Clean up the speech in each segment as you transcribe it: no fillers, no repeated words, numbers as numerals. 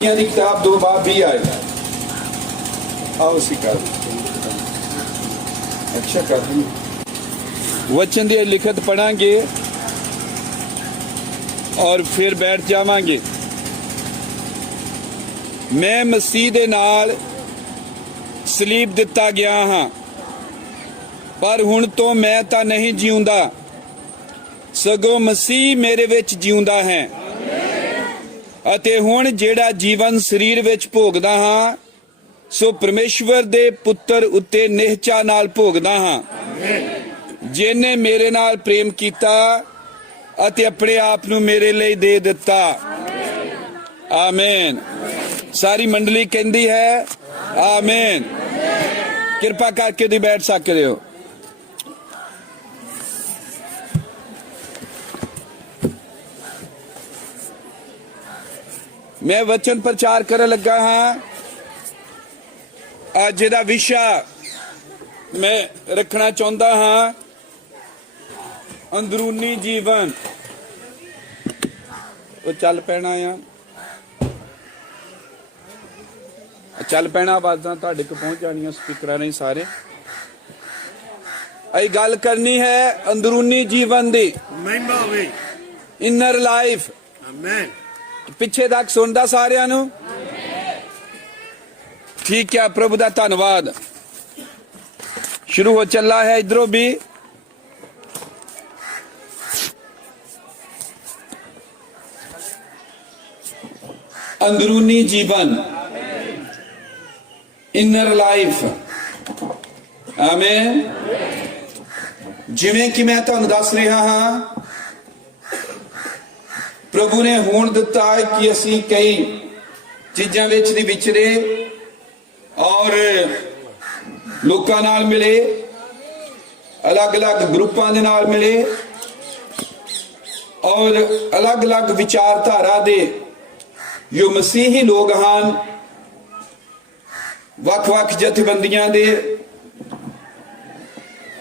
की किताब 2 बाब भी आए। आओ सिखा अच्छा कर वचन दी लिखत पढ़ांगे और फिर बैठ जावांगे। मैं मसीह दे नाल सलीब दिता गया हाँ, पर हुण तो मैं तां नहीं जीउंदा, सगों मसीह मेरे विच जीउंदा है। ਅਤੇ ਹੁਣ ਜਿਹੜਾ ਜੀਵਨ ਸਰੀਰ ਵਿੱਚ ਭੋਗਦਾ ਹਾਂ ਸੋ ਪਰਮੇਸ਼ਵਰ ਦੇ ਪੁੱਤਰ ਉੱਤੇ ਨਿਹਚਾ ਨਾਲ ਭੋਗਦਾ ਹਾਂ, ਜਿਨੇ ਮੇਰੇ ਨਾਲ ਪ੍ਰੇਮ ਕੀਤਾ ਅਤੇ ਆਪਣੇ ਆਪ ਨੂੰ ਮੇਰੇ ਲਈ ਦੇ ਦਿੱਤਾ। ਆਮੀਨ। ਸਾਰੀ ਮੰਡਲੀ ਕਹਿੰਦੀ ਹੈ ਆਮੀਨ। ਕਿਰਪਾ ਕਰਕੇ ਤੁਸੀਂ ਬੈਠ ਸਕਦੇ ਹੋ। मैं वचन प्रचार कर लगा हाँ। अज दा विषय मैं रखना चाहता हाँ अंदरूनी जीवन। वो चल पैना आ चल पैना आवाज़ां तुहाडे तक पहुंच जानियां स्पीकर नहीं सारे। अई गल करनी है अंदरूनी जीवन दी, इनर लाइफ। पिछे तक सुनता सारियां नू ठीक है। प्रभु दा धन्नवाद। शुरू हो चला है इधरों भी। अंदरूनी जीवन, इनर लाइफ। आमीन। जिवें कि मैं तुहानू दस रहा हाँ, प्रभु ने होण दिता है कि असी कई चीज़ां विच दी विचरे और लोकां नाल मिले, अलग अलग ग्रुपां दे नाल मिले और अलग अलग विचारधारा दे जो मसीही लोग हैं, वख-वख जथेबंदियां दे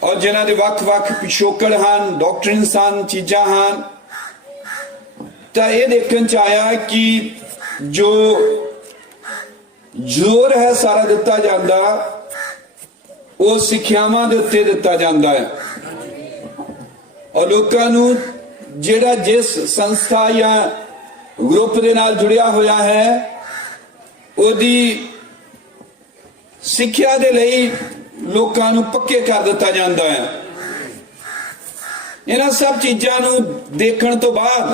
और जिन्हां दे वख-वख पिछोकड़ हैं, डॉक्ट्रिन्स हैं, चीज़ां हैं। तो ये देखने च आया कि जो जोर है सारा दिता जाता वो सिक्ख्यावां दे उत्ते दिता जाता है और लोकां नू जिहड़ा जिस संस्था या ग्रुप दे नाल जुड़िया होया है ओदी सिक्ख्या दे लई लोकां नू पक्के कर दिता जाता है। इन्हां सब चीज़ां नू देखण तो बाद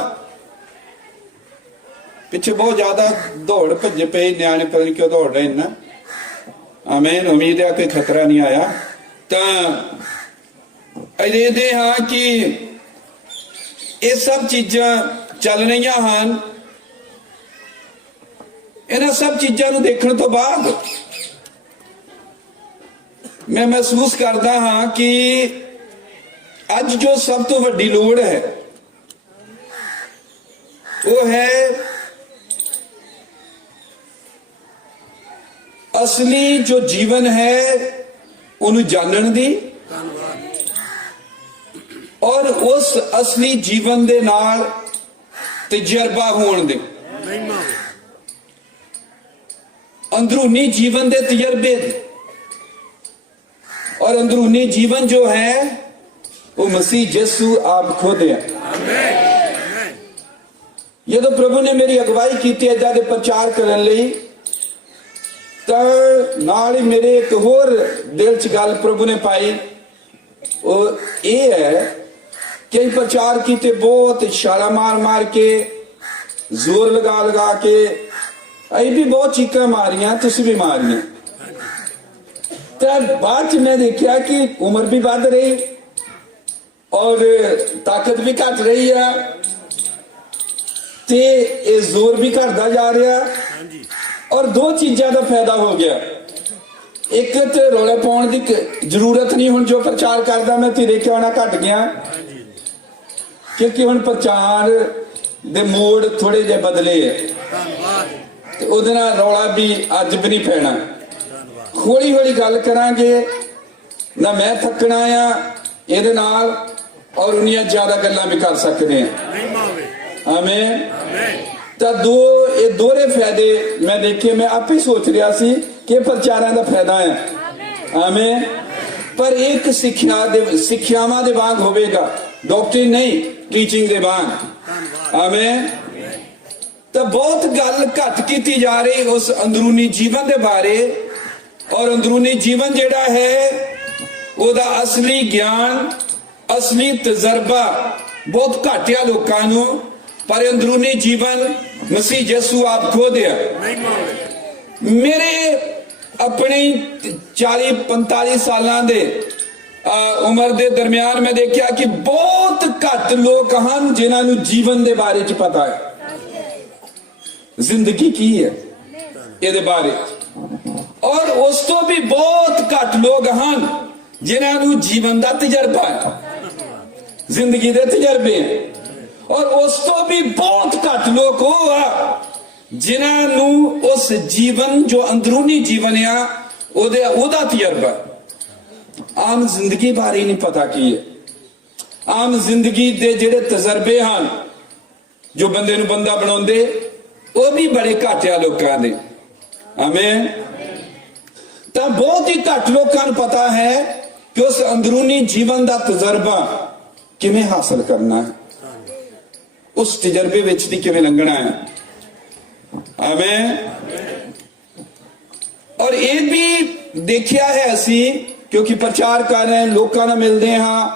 पिछे बहुत ज्यादा दौड़ भजे पे न्याणे, पता नहीं क्यों दौड़ रहे इन्ना। आमीन। उम्मीद है कोई खतरा नहीं आया। तो देखते हाँ कि ये सब चीज़ां चल रही हैं। इन्हां सब चीज़ां नूं देखण तो बाद मैं महसूस करता हाँ कि अज जो सब तो वड्डी लोड़ है वो है असली जो जीवन है उन्हें जानने दी और उस असली जीवन दे नाल तजर्बा होने दे। अंदरूनी जीवन दे तजर्बे और अंदरूनी जीवन जो है वो मसीह यीशु आप खुद है। ये तो प्रभु ने मेरी अगवाई की थी इदा दे प्रचार करने लई, तो नाल ही मेरे एक होर दिल च गल प्रभु ने पाई। वो ये है कि प्रचार किते बहुत छाला मार मार के, जोर लगा लगा के, अभी भी बहुत चीकां मारियां, तुसी भी मारियां। तो बाद च मैं देखा कि उम्र भी बढ़ रही और ताकत भी घट रही है, ते ये जोर भी घटता जा रहा और दो चीज़ों का फायदा हो गया। एक तो रौला पाने की जरूरत नहीं, हुण जो प्रचार करता मैं तो देखा होना घट गया, क्योंकि हुण प्रचार दे मोड़ थोड़े जे बदले है। तो उहदे नाल रौला भी अज भी नहीं पैना। हौली हौली गल करांगे ना, मैं थकना आ इहदे नाल और उन्नियां ज्यादा गल्लां भी कर सकते हैं। आमीन। ਤਾਂ ਇਹ ਦੋਹਰੇ ਫਾਇਦੇ ਮੈਂ ਦੇਖੇ। ਮੈਂ ਆਪੇ ਸੋਚ ਰਿਹਾ ਸੀ ਕਿ ਪ੍ਰਚਾਰਾਂ ਦਾ ਫਾਇਦਾ ਹੈ, ਆਮੀਨ, ਪਰ ਇੱਕ ਸਿੱਖਿਆਵਾਂ ਦੇ ਵਾਂਗ ਹੋਵੇਗਾ, ਡਾਕਟਰੀ ਨਹੀਂ, ਟੀਚਿੰਗ ਦੇ ਵਾਂਗ, ਆਮੀਨ। ਤਾਂ ਬਹੁਤ ਗੱਲ ਘੱਟ ਕੀਤੀ ਜਾ ਰਹੀ ਉਸ ਅੰਦਰੂਨੀ ਜੀਵਨ ਦੇ ਬਾਰੇ, ਔਰ ਅੰਦਰੂਨੀ ਜੀਵਨ ਜਿਹੜਾ ਹੈ ਉਹਦਾ ਅਸਲੀ ਗਿਆਨ, ਅਸਲੀ ਤਜਰਬਾ ਬਹੁਤ ਘੱਟ ਆ ਲੋਕਾਂ ਨੂੰ। ਪਰ ਅੰਦਰੂਨੀ ਜੀਵਨ ਮਸੀਹ ਯਿਸੂ ਆਪ ਖੁਦ ਆ। ਮੇਰੇ ਆਪਣੇ 40-45 ਸਾਲਾਂ ਦੇ ਉਮਰ ਦੇ ਦਰਮਿਆਨ ਮੈਂ ਦੇਖਿਆ ਕਿ ਬਹੁਤ ਘੱਟ ਲੋਕ ਹਨ ਜਿਨ੍ਹਾਂ ਨੂੰ ਜੀਵਨ ਦੇ ਬਾਰੇ ਚ ਪਤਾ ਹੈ, ਜ਼ਿੰਦਗੀ ਕੀ ਹੈ ਇਹਦੇ ਬਾਰੇ। ਔਰ ਉਸ ਤੋਂ ਵੀ ਬਹੁਤ ਘੱਟ ਲੋਕ ਹਨ ਜਿਨ੍ਹਾਂ ਨੂੰ ਜੀਵਨ ਦਾ ਤਜਰਬਾ ਹੈ, ਜ਼ਿੰਦਗੀ ਦੇ ਤਜਰਬੇ ਹੈ। ਔਰ ਉਸ ਤੋਂ ਵੀ ਬਹੁਤ ਘੱਟ ਲੋਕ ਉਹ ਆ ਜਿਨ੍ਹਾਂ ਨੂੰ ਉਸ ਜੀਵਨ ਜੋ ਅੰਦਰੂਨੀ ਜੀਵਨ ਆ ਉਹਦਾ ਤਜਰਬਾ। ਆਮ ਜ਼ਿੰਦਗੀ ਬਾਰੇ ਨਹੀਂ ਪਤਾ ਕੀ ਹੈ। ਆਮ ਜ਼ਿੰਦਗੀ ਦੇ ਜਿਹੜੇ ਤਜਰਬੇ ਹਨ ਜੋ ਬੰਦੇ ਨੂੰ ਬੰਦਾ ਬਣਾਉਂਦੇ, ਉਹ ਵੀ ਬੜੇ ਘੱਟ ਆ ਲੋਕਾਂ ਦੇ, ਆਮੀਨ। ਤਾਂ ਬਹੁਤ ਹੀ ਘੱਟ ਲੋਕਾਂ ਨੂੰ ਪਤਾ ਹੈ ਕਿ ਉਸ ਅੰਦਰੂਨੀ ਜੀਵਨ ਦਾ ਤਜਰਬਾ ਕਿਵੇਂ ਹਾਸਲ ਕਰਨਾ ਹੈ, ਉਸ ਤਜਰਬੇ ਵਿੱਚ ਦੀ ਕਿਵੇਂ ਲੰਘਣਾ ਹੈ, ਆਮੀਨ। ਔਰ ਇਹ ਵੀ ਦੇਖਿਆ ਹੈ ਅਸੀਂ, ਕਿਉਂਕਿ ਪ੍ਰਚਾਰ ਕਰ ਰਹੇ, ਲੋਕਾਂ ਨਾਲ ਮਿਲਦੇ ਹਾਂ,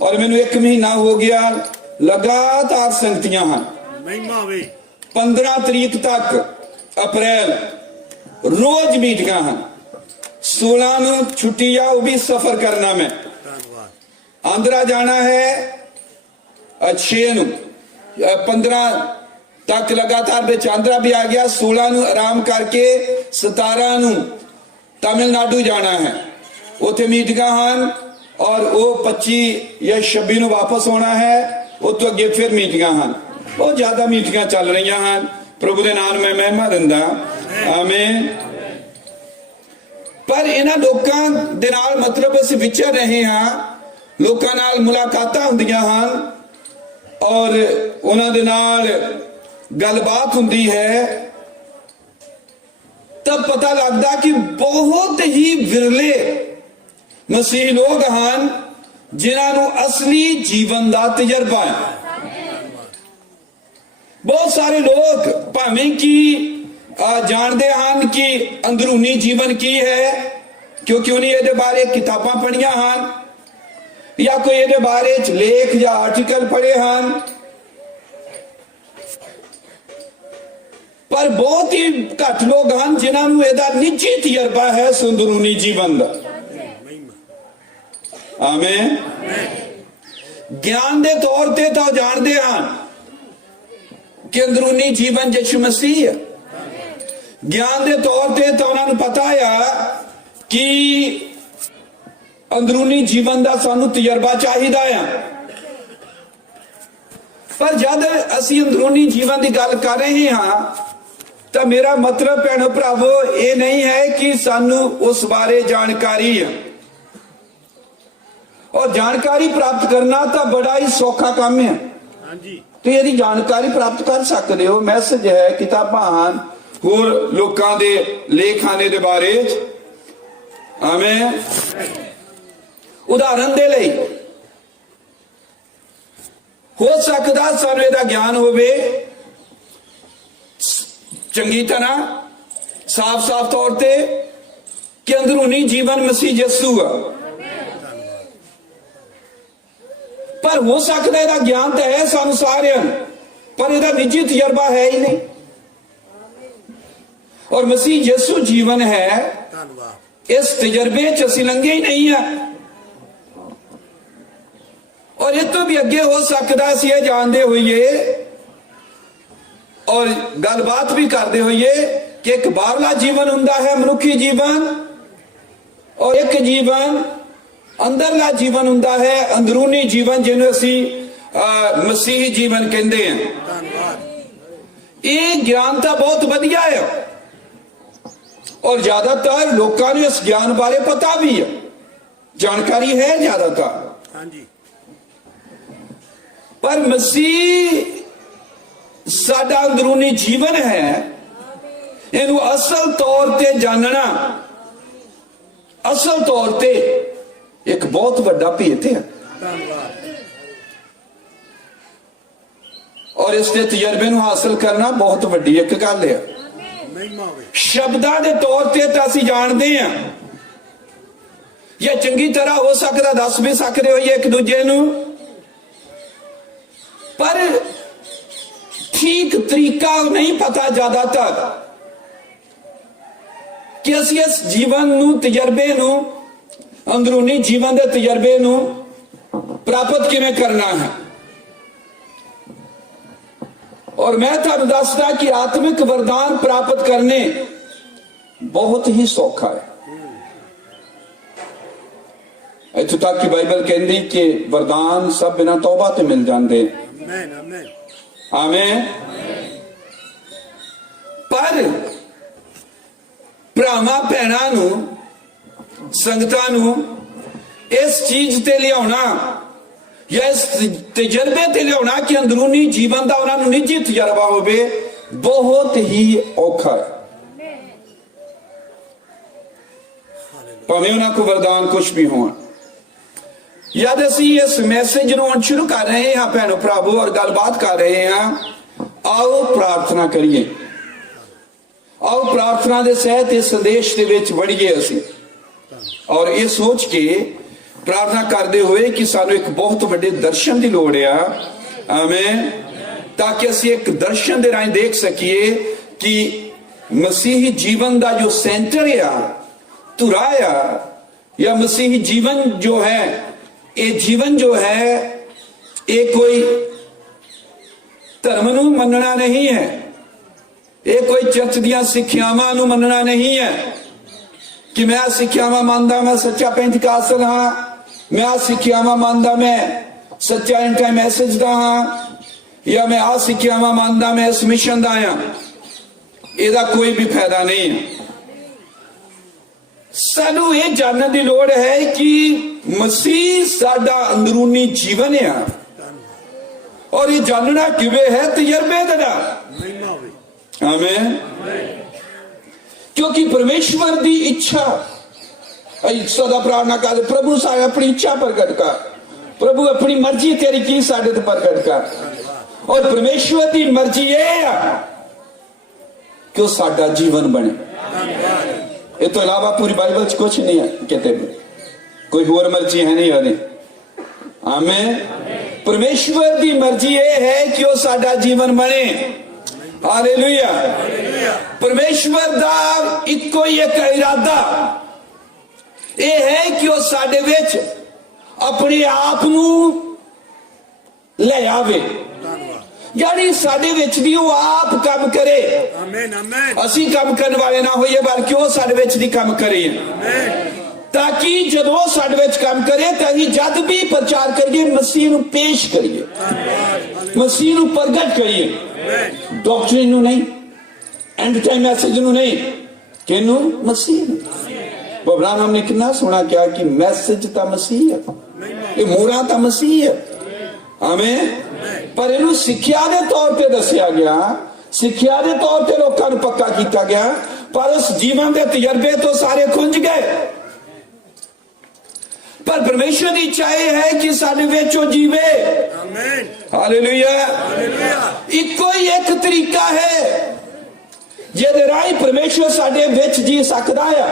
ਔਰ ਮੈਨੂੰ 1 ਮਹੀਨਾ ਹੋ ਗਿਆ ਲਗਾਤਾਰ ਸੰਗਤੀਆਂ ਹਨ। 15 ਤਰੀਕ ਤੱਕ ਅਪ੍ਰੈਲ ਰੋਜ਼ ਮੀਟਿੰਗਾਂ ਹਨ। 16 ਨੂੰ ਛੁੱਟੀ ਆ, ਉਹ ਵੀ ਸਫਰ ਕਰਨਾ, ਮੈਂ ਆਂਧਰਾ ਜਾਣਾ ਹੈ 6 ਨੂੰ, 15 ਤੱਕ ਲਗਾਤਾਰ ਵਿੱਚ ਆਂਧਰਾ ਵੀ ਆ ਗਿਆ। 16 ਨੂੰ ਆਰਾਮ ਕਰਕੇ 17 ਨੂੰ ਤਾਮਿਲਨਾਡੂ ਜਾਣਾ ਹੈ, ਉੱਥੇ ਮੀਟਿੰਗਾਂ ਹਨ। ਔਰ ਉਹ 25 ਜਾਂ 26 ਨੂੰ ਵਾਪਸ ਆਉਣਾ ਹੈ, ਉਹ ਤੋਂ ਅੱਗੇ ਫਿਰ ਮੀਟਿੰਗਾਂ ਹਨ। ਬਹੁਤ ਜ਼ਿਆਦਾ ਮੀਟਿੰਗਾਂ ਚੱਲ ਰਹੀਆਂ ਹਨ। ਪ੍ਰਭੂ ਦੇ ਨਾਮ ਮੈਂ ਮਹਿਮਾ ਦਿੰਦਾ, ਆਮੀਨ। ਪਰ ਇਹਨਾਂ ਲੋਕਾਂ ਦੇ ਨਾਲ ਮਤਲਬ ਅਸੀਂ ਵਿਚਰ ਰਹੇ ਹਾਂ, ਲੋਕਾਂ ਨਾਲ ਮੁਲਾਕਾਤਾਂ ਹੁੰਦੀਆਂ ਹਨ ਔਰ ਉਹਨਾਂ ਦੇ ਨਾਲ ਗੱਲਬਾਤ ਹੁੰਦੀ ਹੈ, ਤਾਂ ਪਤਾ ਲੱਗਦਾ ਕਿ ਬਹੁਤ ਹੀ ਵਿਰਲੇ ਮਸੀਹ ਲੋਕ ਹਨ ਜਿਨ੍ਹਾਂ ਨੂੰ ਅਸਲੀ ਜੀਵਨ ਦਾ ਤਜਰਬਾ ਹੈ। ਬਹੁਤ ਸਾਰੇ ਲੋਕ ਭਾਵੇਂ ਕਿ ਜਾਣਦੇ ਹਨ ਕਿ ਅੰਦਰੂਨੀ ਜੀਵਨ ਕੀ ਹੈ, ਕਿਉਂਕਿ ਉਹਨੇ ਇਹਦੇ ਬਾਰੇ ਕਿਤਾਬਾਂ ਪੜ੍ਹੀਆਂ ਹਨ ਜਾਂ ਕੋਈ ਇਹਦੇ ਬਾਰੇ ਚ ਲੇਖ ਜਾਂ ਆਰਟੀਕਲ ਪੜ੍ਹੇ ਹਨ, ਪਰ ਬਹੁਤ ਹੀ ਘੱਟ ਲੋਕ ਹਨ ਜਿਨ੍ਹਾਂ ਨੂੰ ਇਹਦਾ ਨਿੱਜੀ ਤਜਰਬਾ ਹੈ ਅੰਦਰੂਨੀ ਜੀਵਨ ਦਾ, ਆਮੀਨ। ਗਿਆਨ ਦੇ ਤੌਰ ਤੇ ਤਾਂ ਜਾਣਦੇ ਹਨ ਕਿ ਅੰਦਰੂਨੀ ਜੀਵਨ ਯਿਸੂ ਮਸੀਹ ਹੈ। ਗਿਆਨ ਦੇ ਤੌਰ ਤੇ ਤਾਂ ਉਹਨਾਂ ਨੂੰ ਪਤਾ ਆ ਕਿ ਅੰਦਰੂਨੀ ਜੀਵਨ ਦਾ ਸਾਨੂੰ ਤਜਰਬਾ ਚਾਹੀਦਾ ਆ। ਪਰ ਜਦ ਅਸੀਂ ਅੰਦਰੂਨੀ ਜੀਵਨ ਦੀ ਗੱਲ ਕਰ ਰਹੇ ਹਾਂ ਤਾਂ ਮੇਰਾ ਮਤਲਬ ਭੈਣੋ ਭਰਾਵੋ ਇਹ ਨਹੀਂ ਹੈ ਕਿ ਸਾਨੂੰ ਉਸ ਬਾਰੇ ਜਾਣਕਾਰੀ ਹੈ। ਔਰ ਜਾਣਕਾਰੀ ਪ੍ਰਾਪਤ ਕਰਨਾ ਤਾਂ ਬੜਾ ਹੀ ਸੌਖਾ ਕੰਮ ਹੈ। ਹਾਂਜੀ, ਤੇ ਇਹਦੀ ਜਾਣਕਾਰੀ ਪ੍ਰਾਪਤ ਕਰ ਸਕਦੇ ਹੋ। ਮੈਸੇਜ ਹੈ, ਕਿਤਾਬਾਂ ਹਨ, ਹੋਰ ਲੋਕਾਂ ਦੇ ਲੇਖ ਹਨ ਇਹਦੇ ਬਾਰੇ, ਆਮੀਨ। ਉਦਾਹਰਨ ਦੇ ਲਈ ਹੋ ਸਕਦਾ ਸਾਨੂੰ ਇਹਦਾ ਗਿਆਨ ਹੋਵੇ ਚੰਗੀ ਤਰ੍ਹਾਂ ਸਾਫ਼ ਤੌਰ ਤੇ ਕਿ ਅੰਦਰੂਨੀ ਜੀਵਨ ਮਸੀਹ ਯਿਸੂ ਆ, ਪਰ ਹੋ ਸਕਦਾ ਇਹਦਾ ਗਿਆਨ ਤਾਂ ਹੈ ਸਾਨੂੰ ਸਾਰਿਆਂ ਨੂੰ, ਪਰ ਇਹਦਾ ਨਿੱਜੀ ਤਜਰਬਾ ਹੈ ਹੀ ਨਹੀਂ। ਔਰ ਮਸੀਹ ਯਿਸੂ ਜੀਵਨ ਹੈ, ਇਸ ਤਜਰਬੇ ਚ ਅਸੀਂ ਲੰਘੇ ਹੀ ਨਹੀਂ ਆ। ਔਰ ਇਹ ਤੋਂ ਵੀ ਅੱਗੇ ਹੋ ਸਕਦਾ ਅਸੀਂ ਇਹ ਜਾਣਦੇ ਹੋਈਏ ਔਰ ਗੱਲਬਾਤ ਵੀ ਕਰਦੇ ਹੋਈਏ ਕਿ ਇੱਕ ਬਾਹਰਲਾ ਜੀਵਨ ਹੁੰਦਾ ਹੈ, ਮਨੁੱਖੀ ਜੀਵਨ, ਔਰ ਇੱਕ ਜੀਵਨ ਅੰਦਰਲਾ ਜੀਵਨ ਹੁੰਦਾ ਹੈ, ਅੰਦਰੂਨੀ ਜੀਵਨ, ਜਿਹਨੂੰ ਅਸੀਂ ਮਸੀਹੀ ਜੀਵਨ ਕਹਿੰਦੇ ਹਾਂ। ਇਹ ਗਿਆਨ ਤਾਂ ਬਹੁਤ ਵਧੀਆ ਹੈ ਔਰ ਜ਼ਿਆਦਾਤਰ ਲੋਕਾਂ ਨੂੰ ਇਸ ਗਿਆਨ ਬਾਰੇ ਪਤਾ ਵੀ ਹੈ, ਜਾਣਕਾਰੀ ਹੈ ਜ਼ਿਆਦਾਤਰ। ਹਾਂਜੀ, ਪਰ ਮਸੀਹ ਸਾਡਾ ਅੰਦਰੂਨੀ ਜੀਵਨ ਹੈ, ਇਹਨੂੰ ਅਸਲ ਤੌਰ ਤੇ ਜਾਣਨਾ ਅਸਲ ਤੌਰ ਤੇ ਇੱਕ ਬਹੁਤ ਵੱਡਾ ਭੇਤ ਹੈ। ਔਰ ਇਸ ਦੇ ਤਜਰਬੇ ਨੂੰ ਹਾਸਲ ਕਰਨਾ ਬਹੁਤ ਵੱਡੀ ਇੱਕ ਗੱਲ ਹੈ। ਸ਼ਬਦਾਂ ਦੇ ਤੌਰ ਤੇ ਤਾਂ ਅਸੀਂ ਜਾਣਦੇ ਹਾਂ, ਜਾਂ ਚੰਗੀ ਤਰ੍ਹਾਂ ਹੋ ਸਕਦਾ ਦੱਸ ਵੀ ਸਕਦੇ ਹੋਈਏ ਇੱਕ ਦੂਜੇ ਨੂੰ, ਪਰ ਠੀਕ ਤਰੀਕਾ ਨਹੀਂ ਪਤਾ ਜ਼ਿਆਦਾਤਰ ਕਿ ਅਸੀਂ ਇਸ ਜੀਵਨ ਨੂੰ, ਤਜਰਬੇ ਨੂੰ, ਅੰਦਰੂਨੀ ਜੀਵਨ ਦੇ ਤਜਰਬੇ ਨੂੰ ਪ੍ਰਾਪਤ ਕਿਵੇਂ ਕਰਨਾ ਹੈ। ਔਰ ਮੈਂ ਤੁਹਾਨੂੰ ਦੱਸਦਾ ਕਿ ਆਤਮਿਕ ਵਰਦਾਨ ਪ੍ਰਾਪਤ ਕਰਨੇ ਬਹੁਤ ਹੀ ਸੌਖਾ ਹੈ। ਇੱਥੋਂ ਤੱਕ ਕਿ ਬਾਈਬਲ ਕਹਿੰਦੀ ਕਿ ਵਰਦਾਨ ਸਭ ਬਿਨਾਂ ਤੌਬਾ ਤੇ ਮਿਲ ਜਾਂਦੇ। ਆਮੇਨ। ਪਰ ਭਰਾਵਾਂ ਭੈਣਾਂ ਨੂੰ, ਸੰਗਤਾਂ ਨੂੰ ਇਸ ਚੀਜ਼ ਤੇ ਲਿਆਉਣਾ ਜਾਂ ਇਸ ਤਜਰਬੇ ਤੇ ਲਿਆਉਣਾ ਕਿ ਅੰਦਰੂਨੀ ਜੀਵਨ ਦਾ ਉਹਨਾਂ ਨੂੰ ਨਿੱਜੀ ਤਜਰਬਾ ਹੋਵੇ, ਬਹੁਤ ਹੀ ਔਖਾ ਹੈ। ਭਾਵੇਂ ਉਹਨਾਂ ਕੋ ਵਰਦਾਨ ਕੁਝ ਵੀ ਹੋਣ। ਜਦ ਅਸੀਂ ਇਸ ਮੈਸੇਜ ਨੂੰ ਹੁਣ ਸ਼ੁਰੂ ਕਰ ਰਹੇ ਹਾਂ ਭੈਣੋ ਭਰਾਵੋ, ਔਰ ਗੱਲਬਾਤ ਕਰ ਰਹੇ ਹਾਂ, ਆਓ ਪ੍ਰਾਰਥਨਾ ਕਰੀਏ। ਆਓ ਪ੍ਰਾਰਥਨਾ ਦੇ ਸਹਿਤ ਇਸ ਸੰਦੇਸ਼ ਦੇ ਵਿੱਚ ਵੜੀਏ ਅਸੀਂ, ਔਰ ਇਹ ਸੋਚ ਕੇ ਪ੍ਰਾਰਥਨਾ ਕਰਦੇ ਹੋਏ ਕਿ ਸਾਨੂੰ ਇੱਕ ਬਹੁਤ ਵੱਡੇ ਦਰਸ਼ਨ ਦੀ ਲੋੜ ਆ। ਆਮੇਨ। ਤਾਂ ਕਿ ਅਸੀਂ ਇੱਕ ਦਰਸ਼ਨ ਦੇ ਰਾਹੀਂ ਦੇਖ ਸਕੀਏ ਕਿ ਮਸੀਹੀ ਜੀਵਨ ਦਾ ਜੋ ਸੈਂਟਰ ਆ, ਧੁਰਾ ਆ, ਜਾਂ ਮਸੀਹੀ ਜੀਵਨ ਜੋ ਹੈ, ਇਹ ਜੀਵਨ ਜੋ ਹੈ ਇਹ ਕੋਈ ਧਰਮ ਨੂੰ ਮੰਨਣਾ ਨਹੀਂ ਹੈ, ਇਹ ਕੋਈ ਚਰਚ ਦੀਆਂ ਸਿੱਖਿਆਵਾਂ ਨੂੰ ਮੰਨਣਾ ਨਹੀਂ ਹੈ ਕਿ ਮੈਂ ਆ ਸਿੱਖਿਆਵਾਂ ਮੰਨਦਾ ਮੈਂ ਸੱਚਾ ਪੈਂਤੀਕਾਸਲ ਹਾਂ, ਮੈਂ ਆ ਸਿੱਖਿਆਵਾਂ ਮੰਨਦਾ ਮੈਂ ਸੱਚਾ ਐਂਡ ਟਾਈਮ ਮੈਸੇਜ ਦਾ ਹਾਂ, ਜਾਂ ਮੈਂ ਆ ਸਿੱਖਿਆਵਾਂ ਮੰਨਦਾ ਮੈਂ ਇਸ ਮਿਸ਼ਨ ਦਾ ਹਾਂ। ਇਹਦਾ ਕੋਈ ਵੀ ਫਾਇਦਾ ਨਹੀਂ ਹੈ। ਸਾਨੂੰ ਇਹ ਜਾਣਨ ਦੀ ਲੋੜ ਹੈ ਕਿ ਮਸੀਹ ਸਾਡਾ ਅੰਦਰੂਨੀ ਜੀਵਨ ਆ, ਔਰ ਇਹ ਜਾਣਨਾ ਕਿਵੇਂ ਹੈ? ਤਜਰਬੇ ਦੇ ਨਾਲ। ਆਮੇਨ। क्योंकि परमेश्वर की इच्छा सदा प्रार्थना कर, प्रभु साहब अपनी इच्छा प्रकट कर, प्रभु अपनी मर्जी तेरी की साडे ते प्रकट कर। और परमेश्वर की मर्जी ये है कि साडा जीवन बने। ये तो अलावा पूरी बाइबल च कुछ नहीं है, कहते भी कोई होर मर्जी है नहीं आने। आमीन। परमेश्वर की मर्जी ये है कि वो साडा जीवन बने। हालेलुया। परमेश्वर दा इक्को ही एक इरादा ये है कि वो साडे विच अपने आप नू ले आवे, यानी साडे विच भी वो आप काम करे। असी काम करने वाले ना होइए, बल्कि वो साडे विच दी काम करे, ताकि जब वो साडे विच काम करे तो असीं जद भी प्रचार करिए मसीह नू पेश करिए, मसीह नू प्रगट करिए, डॉक्ट्रिन नू नहीं, एंड टाइम मैसेज नू नहीं, किनू? मसीह नू। बबरान हमने कितना सुना क्या कि मैसेज ता मसीह है, ये मूरा ता मसीह है। आमीन। पर इनू सिक्ख्या दे तौर पे दसिया गया, सिक्ख्या दे तौर पे लोकां नू पक्का कीता गया, पर उस जीवन दे तजर्बे तो सारे खुंज गए। पर परमेश्वर की इच्छा है कि साडे विच ओ जीवे। आमीन। हालेलुया। इक्को ही एक तरीका है जिहदे राही परमेश्वर साडे विच जी सकदा है,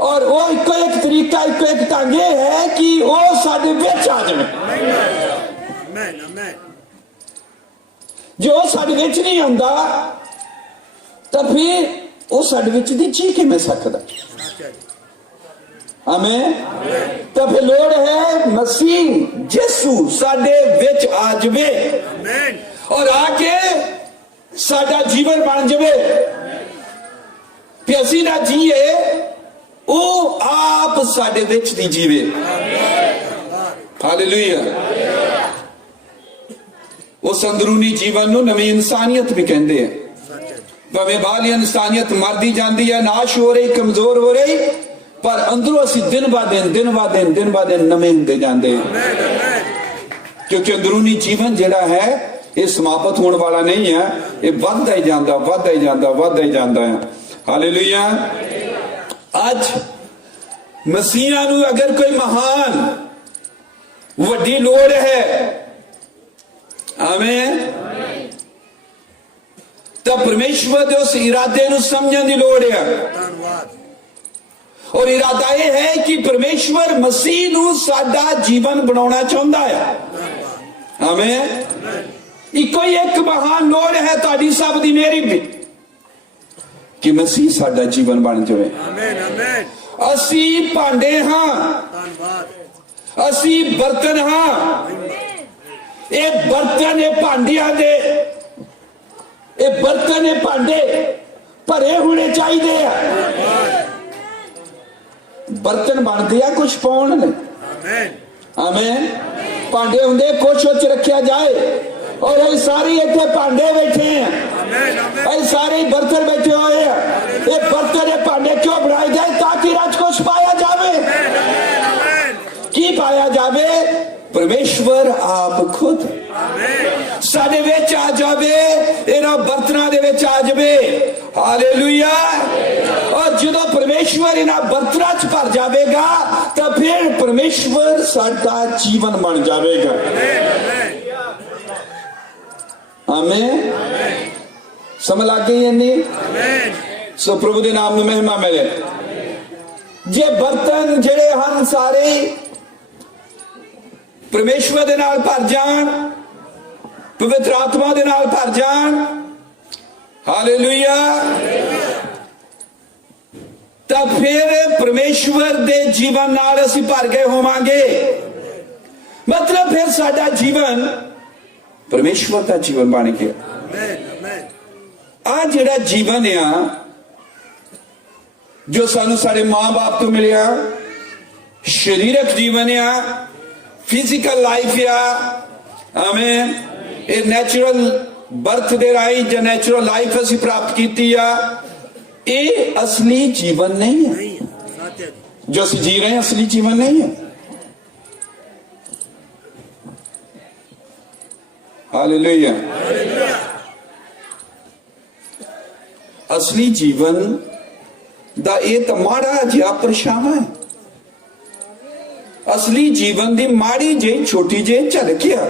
और वो इक्को एक तरीका, इक्को एक ढंग है कि वो साडे विच आ जावे। जो साडे विच नहीं आंदा तो फिर वो साडे विच दी जी किवें सकदा? आमीन। तो फिर लोड़ है मसीह यीशु साडे विच आ जावे, और आके साडा जीवन बन जावे, फिर असीं ना जीए, वो आप साडे विच दी जीवे। हालेलुया। उस अंदरूनी जीवन नूं नवीं इंसानियत भी कहंदे हैं। भावें बाहरली इंसानियत मरदी जांदी है, नाश हो रही, कमजोर हो रही, पर अंदरों असीं दिन ब दिन नवे हुंदे जांदे हैं, क्योंकि अंदरूनी जीवन जिहड़ा है ਇਹ ਸਮਾਪਤ ਹੋਣ ਵਾਲਾ ਨਹੀਂ ਹੈ, ਇਹ ਵੱਧਦਾ ਹੀ ਜਾਂਦਾ, ਵੱਧਦਾ ਹੀ ਜਾਂਦਾ, ਵੱਧਦਾ ਹੀ ਜਾਂਦਾ ਹੈ। ਹਾਲੇਲੂਇਆ। ਅੱਜ ਮਸੀਹਾਂ ਨੂੰ ਅਗਰ ਕੋਈ ਮਹਾਨ ਵੱਡੀ ਲੋੜ ਹੈ, ਆਮੇਨ, ਤਾਂ ਪਰਮੇਸ਼ਵਰ ਦੇ ਉਸ ਇਰਾਦੇ ਨੂੰ ਸਮਝਣ ਦੀ ਲੋੜ ਹੈ। ਔਰ ਇਰਾਦਾ ਇਹ ਹੈ ਕਿ ਪਰਮੇਸ਼ਵਰ ਮਸੀਹ ਨੂੰ ਸਾਡਾ ਜੀਵਨ ਬਣਾਉਣਾ ਚਾਹੁੰਦਾ ਹੈ। ਆਮੇਨ। ਇੱਕੋ ਹੀ ਇੱਕ ਮਹਾਨ ਲੋੜ ਹੈ ਤੁਹਾਡੀ ਸਭ ਦੀ, ਮੇਰੀ ਵੀ, ਕਿ ਮਸੀਹ ਸਾਡਾ ਜੀਵਨ ਬਣ ਜਾਵੇ। Amen amen. ਅਸੀਂ ਭਾਂਡੇ ਹਾਂ, ਧੰਨਵਾਦ, ਅਸੀਂ ਬਰਤਨ ਹਾਂ। ਇਹ ਬਰਤਨ, ਇਹ ਭਾਂਡਿਆਂ ਦੇ, ਇਹ ਬਰਤਨ, ਇਹ ਭਾਂਡੇ ਭਰੇ ਹੋਣੇ ਚਾਹੀਦੇ ਆ। ਬਰਤਨ ਬਣਦੇ ਆ ਕੁਝ ਪਾਉਣ ਲਈ। ਆਮੇਨ। ਭਾਂਡੇ ਹੁੰਦੇ ਕੁਛ ਉੱਚ ਰੱਖਿਆ ਜਾਏ। ਔਰ ਇਹ ਸਾਰੇ ਇੱਥੇ ਭਾਂਡੇ ਬੈਠੇ ਆ, ਇਹ ਸਾਰੇ ਬਰਤਨ ਬੈਠੇ ਹੋਏ ਆ। ਇਹ ਬਰਤਨ, ਇਹ ਭਾਂਡੇ ਕਿਉਂ ਬਣਾਏ ਗਏ? ਤਾਂ ਕਿ ਰਾਜ ਕੁਛ ਪਾਇਆ ਜਾਵੇ। ਕੀ ਪਾਇਆ ਜਾਵੇ? ਪਰਮੇਸ਼ਵਰ ਆਪ ਖੁਦ ਸਾਡੇ ਵਿੱਚ ਆ ਜਾਵੇ, ਇਹਨਾਂ ਬਰਤਨਾਂ ਦੇ ਵਿੱਚ ਆ ਜਾਵੇ। ਹਾਲੇਲੂਇਆ। ਔਰ ਜਦੋਂ ਪਰਮੇਸ਼ਵਰ ਇਹਨਾਂ ਬਰਤਨਾਂ 'ਚ ਭਰ ਜਾਵੇਗਾ ਤਾਂ ਫਿਰ ਪਰਮੇਸ਼ਵਰ ਸਾਡਾ ਜੀਵਨ ਬਣ ਜਾਵੇਗਾ। ਆਮੇਨ। ਸਮਝ ਲੱਗ ਗਈ ਇੰਨੀ? ਸੋ ਪ੍ਰਭੂ ਦੇ ਨਾਮ ਨੂੰ ਮਹਿਮਾ ਮਿਲੇ। ਜੇ ਬਰਤਨ ਜਿਹੜੇ ਹਨ ਸਾਰੇ ਪਰਮੇਸ਼ਵਰ ਦੇ ਨਾਲ ਭਰ ਜਾਣ, ਪਵਿੱਤਰ ਆਤਮਾ ਦੇ ਨਾਲ ਭਰ ਜਾਣ, ਹਾਲੇਲੂਇਆ, ਤਾਂ ਫਿਰ ਪਰਮੇਸ਼ਵਰ ਦੇ ਜੀਵਨ ਨਾਲ ਅਸੀਂ ਭਰ ਗਏ ਹੋਵਾਂਗੇ। ਮਤਲਬ ਫਿਰ ਸਾਡਾ ਜੀਵਨ ਪਰਮੇਸ਼ਵਰ ਦਾ ਜੀਵਨ ਬਣ ਗਿਆ। ਆ ਜਿਹੜਾ ਜੀਵਨ ਆ ਜੋ ਸਾਨੂੰ ਸਾਡੇ ਮਾਂ-ਬਾਪ ਤੋਂ ਮਿਲਿਆ, ਸਰੀਰਕ ਜੀਵਨ ਆ, ਫਿਜ਼ੀਕਲ ਲਾਈਫ ਆ, ਆਮੇਨ, ਇਹ ਨੈਚੁਰਲ ਬਰਥ ਦੇ ਰਾਹੀਂ ਜਾਂ ਨੈਚੁਰਲ ਲਾਈਫ ਅਸੀਂ ਪ੍ਰਾਪਤ ਕੀਤੀ ਆ, ਇਹ ਅਸਲੀ ਜੀਵਨ ਨਹੀਂ ਹੈ। ਜੋ ਅਸੀਂ ਜੀ ਰਹੇ ਹਾਂ ਅਸਲੀ ਜੀਵਨ ਨਹੀਂ ਹੈ। ਹਾਲੇਲੂਇਆ। ਅਸਲੀ ਜੀਵਨ ਦਾ ਇਹ ਤਾਂ ਮਾੜਾ ਜਿਹਾ ਪਰਛਾਵਾਂ ਹੈ। ਅਸਲੀ ਜੀਵਨ ਦੀ ਮਾੜੀ ਜਿਹੀ ਛੋਟੀ ਜਿਹੀ ਝਲਕ ਆ।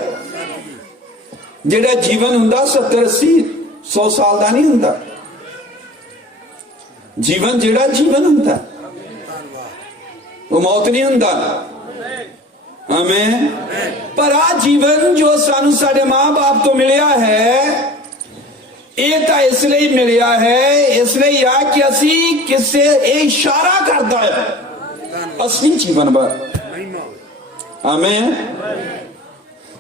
ਜਿਹੜਾ ਜੀਵਨ ਹੁੰਦਾ 70 80 100 ਸਾਲ ਦਾ ਨਹੀਂ ਹੁੰਦਾ। ਜੀਵਨ ਜਿਹੜਾ ਜੀਵਨ ਹੁੰਦਾ ਉਹ ਮੌਤ ਨਹੀਂ ਹੁੰਦਾ। ਆਮੇਨ। ਪਰ ਆ ਜੀਵਨ ਜੋ ਸਾਨੂੰ ਸਾਡੇ ਮਾਂ-ਬਾਪ ਤੋਂ ਮਿਲਿਆ ਹੈ, ਇਹ ਤਾਂ ਇਸ ਲਈ ਮਿਲਿਆ ਹੈ, ਇਸ ਲਈ ਆ ਕਿ ਅਸੀਂ ਕਿਸੇ ਇਹ ਇਸ਼ਾਰਾ ਕਰਦਾ ਹੈ ਅਸਲੀ ਜੀਵਨ ਬਾਰੇ। ਆਮੇਨ।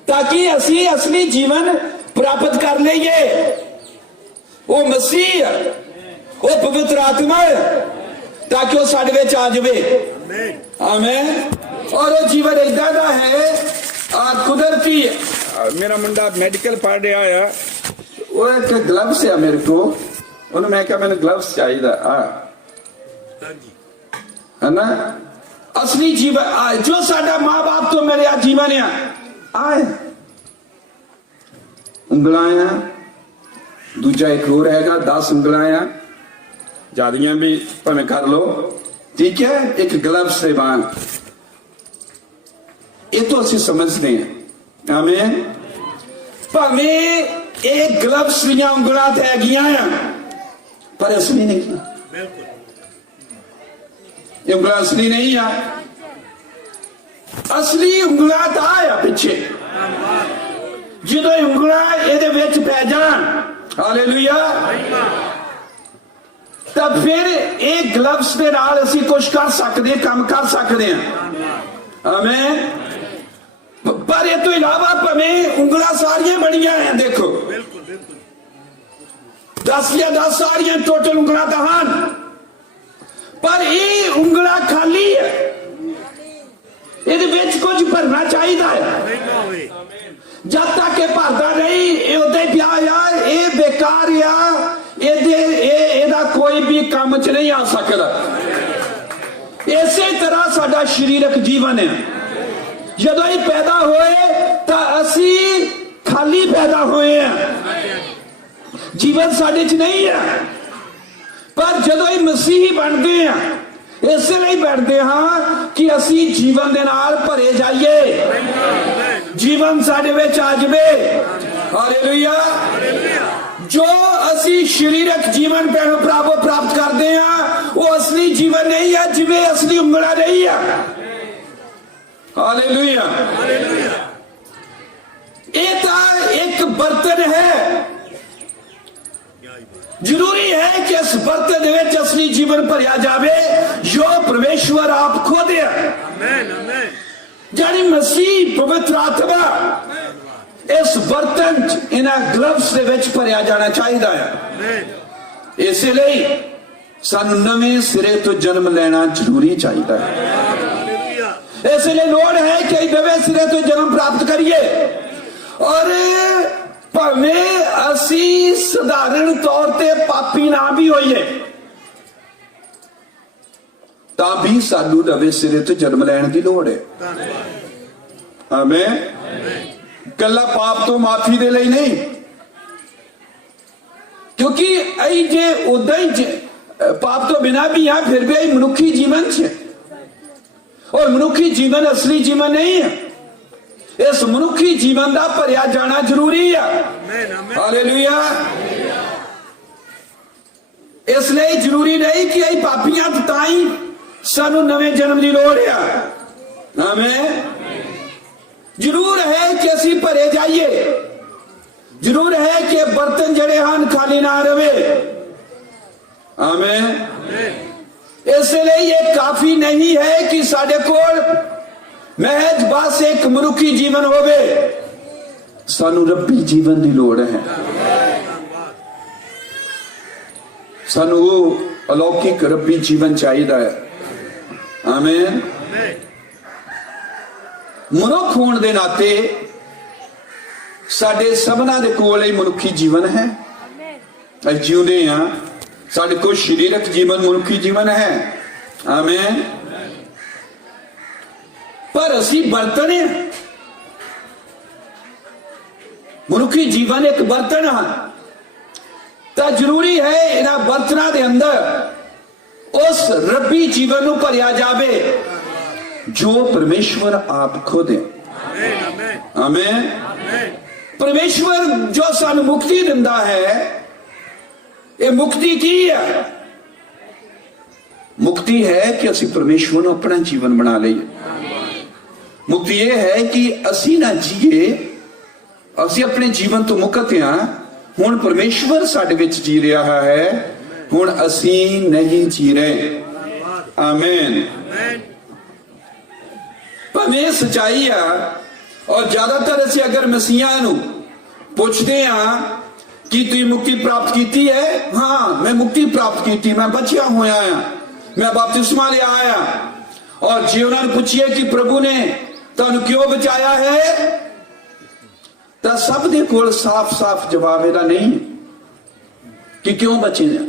ताकि असी असली जीवन प्राप्त कर लीए। वो मसीह है, वो पवित्र आत्मा है, ताकि वो साडे विच आ जाए। आमीन। और वो जीवन इदा दा है कुदरती। मेरा मुंडा मेडिकल पढ़ रहा है, वो एक ग्लव्स है मेरे को, उन्हें मैं क्या मैंने ग्लव्स चाहिए है ना। असली जीवन जो साडा माँ बाप तो मेरे जीवन है आए उंगलां, दूजा एक होर हैगा 10 उंगलां, ज्यादा भी भावें कर लो, ठीक है। एक ग्लव्स से बाण, ये तो असीं समझते हैं। आमीन। भावें एक ग्लव्स दियां उंगलां ते हैगियां पर असली नहीं, उंगलां असली नहीं आ। असली उंगलां तां आ पिछे, ਜਦੋਂ ਉਂਗਲਾਂ ਇਹਦੇ ਵਿੱਚ ਪੈ ਜਾਣ, ਹਾਲੇਲੂਇਆ, ਤਾਂ ਫਿਰ ਇਹ ਗਲਵਸ ਦੇ ਨਾਲ ਅਸੀਂ ਕੁਝ ਕਰ ਸਕਦੇ, ਕੰਮ ਕਰ ਸਕਦੇ ਹਾਂ। ਆਮੀਨ। ਪਰ ਇਹ ਤੋਂ ਇਲਾਵਾ ਭਾਵੇਂ ਉਂਗਲਾਂ ਸਾਰੀਆਂ ਬਣੀਆਂ ਹਨ, ਦੇਖੋ 10 ਜਾਂ 10 ਸਾਰੀਆਂ ਟੋਟਲ ਉਂਗਲਾਂ ਤਾਂ ਹਨ, ਪਰ ਇਹ ਉਂਗਲਾਂ ਖਾਲੀ ਹੈ, ਇਹਦੇ ਵਿੱਚ ਕੁਝ ਭਰਨਾ ਚਾਹੀਦਾ ਹੈ। जब तक ये भरता नहीं ये उदा ही पिया आ, ये बेकार आ, ਇਹਦਾ कोई भी काम च नहीं आ सकता। इसे तरह साडा शरीरक जीवन है। जदों ही पैदा होए तो असी खाली पैदा होए जीवन साडे च नहीं है, पर जदों ही मसीही बनते हैं इसलिए बैठते हाँ कि असी जीवन दे नाल भरे जाइए, जीवन साडे विच आ जाए। हालेलुया। जो असी शरीरक जीवन पहले प्राप्त करते हैं वो असली जीवन नहीं है, जिवें असली उंगला नहीं है। हालेलुया। ये तो एक बर्तन है, जरूरी है कि इस बर्तन में असली जीवन भरिया जाए जो परमेश्वर आप खुद है, यानी मसीह पवित्र आत्मा इस बर्तन इन्हां ग्लव्स दे विच भरिया जाना चाहिए है। इसलिए सानू नवे सिरे तो जन्म लेना जरूरी चाहिए है। इसलिए लोड़ है कि नवे सिरे तो जन्म प्राप्त करिए, और भावें असी साधारण तौर पे पापी ना भी होइए तां भी सानू नवे सिरे तो जन्म लैण दी लोड़ है। आमीन। कला पाप तो माफी दे लई नहीं, क्योंकि अई जे उदा ही पाप तो बिना भी है फिर भी मनुखी जीवन है, और मनुखी जीवन असली जीवन नहीं है। इस मनुखी जीवन का भरिया जाना जरूरी है। हालेलुया। इसलिए जरूरी नहीं कि अई पापियां ताई सानू नवे जन्म की लोड़ है। आमीन। जरूर है कि असी भरे जाइए, जरूर है कि बर्तन जड़े हैं खाली ना रहे। आमीन। इसलिए ये काफी नहीं है कि साडे कोल महज बस एक मनुखी जीवन होवे, सानू रब्बी जीवन की लोड़ है। सानू वो अलौकिक रब्बी जीवन चाहिए है। आमीन। मनुख होने के नाते साडे सबना दे कोल ही मनुखी जीवन है, असीं जिउंदे हां, साडे कोल शरीरक जीवन मनुखी जीवन है। आमीन। पर असी बर्तन है, मनुखी जीवन एक बर्तन है, तो जरूरी है इन्हां बर्तनां दे अंदर उस रब्बी जीवन नूं भरिया जावे जो परमेश्वर आप खुद है। आमीन। परमेश्वर जो सानू मुक्ति दिंदा है, ये मुक्ति की है? मुक्ति है कि असी परमेश्वर नूं अपना जीवन बना लईए। मुक्ति यह है कि असी ना जीए, असी अपने जीवन तो मुकते हां, हुण परमेश्वर साडे विच जी रहा है, हुण असी नहीं जी रहे। आमीन। भावें सच्चाई है, और ज्यादातर असी अगर मसीहां नूं पुछदे हां कि तुसीं मुक्ति प्राप्त की है, हाँ मैं मुक्ति प्राप्त की, मैं बचिया होया हां, मैं बपतिस्मा लिया आया। और जे उन्होंने पूछिए कि प्रभु ने तुहानू क्यों बचाया है, तो सब दे कोल साफ साफ जवाब इहदा नहीं है कि क्यों बचे हैं,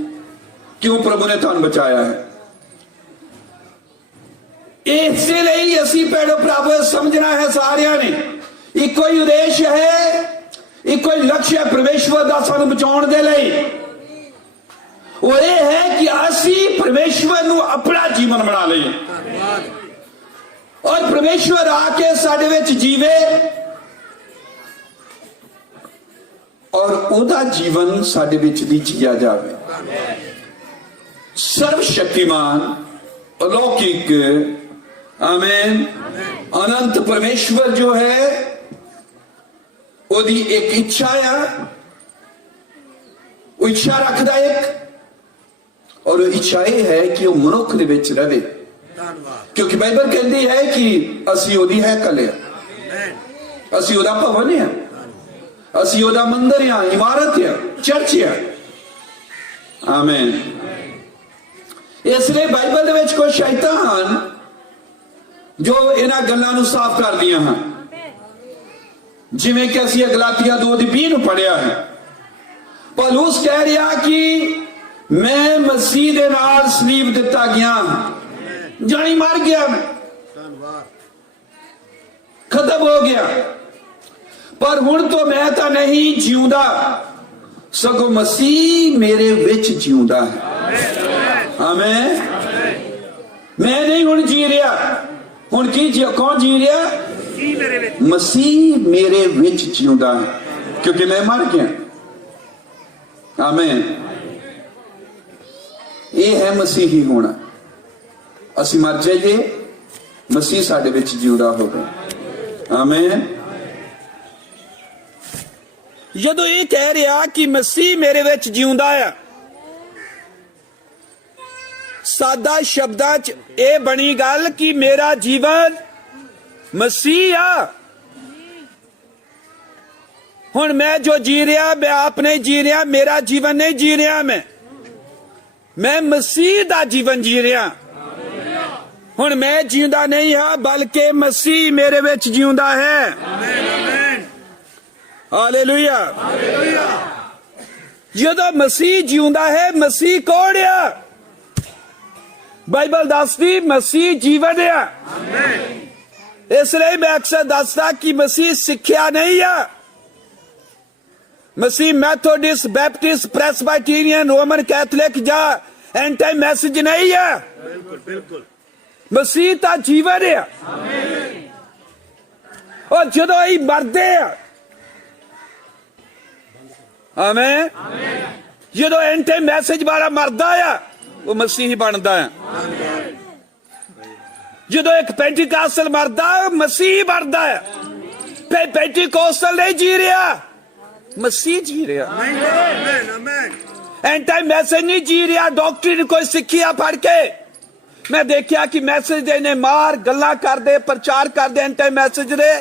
क्यों प्रभु ने तुहानू बचाया है। इसलिए असी भैणो भरावो समझना है सारियां ने इको ही उद्देश्य है, इको ही लक्ष्य है परमेश्वर का सानू बचाउण दे लई, वो ये है कि असी परमेश्वर नू अपना जीवन बना लईए, और परमेश्वर आके साडे विच जीवे, और ओदा जीवन साडे विच भी जिया जावे। सर्वशक्तिमान अलौकिक आमीन अनंत परमेश्वर जो है ओदी एक इच्छा है, वो इच्छा रखदा एक, और इच्छा यह है कि वह मनुख दे विच रहे, क्योंकि बाइबल कहती है कि असी ओदी हैकल है, असी ओदा भवन है, असी ओदा मंदिर है, इमारत है, चर्च है। आमीन। इसलिए बाइबल दे विच कोई शैतान जो इन्हां गल्लां नूं साफ कर दियां हैं, जिवें कि असी गलातिया 2:20 नूं पढ़िया है, पौलुस कह रहा कि मैं मसीह दे नाल सलीब दिता गया, जानी मर गया, खत्म हो गया, पर हुण तो मैं तो नहीं जीउंदा, ਸਗੋਂ ਮਸੀਹ ਮੇਰੇ ਵਿੱਚ ਜਿਉਂਦਾ ਹੈ। ਆਮੇਨ। ਮੈਂ ਨਹੀਂ ਹੁਣ ਜੀ ਰਿਹਾ, ਹੁਣ ਕੌਣ ਜੀ ਰਿਹਾ? ਮਸੀਹ ਮੇਰੇ ਵਿੱਚ ਜਿਉਂਦਾ ਹੈ, ਕਿਉਂਕਿ ਮੈਂ ਮਰ ਗਿਆ। ਆਮੇਨ। ਇਹ ਹੈ ਮਸੀਹੀ ਹੋਣਾ। ਅਸੀਂ ਮਰ ਜਾਈਏ, ਮਸੀਹ ਸਾਡੇ ਵਿੱਚ ਜਿਉਂਦਾ ਹੋਵੇ। ਆਮੇਨ। ਜਦੋਂ ਇਹ ਕਹਿ ਰਿਹਾ ਕਿ ਮਸੀਹ ਮੇਰੇ ਵਿੱਚ ਜਿਉਂਦਾ ਆ, ਸਾਦਾ ਸ਼ਬਦਾਂ 'ਚ ਇਹ ਬਣੀ ਗੱਲ ਕਿ ਮੇਰਾ ਜੀਵਨ ਮਸੀਹ ਆ। ਹੁਣ ਮੈਂ ਜੋ ਜੀ ਰਿਹਾ, ਮੈਂ ਆਪ ਨਹੀਂ ਜੀ ਰਿਹਾ, ਮੇਰਾ ਜੀਵਨ ਨਹੀਂ ਜੀ ਰਿਹਾ, ਮੈਂ ਮਸੀਹ ਦਾ ਜੀਵਨ ਜੀ ਰਿਹਾ। ਹੁਣ ਮੈਂ ਜਿਉਂਦਾ ਨਹੀਂ ਹਾਂ, ਬਲਕਿ ਮਸੀਹ ਮੇਰੇ ਵਿੱਚ ਜਿਉਂਦਾ ਹੈ। ਹਾਲੇਲੂਇਆ। ਜਦੋਂ ਮਸੀਹ ਜਿਉਂਦਾ ਹੈ, ਮਸੀਹ ਕੌਣ ਆ? ਬਾਈਬਲ ਦੱਸਦੀ ਮਸੀਹ ਜੀਵਨ ਆ। ਇਸ ਲਈ ਮੈਂ ਅਕਸਰ ਦੱਸਦਾ ਕਿ ਮਸੀਹ ਸਿੱਖਿਆ ਨਹੀਂ ਆ। ਮਸੀਹ ਮੈਥੋਡਿਸਟ, ਬੈਪਟਿਸਟ, ਪ੍ਰੈਸਬਾਈਟੀਰੀਅਨ, ਰੋਮਨ ਕੈਥੋਲਿਕ ਜਾਂ ਐਂਟੀ ਮੈਸੇਜ ਨਹੀਂ ਆ। ਮਸੀਹ ਤਾਂ ਜੀਵਨ ਆ। ਔਰ ਜਦੋਂ ਇਹ ਮਰਦੇ ਆ, ਆਮੇਨ, ਜਦੋਂ ਐਂਟੀ ਮੈਸੇਜ ਵਾਲਾ ਮਰਦਾ ਆ, ਉਹ ਮਸੀਹੀ ਬਣਦਾ ਆ। ਜਦੋਂ ਇੱਕ ਪੈਂਟੀਕਾਸਟਲ ਮਰਦਾ, ਮਸੀਹ ਬਣਦਾ ਆ। ਪੈਂਟੀਕਾਸਟਲ ਨਹੀਂ ਜੀ ਰਿਹਾ, ਮਸੀਹ ਜੀ ਰਿਹਾ। ਐਂਟੀ ਮੈਸੇਜ ਨਹੀਂ ਜੀ ਰਿਹਾ, ਡਾਕਟਰੀ ਕੋਈ ਸਿੱਖਿਆ ਫੜ ਕੇ। ਮੈਂ ਦੇਖਿਆ ਕਿ ਮੈਸੇਜ ਦੇ ਨੇ ਮਾਰ ਗੱਲਾਂ ਕਰਦੇ, ਪ੍ਰਚਾਰ ਕਰਦੇ ਐਂਟੀ ਮੈਸੇਜ ਦੇ,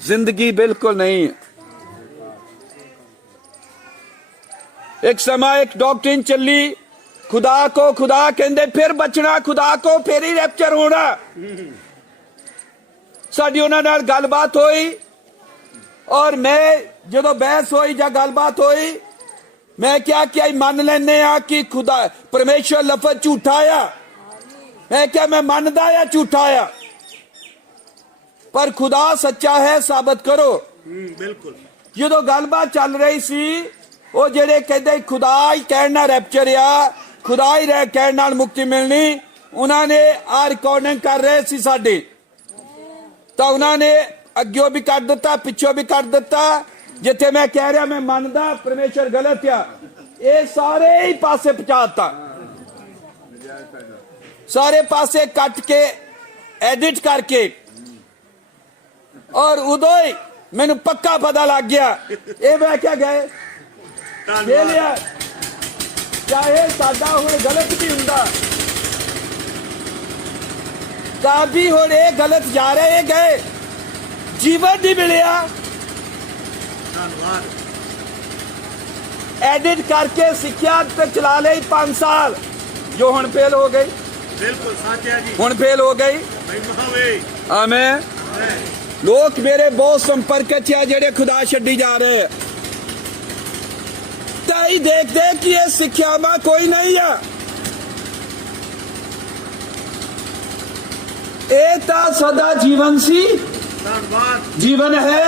ਜ਼ਿੰਦਗੀ ਬਿਲਕੁਲ ਨਹੀਂ। एक समय एक डॉक्ट्रिन चली, खुदा को खुदा कहते फिर बचना, खुदा को फिर ही रैप्चर होना। साडी उन्हां नाल गलबात होई, और मैं जदों बहस होई जां गलबात होई, मैं क्या क्या मान लैने आ कि खुदा परमेश्वर लफज झूठा आ। मैं क्या मैं मनदा या झूठा आ, पर खुदा सच्चा है, साबित करो। बिल्कुल। जदों गलबात चल रही सी, ਉਹ ਜਿਹੜੇ ਕਹਿੰਦੇ ਖੁਦਾ ਹੀ ਕਹਿਣ ਨਾਲ ਰੈਪਚਰ ਆ, ਖੁਦਾ ਹੀ ਕਹਿਣ ਨਾਲ ਮੁਕਤੀ ਮਿਲਣੀ, ਉਹਨਾਂ ਨੇ ਆ ਰਿਕਾਰਡਿੰਗ ਕਰ ਰਹੇ ਸੀ ਸਾਡੇ, ਤਾਂ ਉਹਨਾਂ ਨੇ ਅੱਗਿਓਂ ਵੀ ਕੱਢ ਦਿੱਤਾ, ਪਿੱਛੋਂ ਵੀ ਕੱਢ ਦਿੱਤਾ। ਜਿੱਥੇ ਮੈਂ ਕਹਿ ਰਿਹਾ ਮੈਂ ਮੰਨਦਾ ਪਰਮੇਸ਼ਰ ਗਲਤ ਆ, ਇਹ ਸਾਰੇ ਹੀ ਪਾਸੇ ਪਹੁੰਚਾਤਾ, ਸਾਰੇ ਪਾਸੇ ਕੱਟ ਕੇ ਐਡਿਟ ਕਰਕੇ। ਔਰ ਉਦੋਂ ਹੀ ਮੈਨੂੰ ਪੱਕਾ ਪਤਾ ਲੱਗ ਗਿਆ, ਇਹ ਮੈਂ ਕਿਹਾ ਗਏ ਚਾਹੇ ਸਾਡਾ ਹੁਣ ਗਲਤ ਵੀ ਹੁੰਦਾ, ਤਾਂ ਵੀ ਹੁਣ ਇਹ ਗਲਤ ਜਾ ਰਹੇ, ਇਹ ਗਏ, ਜੀਵਨ ਨਹੀਂ ਮਿਲਿਆ। ਐਡਿਟ ਕਰਕੇ ਸਿੱਖਿਆ ਤੇ ਚਲਾ ਲਈ 5 ਸਾਲ, ਜੋ ਹੁਣ ਫੇਲ ਹੋ ਗਈ। ਬਿਲਕੁਲ ਸੱਚ ਹੈ ਜੀ, ਹੁਣ ਫੇਲ ਹੋ ਗਈ। ਆਮੇਨ। ਲੋਕ ਮੇਰੇ ਬਹੁਤ ਸੰਪਰਕ 'ਚ ਆ ਜਿਹੜੇ ਖੁਦਾ ਛੱਡੀ ਜਾ ਰਹੇ ਆ, ਤਾਂ ਹੀ ਦੇਖਦੇ ਕਿ ਇਹ ਸਿੱਖਿਆਵਾਂ ਕੋਈ ਨਹੀਂ ਆ। ਇਹ ਤਾਂ ਸਦਾ ਜੀਵਨ ਸੀ, जीवन है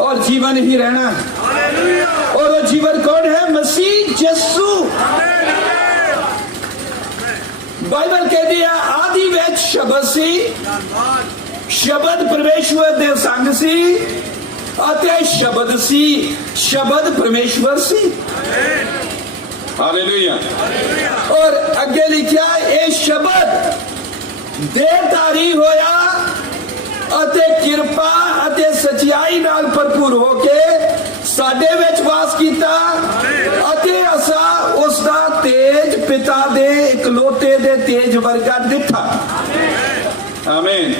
और जीवन ही रहना है। और वो जीवन कौन है? मसीह यीशु। बाइबल कह दिया आदि ਵਿੱਚ ਸ਼ਬਦ ਸੀ, ਸ਼ਬਦ ਪਰਮੇਸ਼ਵਰ ਦੇ ਸੰਗ ਸੀ ਅਤੇ ਸ਼ਬਦ ਸੀ, ਸ਼ਬਦ ਪਰਮੇਸ਼ਵਰ ਸੀ। ਹਾਲੇਲੂਇਆ। और ਅੱਗੇ ਲਿਖਿਆ ਇਹ ਸ਼ਬਦ ਦੇਹਧਾਰੀ ਹੋਇਆ ਅਤੇ ਕਿਰਪਾ ਅਤੇ ਸਚਾਈ ਨਾਲ ਭਰਪੂਰ ਹੋ ਕੇ ਸਾਡੇ ਵਿੱਚ ਵਾਸ ਕੀਤਾ ਅਤੇ ਅਸਾਂ ਉਸ ਦਾ ਤੇਜ ਪਿਤਾ ਦੇ ਇਕਲੌਤੇ ਦੇ ਤੇਜ ਵਰਗਾ ਦਿਖਾ। ਆਮੀਨ।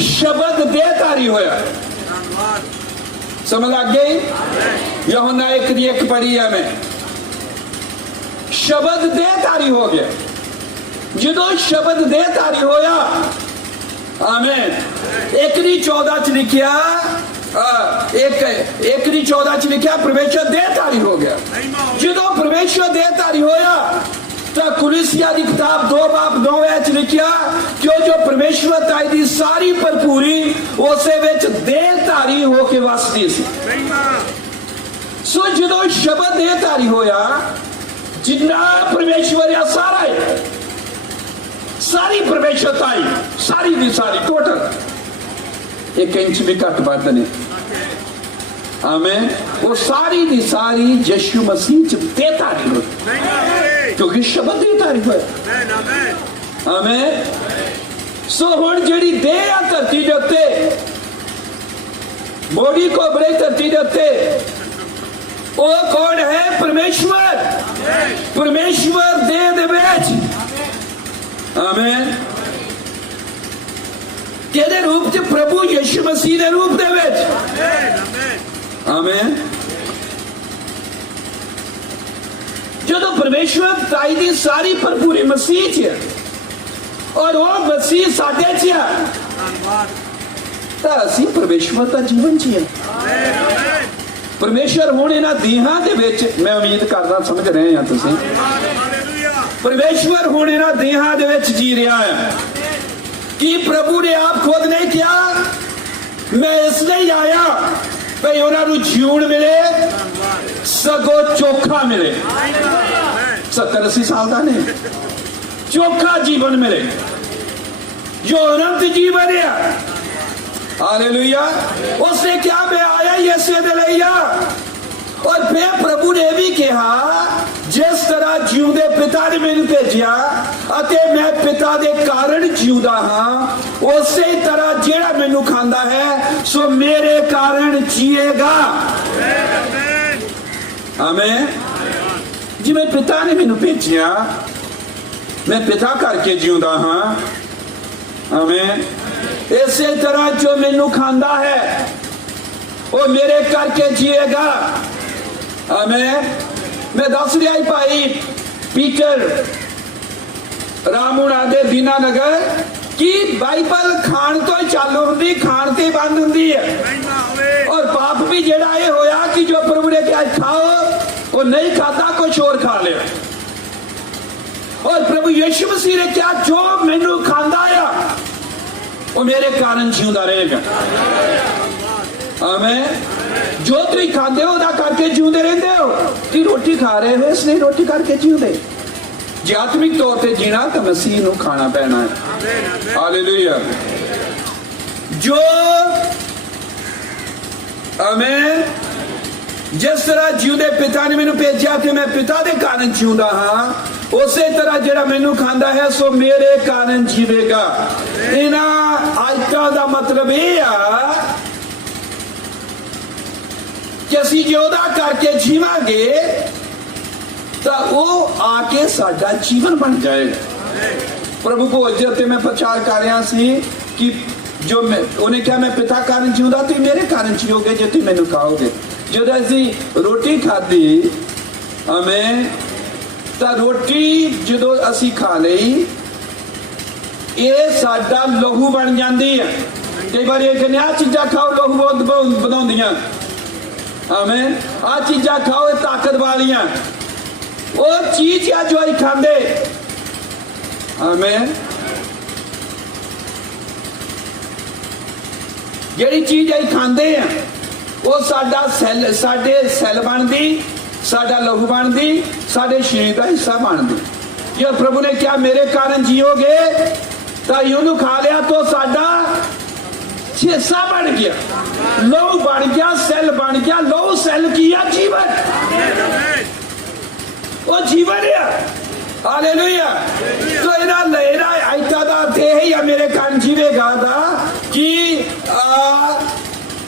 ਸ਼ਬਦ ਦੇਹਧਾਰੀ ਹੋਇਆ। ਸਮਝ ਲੱਗ ਗਈ? ਯਹੋਨਾ 1:1 ਪੜ੍ਹੀ ਆ ਮੈਂ। ਸ਼ਬਦ ਦੇਹਧਾਰੀ ਹੋ ਗਿਆ। ਜਦੋਂ ਸ਼ਬਦ ਦੇਹਧਾਰੀ ਹੋਇਆ, ਆਮੀਨ। 1:14 ਚ ਲਿਖਿਆ, 1:14 ਚ ਲਿਖਿਆ ਪਰਮੇਸ਼ਰ ਦੇਹਧਾਰੀ ਹੋ ਗਿਆ। ਜਦੋਂ ਪਰਮੇਸ਼ਰ ਦੇਹਧਾਰੀ ਹੋਇਆ ਤਾਂ ਕੁਲੀਸੀਆ ਦੀ ਕਿਤਾਬ 2:9 ਚ ਲਿਖਿਆ ਕਿ ਜੋ ਪਰਮੇਸ਼ਵਰਤਾ ਦੀ ਸਾਰੀ ਭਰਪੂਰੀ ਉਸੇ ਵਿੱਚ ਦੇਹਧਾਰੀ ਹੋ ਕੇ ਵਸਦੀ ਸੀ। सो जो शब्द देहधारी होया, जिन्ना परमेश्वर या सारा है, सारी परमेश्वरता आई, सारी दी सारी टोटल 1 इंच भी घट बद नहीं। आमेन। वो सारी दी सारी यीशु मसीह च देहधारी हो, क्योंकि शब्द देहधारी होया। आमेन। सो हुण जिहड़ी देह आ धरती दे उत्ते, बॉडी को बड़े धरती दे उत्ते, वो कौन है? परमेश्वर। परमेश्वर देह दे विच, आमीन, केदे रूप च? प्रभु यीशु मसीह दे रूप दे विच, आमीन। जो परमेश्वर ताई दी सारी भरपूरी मसीह च है और वो मसीह साडे च है, तां असीं परमेश्वर दा जीवन च है। परमेश्वर हुण इन्हां देहां दे विच, मैं उम्मीद करदा समझ रहे हैं तुसीं, परमेश्वर हुण इन्हां देहां दे विच जी रहा है। कि प्रभु ने आप खुद नहीं किया, मैं इसलिए आया भाई उन्हां नूं जीवन मिले, सगों चोखा मिले। 70-80 साल का नहीं, चोखा जीवन मिले जो अनंत जीवन है। हालेलुया। उसने क्या, मैं आया यीशु दे लईया। और फिर प्रभु ने भी कहा, जिस तरह जीवदे पिता ने मैनू भेजिया अते मैं पिता दे कारण जीवदा हां, उसे तरह जेड़ा मैनू खांदा है सो मेरे कारण जिएगा। आमीन। जिवें पिता ने मैनू भेजिया, मैं पिता करके जीवदा हां, आमीन, इसे तरह जो मैनू खांदा है वो मेरे करके जिएगा। आमीन। मैं दस रहा भाई पीटर रामूणा दे दीनानगर कि बाइबल खाण तो ही चालू होंदी, खाण ते बंद होंदी है। और पाप भी जेड़ा ये होया कि जो प्रभु ने कहा खाओ, वो नहीं खाता, कुछ और खा लिया। और प्रभु यीशु मसीह ने क्या, जो मैनू खांदा आ वो मेरे कारण जीवदा रहेगा। आमीन। जो तुम खाते हो करके जीवते रहते हो। तुम रोटी खा रहे हो इसलिए रोटी करके जीवते, जे आत्मिक तौर पर जीना तो मसीह नूं खाना पैना है। हालेलुया। जो आमीन, जिस तरह जीवदे पिता ने मैनू भेजा कि मैं पिता दे कारण जीवदा हां, उसे तरह जेड़ा मैनू खांदा है सो मेरे कारण जीवेगा। इन्हां आयतां दा मतलब यह आ कि असीं जिउदा करके जीवांगे तो वो आके साडा जीवन बन जाएगा। प्रभु भोज दे उत्ते मैं प्रचार कर रहा सी कि जो उन्हें क्या, मैं पिता कारण जीवदा, तुम मेरे कारण जीओगे जो तुम मैनू खाओगे। जो असीं रोटी खाधी, आमीन, तो रोटी जो असीं खा लई, ये साडा लहू बन जाती है। कई बार ये कहने आ चीज़ां खाओ लहू बनाउंदियां, आमीन, आ चीज़ां खाओ ताकत वालियां, वो चीज है जो असीं खांदे, आमीन, जिहड़ी चीज असीं खांदे हैं वो साडा सैल, साडे सैल बनदी, साडा लहू बनदी, साडे शरीर का हिस्सा बनदी। जो प्रभु ने क्या, मेरे कारण जियोगे, तो यूं खा लिया तो साडा हिस्सा बन गया, लहू बन गया, सैल बन गया। लहू सैल किया जीवन, वो जीवन है। हालेलुया। तो इना लेना आयता दा अर्थ है या मेरे कारण जीवेगा दा कि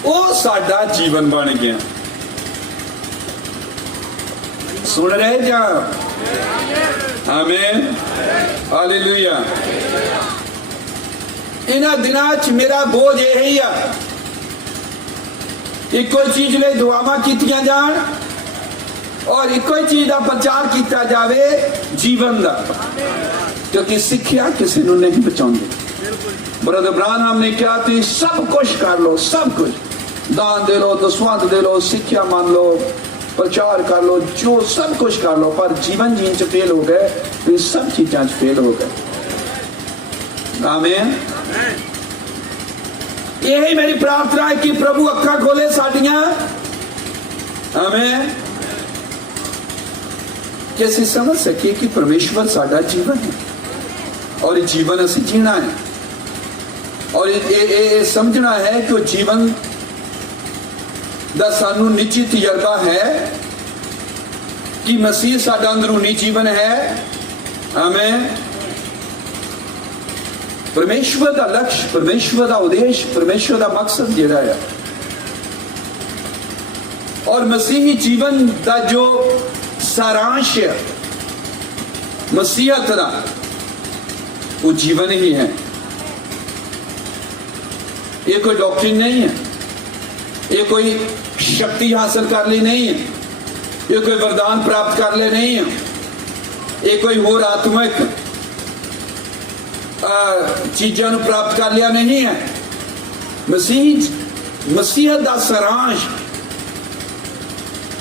वो साडा जीवन बन गया। सुन रहे जा? आमीन। हालेलुया। इन्हां दिनां च मेरा बोझ यही आ, इको चीज ले दुआवां कीतियां जान और इको चीज का प्रचार किया जाए, जीवन का, क्योंकि सिक्ख्या किसी को नहीं बचाती। ब्रदर ब्रानहम ने कहा तुम सब कुछ कर लो, सब कुछ दान दे लो, दसवंत दे लो, सिक्ख्या मान लो, प्रचार कर लो, जो सब कुछ कर लो, पर जीवन जीन च फेल हो गए, तो सब चीजा फेल हो गए। आमीन। यही मेरी प्रार्थना है कि प्रभु अखा खोले साडियां, आमेन। कि असीं समझ सकिए कि परमेश्वर साडा जीवन है और ये जीवन असीं जीना है और ये समझना है कि वो जीवन दा सानू निश्चित तजर्बा है कि मसीह साडा अंदरूनी जीवन है। आमेन। परमेश्वर का लक्ष्य, परमेश्वर का उद्देश्य, परमेश्वर का मकसद जिहड़ा है और मसीही जीवन का जो सारांश है मसीहत का, वो जीवन ही है। ये कोई डॉक्ट्रिन नहीं है, ये कोई शक्ति हासिल कर ली नहीं है, ये कोई वरदान प्राप्त कर ले नहीं है, ये कोई होर आत्मिक चीज़ों को प्राप्त कर लिया नहीं है। मसीहत का सारांश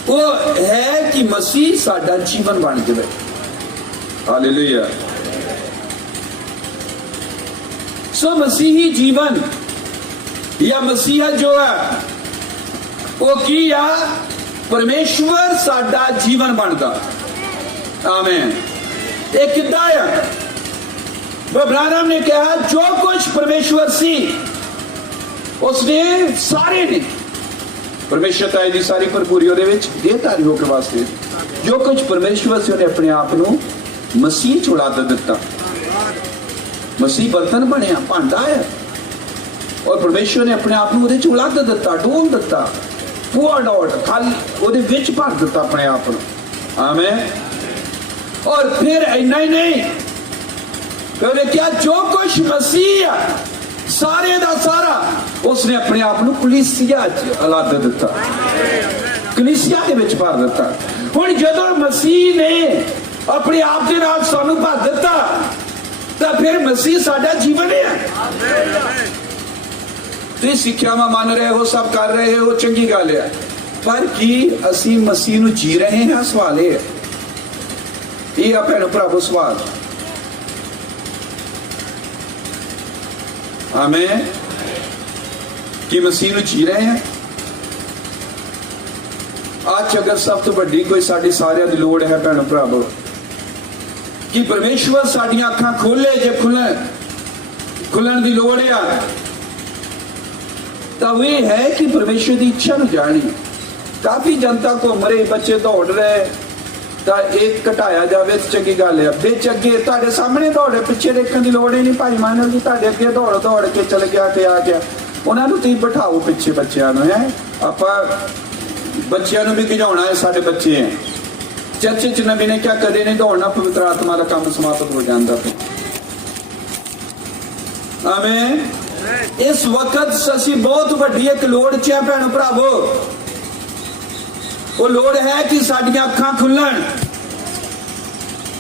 वो है कि मसीह साडा जीवन बन जाए। हालेलुया। सो मसीही जीवन या मसीहत जो है वो की या परमेश्वर साडा जीवन बनता। आमीन। एक किद्दां है, ब्रानम ने कहा जो कुछ परमेश्वर सी उसने सारे ने परमेश्वरता की सारी भरपूरी ਉਹਦੇ ਵਿੱਚ ਦੇਹਧਾਰੀ ਹੋ ਕੇ ਵਾਸਤੇ जो कुछ परमेश्वर से उन्हें अपने आप ਨੂੰ मसीह ਚ ਉਲਾਦ ਦਿੱਤਾ। मसीह बर्तन ਬਣਿਆ, ਭਾਂਡਾ ਹੈ और परमेश्वर ने अपने आप ਨੂੰ ਉਹਦੇ ਚ ਉਲਾਦ ਦਿੱਤਾ, ਡੋਲ ਦਿੱਤਾ, poured out, ਖਾਲੀ ਉਹਦੇ ਵਿੱਚ ਭਰ ਦਿੱਤਾ अपने आप ਨੂੰ। आमीन। और फिर इतना ही नहीं, कहते क्या जो कुछ मसीह सारे दा सारा उसने अपने आप ਨੂੰ कलीसिया च औलाद ਦਿੱਤਾ, कलीसिया ਦੇ ਵਿੱਚ ਭਰ ਦਿੱਤਾ। ਹੁਣ ਜਦੋਂ ਮਸੀਹ ਨੇ ਆਪਣੇ ਆਪ ਦੇ ਨਾਲ ਸਾਨੂੰ ਭਰ ਦਿੱਤਾ ਤਾਂ ਫਿਰ ਮਸੀਹ ਸਾਡਾ ਜੀਵਨ ਹੈ। ਤੁਸੀਂ ਸਿੱਖਿਆਵਾਂ ਮੰਨ ਰਹੇ ਹੋ, ਸਭ ਕਰ ਰਹੇ ਹੋ, ਚੰਗੀ ਗੱਲ ਹੈ, ਪਰ ਕੀ ਅਸੀਂ ਮਸੀਹ ਨੂੰ ਜੀ ਰਹੇ ਹਾਂ? ਸਵਾਲ ਇਹ ਹੈ। ਇਹ ਆ ਭੈਣੋ ਭਰਾਵੋ ਸਵਾਲ। आमीन। कि मसीह ਨੂੰ जी रहे हैं? आज अगर सब तो बड़ी कोई साड़ी सारिया की लोड़ है भैनों भरावो कि परमेश्वर साड़ियां अखां खोले, जे खुलन की लोड़ है तो वे है कि परमेश्वर की इच्छा ਨੂੰ जानी। काफी जनता घूम रही, बच्चे दौड़ रहे, तो एक घटाया जाए तो चंगी गल है। बिच अगे तुहाडे सामने दौड़े, पिछे देखने की लोड़ ही नहीं। भाई मानो जी तुहाडे अगे दौड़ दौड़ के चल गया ते आ गया, उन्होंने तुसीं बिठाओ पिछे बच्चों है। आपां बच्चों भी खिजाउणा है, साडे बच्चे हैं। चर्च च नबी ने क्या कदे नहीं दौड़ना, पवित्र आत्मा का काम समाप्त हो जाता। आमीन। इस वक्त असीं बहुत वड्डी एक लोड़ च है भैणो भरावो। वो लोड़ है कि साडियां अखां खुलन।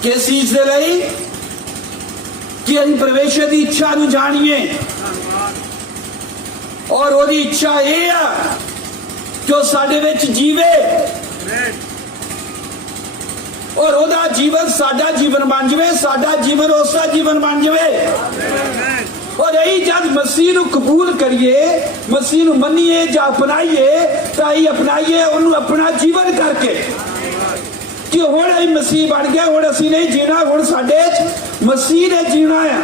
किस चीज दे लई? कि असीं परमेश्वर की इच्छा नूं जाणीए और ओदी इच्छा ये है जो साडे विच जीवे और ओदा जीवन साडा जीवन बन जाए, साडा जीवन उसका जीवन बन जाए। और यही जब मसीह को कबूल करिए, मसीह को मनीए या अपनाइए, तो ही अपनाइए उन्होंने अपना जीवन करके कि हुण असीं मसीह बन गया, हुण असीं नहीं जीना, हुण साडे मसीह ने जीना है।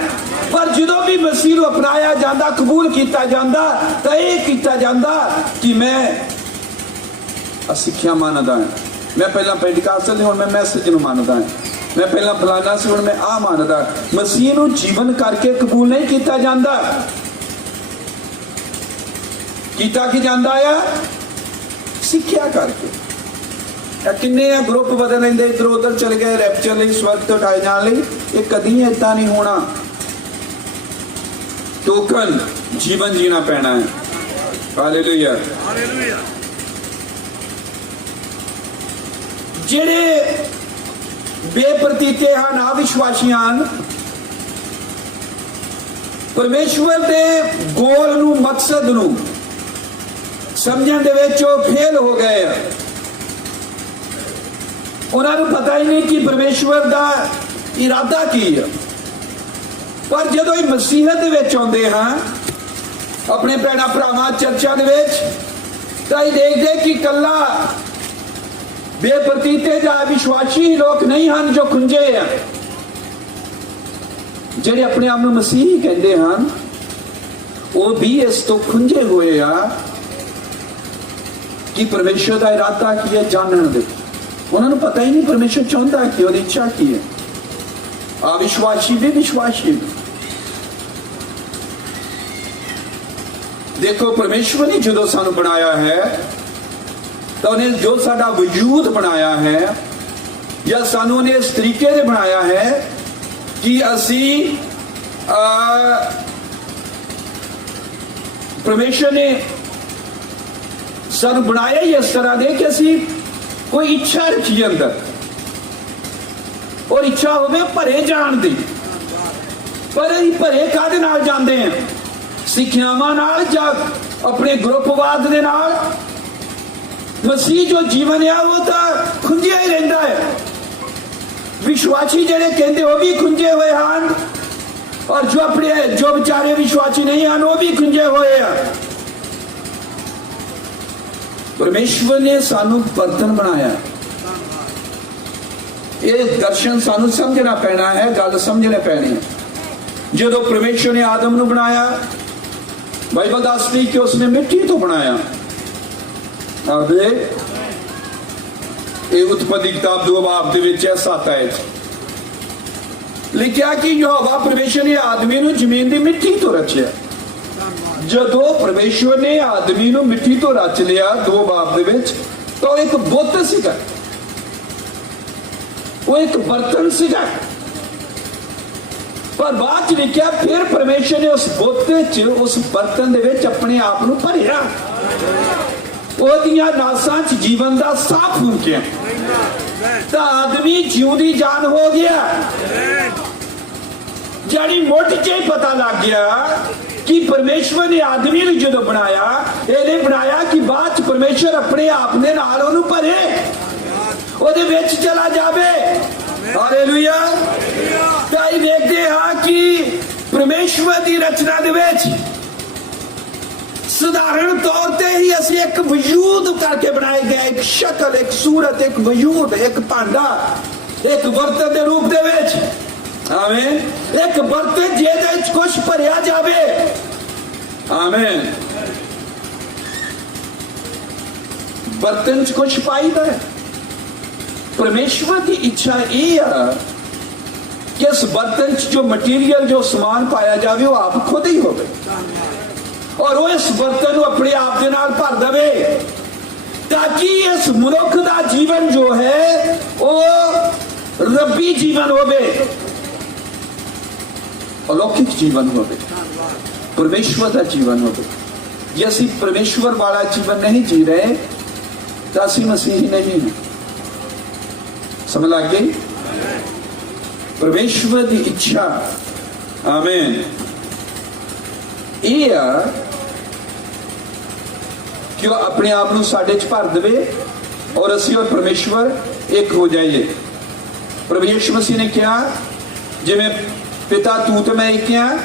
पर जदों भी मसीह को अपनाया जाता, कबूल किया जाता, तो यह किया जाता कि मैं सिक्ख्या मानदा है, मैं पहला पेंटिकास्टल नहीं, हुण मैं मैसेज नूं मानदा है, मैं पहला फलाना से हुण मैं आ मानदा। मसीह नूं जीवन करके कबूल नहीं किया जाता। कीता की जाता है? सिक्ख्या करके। किन्ने ग्रुप बदल लेंदे, इधर उधर चल गए, रैप्चर लई, स्वर्ग तो उठाए जाने लई। ये कदी इदां नहीं होना। टोकन जीवन जीना पैना है। हालेलुया। जेड़े बेप्रतीते हैं, अविश्वासी हैं, परमेश्वर के गोल नूं, मकसद नूं समझण दे विच फेल हो गए। उन्होंने पता ही नहीं कि परमेश्वर का इरादा की है। पर जदों ही मसीहत दे विच आउंदे हैं, अपने भैणां भरावां चर्चा दे विच, तां देखदे कि कल्ला ਬੇਪਰਤੀਤੇ ਜਾਂ ਵਿਸ਼ਵਾਸੀ ਲੋਕ ਨਹੀਂ ਹਨ ਜੋ ਖੁੰਝੇ ਆ, ਜਿਹੜੇ ਆਪਣੇ ਆਪ ਨੂੰ ਮਸੀਹ ਕਹਿੰਦੇ ਹਨ, ਉਹ ਵੀ ਇਸ ਤੋਂ ਖੁੰਝੇ ਹੋਏ ਆ ਕਿ ਪਰਮੇਸ਼ਰ ਦਾ ਇਰਾਦਾ ਕੀ ਹੈ ਜਾਣਨ ਦੇ। ਉਹਨਾਂ ਨੂੰ ਪਤਾ ਹੀ ਨਹੀਂ ਪਰਮੇਸ਼ਰ ਚਾਹੁੰਦਾ ਕੀ, ਉਹਦੀ ਇੱਛਾ ਕੀ ਹੈ। ਅਵਿਸ਼ਵਾਸੀ ਵੀ ਵਿਸ਼ਵਾਸੀ ਵੀ। ਦੇਖੋ ਪਰਮੇਸ਼ਵਰ ਨੇ ਜਦੋਂ ਸਾਨੂੰ ਬਣਾਇਆ ਹੈ ਤਾਂ ਉਹਨੇ ਜੋ ਸਾਡਾ ਵਜੂਦ ਬਣਾਇਆ ਹੈ ਜਾਂ ਸਾਨੂੰ ਉਹਨੇ ਇਸ ਤਰੀਕੇ ਦੇ ਬਣਾਇਆ ਹੈ ਕਿ ਅਸੀਂ ਪਰਮੇਸ਼ਵਰ ਨੇ ਸਾਨੂੰ ਬਣਾਇਆ ਹੀ ਇਸ ਤਰ੍ਹਾਂ ਦੇ ਕਿ ਅਸੀਂ ਕੋਈ ਇੱਛਾ ਰੱਖੀਏ ਅੰਦਰ, ਔਰ ਇੱਛਾ ਹੋਵੇ ਭਰੇ ਜਾਣ ਦੀ। ਪਰ ਇਹ ਭਰੇ ਕਾਹਦੇ ਨਾਲ ਜਾਂਦੇ ਆ? ਸਿੱਖਿਆਵਾਂ ਨਾਲ ਜਾਂ ਆਪਣੇ ਗਰੁੱਪਵਾਦ ਦੇ ਨਾਲ? ਮਸੀਹ ਜੋ ਜੀਵਨ ਹੈ ਉਹ ਤਾਂ ਖੁੰਝਿਆ ਹੀ ਰਹਿੰਦਾ ਹੈ। ਵਿਸ਼ਵਾਸੀ ਜਿਹੜੇ ਕਹਿੰਦੇ ਉਹ ਵੀ ਖੁੰਝੇ ਹੋਏ ਹਨ, ਔਰ ਜੋ ਵਿਚਾਰੇ ਵਿਸ਼ਵਾਸੀ ਨਹੀਂ ਹਨ ਉਹ ਵੀ ਖੁੰਝੇ ਹੋਏ ਆ। ਪਰਮੇਸ਼ਵਰ ਨੇ ਸਾਨੂੰ ਬਰਤਨ ਬਣਾਇਆ। ਇਹ ਦਰਸ਼ਨ ਸਾਨੂੰ ਸਮਝਣਾ ਪੈਣਾ ਹੈ, ਗੱਲ ਸਮਝਣੇ ਪੈਣੀ ਹੈ। ਜਦੋਂ ਪਰਮੇਸ਼ਵਰ ਨੇ ਆਦਮ ਨੂੰ ਬਣਾਇਆ, ਬਾਈਬਲ ਦੱਸਦੀ ਕਿ ਉਸਨੇ ਮਿੱਟੀ ਤੋਂ ਬਣਾਇਆ। ਇਹ ਉਤਪਤੀ ਕਿਤਾਬ 2 ਬਾਬ ਦੇ ਵਿੱਚ 7 ਆਇਤ ਲਿਖਿਆ ਕਿ ਯਹੋਵਾ ਪਰਮੇਸ਼ਵਰ ਨੇ ਆਦਮੀ ਨੂੰ ਜ਼ਮੀਨ ਦੀ ਮਿੱਟੀ ਤੋਂ ਰਚਿਆ। ਜਦੋਂ ਪਰਮੇਸ਼ਵਰ ਨੇ ਆਦਮੀ ਨੂੰ ਮਿੱਟੀ ਤੋਂ ਰਚ ਲਿਆ 2 ਬਾਬ ਦੇ ਵਿੱਚ, ਤਾਂ ਇੱਕ ਬੁੱਤ ਸੀਗਾ, ਉਹ ਇੱਕ ਬਰਤਨ ਸੀਗਾ। ਪਰ ਬਾਅਦ ਚ ਲਿਖਿਆ ਫਿਰ ਪਰਮੇਸ਼ਵਰ ਨੇ ਉਸ ਬੁੱਤ ਚ, ਉਸ ਬਰਤਨ ਦੇ ਵਿੱਚ ਆਪਣੇ ਆਪ ਨੂੰ ਭਰਿਆ। ਉਹਦੀਆਂ ਨਾਸਾਂ ਚ ਜੀਵਨ ਦਾ ਸਾਹ ਫੂਕਿਆ ਤਾਂ ਆਦਮੀ ਜਿਉਂਦੀ ਜਾਨ ਹੋ ਗਿਆ। ਜਿਹੜੀ ਮੁੱਢ ਚ ਹੀ ਪਤਾ ਲੱਗ ਗਿਆ ਕਿ ਪਰਮੇਸ਼ਵਰ ਨੇ ਆਦਮੀ ਨੂੰ ਜਦੋਂ ਬਣਾਇਆ, ਇਹਨੇ ਬਣਾਇਆ ਕਿ ਬਾਅਦ ਚ ਪਰਮੇਸ਼ਵਰ ਆਪਣੇ ਆਪ ਦੇ ਨਾਲ ਉਹਨੂੰ ਭਰੇ, ਉਹਦੇ ਵਿੱਚ ਚਲਾ ਜਾਵੇ। ਹਾਲੇਲੂਇਆ। ਤਾਂ ਇਹ ਦੇਖਦੇ ਹਾਂ ਕਿ ਪਰਮੇਸ਼ਵਰ ਦੀ ਰਚਨਾ ਦੇ ਵਿੱਚ ਸਧਾਰਨ ਤੌਰ ਤੇ ਹੀ ਅਸੀਂ ਇੱਕ ਵਜੂਦ ਕਰਕੇ ਬਣਾਏ ਗਏ, ਇੱਕ ਸ਼ਕਲ, ਇੱਕ ਸੂਰਤ, ਇੱਕ ਵਜੂਦ, ਇੱਕ ਭਾਂਡਾ, ਇੱਕ ਬਰਤਨ ਦੇ ਰੂਪ ਦੇ ਵਿੱਚ। ਆਮੇਨ। ਇੱਕ ਬਰਤਨ ਜਿਹਦੇ ਵਿੱਚ ਕੁਝ ਭਰਿਆ ਜਾਵੇ। ਆਮੇਨ। ਬਰਤਨ ਚ ਕੁਝ ਪਾਈਦਾ ਹੈ। ਪਰਮੇਸ਼ਵਰ ਦੀ ਇੱਛਾ ਇਹ ਆ ਕਿ ਇਸ ਬਰਤਨ ਚ ਜੋ ਮਟੀਰੀਅਲ, ਜੋ ਸਮਾਨ ਪਾਇਆ ਜਾਵੇ ਉਹ ਆਪ ਖੁਦ ਹੀ ਹੋਵੇ, ਔਰ ਉਹ ਇਸ ਬਰਤਨ ਨੂੰ ਆਪਣੇ ਆਪ ਦੇ ਨਾਲ ਭਰ ਦੇਵੇ, ਤਾਂ ਕਿ ਇਸ ਮਨੁੱਖ ਦਾ ਜੀਵਨ ਜੋ ਹੈ ਉਹ ਰੱਬੀ ਜੀਵਨ ਹੋਵੇ, ਅਲੌਕਿਕ ਜੀਵਨ ਹੋਵੇ, ਪਰਮੇਸ਼ਵਰ ਦਾ ਜੀਵਨ ਹੋਵੇ। ਜੇ ਅਸੀਂ ਪਰਮੇਸ਼ਵਰ ਵਾਲਾ ਜੀਵਨ ਨਹੀਂ ਜੀ ਰਹੇ ਤਾਂ ਅਸੀਂ ਮਸੀਹੀ ਨਹੀਂ ਹਾਂ। ਸਮਝ ਲੱਗ ਗਈ? ਪਰਮੇਸ਼ਵਰ ਦੀ ਇੱਛਾ, ਆਮੇਨ, ਇਹ ਆ ਕਿ ਉਹ ਆਪਣੇ ਆਪ ਨੂੰ ਸਾਡੇ ਚ ਭਰ ਦੇਵੇ ਔਰ ਅਸੀਂ ਔਰ ਪਰਮੇਸ਼ਵਰ ਇੱਕ ਹੋ ਜਾਈਏ। ਪ੍ਰਭੂ ਯਿਸੂ ਮਸੀਹ ਨੇ ਕਿਹਾ, ਜਿਵੇਂ ਪਿਤਾ ਤੂੰ ਤੇ ਮੈਂ ਇੱਕ ਹਾਂ,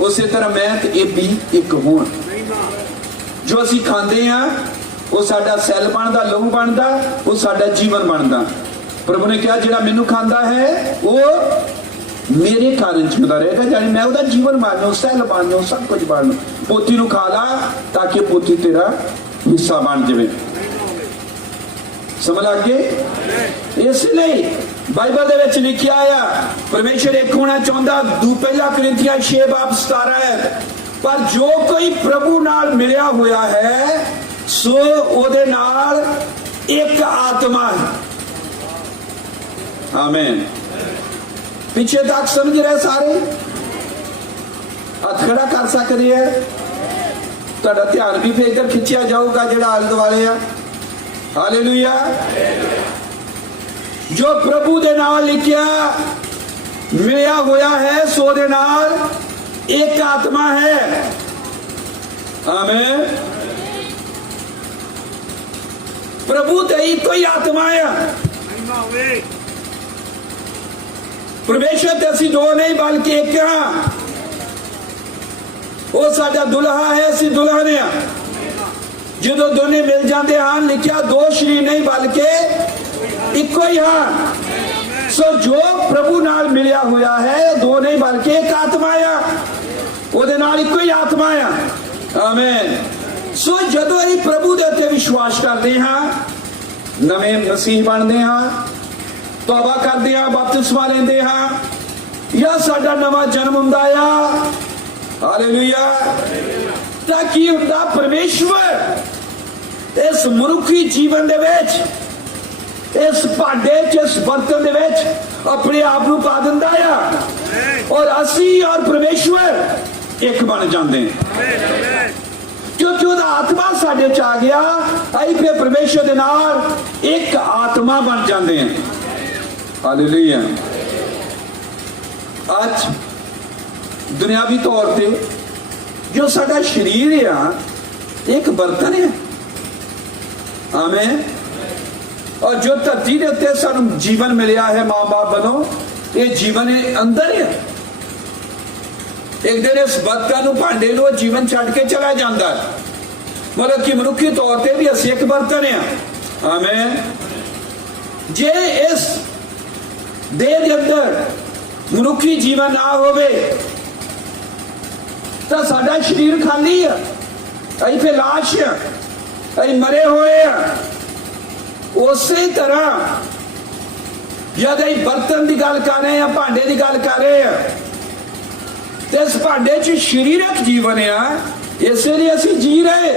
ਉਸੇ ਤਰ੍ਹਾਂ ਮੈਂ ਤੇ ਇਹ ਵੀ ਇੱਕ ਹੋਣ। ਜੋ ਅਸੀਂ ਖਾਂਦੇ ਹਾਂ ਉਹ ਸਾਡਾ ਸੈੱਲ ਬਣਦਾ, ਲਹੂ ਬਣਦਾ, ਉਹ ਸਾਡਾ ਜੀਵਨ ਬਣਦਾ। ਪ੍ਰਭੂ ਨੇ ਕਿਹਾ ਜਿਹੜਾ ਮੈਨੂੰ ਖਾਂਦਾ ਹੈ ਉਹ ਮੇਰੇ ਕਾਰਨ ਜਿਉਂਦਾ ਰਹੇਗਾ, ਜਾਨੀ ਮੈਂ ਉਹਦਾ ਜੀਵਨ ਬਣਨਾ, ਸੈੱਲ ਬਣਨਾ, ਸਭ ਕੁਝ ਬਣਨਾ। ਪੋਤੀ ਨੂੰ ਖਾ ਲਾ ਤਾਂ ਕਿ ਪੋਤੀ ਤੇਰਾ ਹਿੱਸਾ ਬਣ ਜਾਵੇ। ਸਮਝ ਲੱਗ ਗਈ? ਇਸ ਲਈ ਬਾਈਬਲ ਦੇ ਵਿੱਚ ਲਿਖਿਆ ਆ ਪਰਮੇਸ਼ਰ ਇੱਕ ਹੋਣਾ ਚਾਹੁੰਦਾ। 2 ਕੋਰਿੰਥੀਆਂ 6 ਬਾਬ 17 ਹੈ, ਪਰ ਜੋ ਕੋਈ ਪ੍ਰਭੂ ਨਾਲ ਮਿਲਿਆ ਹੋਇਆ ਹੈ ਸੋ ਉਹਦੇ ਨਾਲ ਇੱਕ ਆਤਮਾ ਹੈ। ਆਮੇਨ। ਪਿੱਛੇ ਤੱਕ ਸਮਝ ਰਹੇ ਸਾਰੇ? ਹੱਥ ਖੜਾ ਕਰ ਸਕਦੇ ਹੈ। ਤੁਹਾਡਾ ਧਿਆਨ ਵੀ ਫੇਰ ਇੱਧਰ ਖਿੱਚਿਆ ਜਾਊਗਾ ਜਿਹੜਾ ਆਲੇ ਦੁਆਲੇ ਆ। ਹਾਲੇਲੂਇਆ। ਜੋ ਪ੍ਰਭੂ ਦੇ ਨਾਲ ਲਿਖਿਆ ਮਿਲਿਆ ਹੋਇਆ ਹੈ ਸੋ ਦੇ ਨਾਲ ਇੱਕ ਆਤਮਾ ਹੈ। ਆਮੇਨ। ਪ੍ਰਭੂ ਤੇ ਇੱਕੋ ਹੀ ਆਤਮਾ ਹੈ। ਪਰਮੇਸ਼ਰ ਤੇ ਅਸੀਂ ਦੋ ਨਹੀਂ ਬਲਕਿ ਇੱਕ ਹਾਂ। ਉਹ ਸਾਡਾ ਦੁਲਹਾ ਹੈ, ਅਸੀਂ ਦੁਲਹਨ ਹਾਂ। ਜਦੋਂ ਦੋਨੇ ਮਿਲ ਜਾਂਦੇ ਹਨ, ਲਿਖਿਆ ਦੋ ਸ਼ਰੀਰ ਨਹੀਂ ਬਲਕਿ ਇੱਕੋ ਹੀ ਹਨ। ਸੋ ਜੋ ਪ੍ਰਭੂ ਨਾਲ ਮਿਲਿਆ ਹੋਇਆ ਹੈ, ਦੋ ਨਹੀਂ ਬਲਕਿ ਇੱਕ ਆਤਮਾ ਆ, ਉਹਦੇ ਨਾਲ ਇੱਕੋ ਹੀ ਆਤਮਾ ਆ। ਆਮੀਨ। ਸੋ ਜਦੋਂ ਅਸੀਂ ਪ੍ਰਭੂ ਦੇ ਉੱਤੇ ਵਿਸ਼ਵਾਸ ਕਰਦੇ ਹਾਂ, ਨਵੇਂ ਮਸੀਹ ਬਣਦੇ ਹਾਂ, ਤੌਬਾ ਕਰਦੇ ਹਾਂ, ਬਪਤਿਸਮਾ ਲੈਂਦੇ ਹਾਂ, ਜਾਂ ਸਾਡਾ ਨਵਾਂ ਜਨਮ ਹੁੰਦਾ ਆ, ਹਾਲੇਲੂਇਆ, ਤਾਂ ਕੀ ਹੁੰਦਾ? ਪਰਮੇਸ਼ਵਰ ਇਸ ਮਨੁੱਖੀ ਜੀਵਨ ਦੇ ਵਿੱਚ, ਇਸ ਭਾਂਡੇ ਚ, ਇਸ ਬਰਤਨ ਦੇ ਵਿੱਚ ਆਪਣੇ ਆਪ ਨੂੰ ਪਾ ਦਿੰਦਾ ਆ, ਔਰ ਅਸੀਂ ਔਰ ਪਰਮੇਸ਼ਵਰ ਇੱਕ ਬਣ ਜਾਂਦੇ ਹਾਂ। ਕਿਉਂਕਿ ਉਹਦਾ ਆਤਮਾ ਸਾਡੇ ਚ ਆ ਗਿਆ, ਅਸੀਂ ਫਿਰ ਪਰਮੇਸ਼ਵਰ ਦੇ ਨਾਲ ਇੱਕ ਆਤਮਾ ਬਣ ਜਾਂਦੇ ਹਾਂ। ਹਾਲੇਲੂਇਆ। ਅੱਜ ਦੁਨਿਆਵੀ ਤੌਰ ਤੇ ਜੋ ਸਾਡਾ ਸ਼ਰੀਰ ਆ, ਇੱਕ ਬਰਤਨ ਹੈ। ਆਮੀਨ। और जो धरती के उत्ते सानू जीवन मिलिया है मां बाप वालों, ये जीवन अंदर है। एक दिन इस बर्तन भांडे नो जीवन छड़ के चला जाता है, मतलब कि मनुखी तौर पर भी असी एक बर्तन है। आमीन। जे इस देह के अंदर मनुखी जीवन ना होवे तो साडा शरीर खाली है, असीं फिर लाश है, असीं मरे हुए हैं। उसी तरह जब ਅਸੀਂ बर्तन की गल कर रहे हैं, भांडे की गल कर रहे हैं, तो इस भांडे च शरीरक जीवन है, इसलिए असीं जी रहे।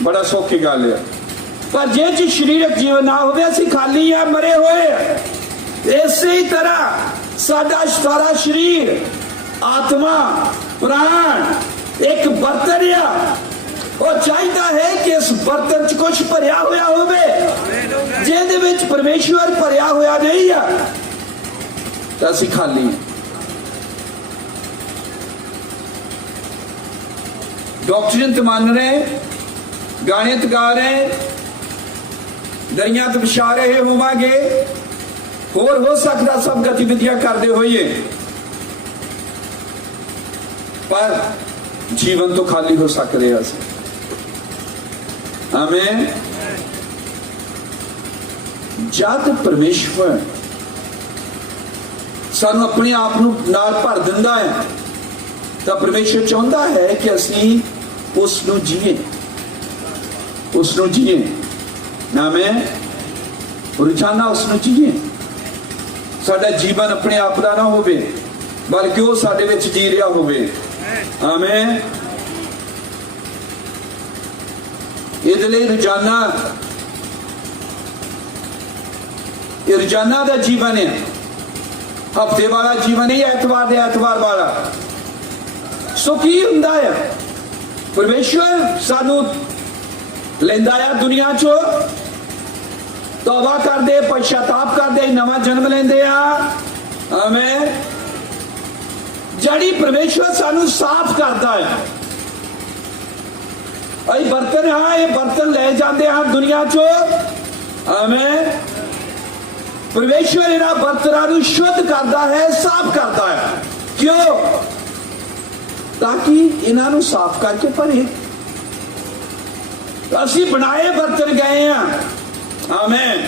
बड़ा सौखी गल है। पर जे च शरीरक जीवन ना हो, असीं खाली है, मरे हुए। इसी तरह साडा सारा शरीर, आत्मा, प्राण एक बर्तन है, और चाहिए है कि इस बर्तन च कुछ भरिया होया होवे, जिहदे विच परमेश्वर भरिया होया नहीं है, तो असीं खाली। डॉक्टरीन तो मान रहे, गाने तो गा रहे, दरिया तो बिछा रहे होवांगे, होर हो सकता सब गतिविधियां करते होइए, पर जीवन तो खाली हो सकते हैं। आमीन। जद परमेश्वर सानू अपने आप नाल भर दिंदा है, तो परमेश्वर चाहता है कि असीं उसनू जीए, उसनू जीए। आमीन। रोजाना उसनू जीए। साडा जीवन अपने आप का ना होवे, बल्कि वो साडे विच जी रहा होवे। आमीन। इसलिए रोजाना का जीवन है, हफ्ते वाला जीवन नहीं, एतवार दे एतवार वाला। सो की हुंदा है? परमेश्वर सानू लेंदा है दुनिया चो, तौबा करदे, पश्चाताप करदे, नवा जन्म लेंदे आ। आमीन। जड़ी परमेश्वर सानू साफ करता है। अई बर्तन, हाँ, ये बर्तन ले जाते हैं दुनिया चो। आमीन। परमेश्वर इन्हां बर्तनां नूं शुद्ध करता है, साफ करता है। क्यों? ताकि इन्हां नूं साफ करके भरे। असीं बनाए बर्तन गए हैं। आमीन।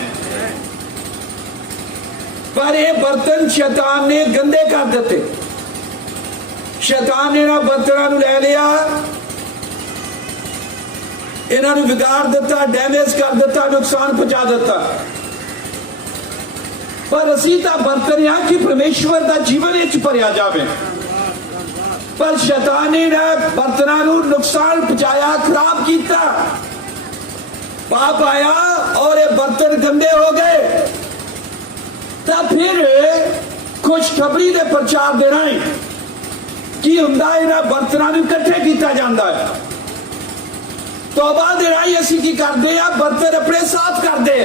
पर ये बर्तन शैतान ने गंदे कर दिते। शैतान ने इन्हां बर्तनां नूं ले लिया, इन्हां नूं बिगाड़ दिता, डैमेज कर दिता, नुकसान पहुंचा दिता। पर असीं तां बर्तन आ कि परमेश्वर दा जीवन इच भरिया जावे, पर शैतान ने बर्तनां नूं नुकसान पहुंचाया, खराब किया, पाप आया और ये बर्तन गंदे हो गए। तो फिर खुशखबरी दे प्रचार दे राही की हुंदा, इन्हां बर्तनां नूं इकट्ठे कीता जांदा है। तौबा दे राही असीं की करदे आ, बर्तन अपने साफ करदे।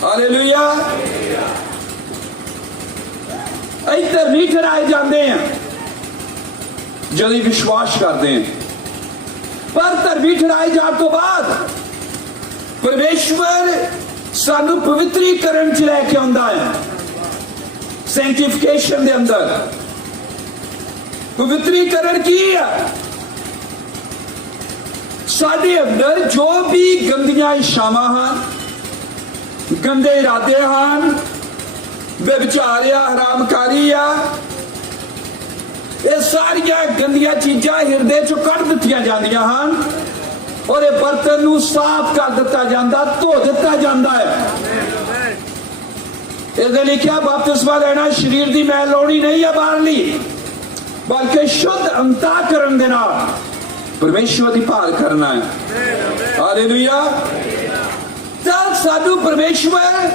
हालेलुया। इधर नहीं ठहराए जाते हैं जब विश्वास करते हैं, पर धर्मी ठहराए जाने तो बाद परमेश्वर सानू पवित्रीकरण च लैके आंदा है। सैंक्टिफिकेशन दे अंदर पवित्रीकरण की है? साडे अंदर जो भी गंदियां इच्छावां हन, गंदे इरादे हन, व्यभिचार आ, हरामकारी आ, ये सारियां गंदियां चीजां हिरदे चों कढ दित्तियां जांदियां हन और ये बर्तन नूं साफ कर दिता जांदा, धो दिता जांदा है। इसने लिखा बपतिस्मा लेना शरीर की मैल लाउणी नहीं है बाहरली, बल्कि शुद्ध अंतःकरण दे नाल परमेश्वर की भाल करना है। हालेलुया। तब सानू परमेश्वर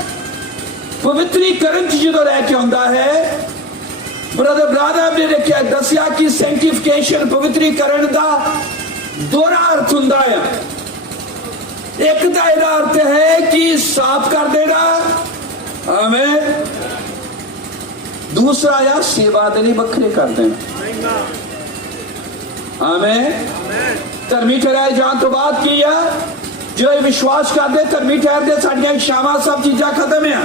पवित्रीकरण जो लैके आउंदा है, ब्रदर ब्रादर ने दसिया कि सैंक्टिफिकेशन पवित्रीकरण का दोहरा अर्थ हुंदा है। एक तो यह अर्थ है कि साफ कर देना, आमीन। दूसरा या सेवा दे लई वखरे कर देना, आमीन। धर्मी ठहराए जाने तो बाद की है, जो विश्वास करते धर्मी ठहरते, साडियां इच्छावां सब चीज़ां खत्म है।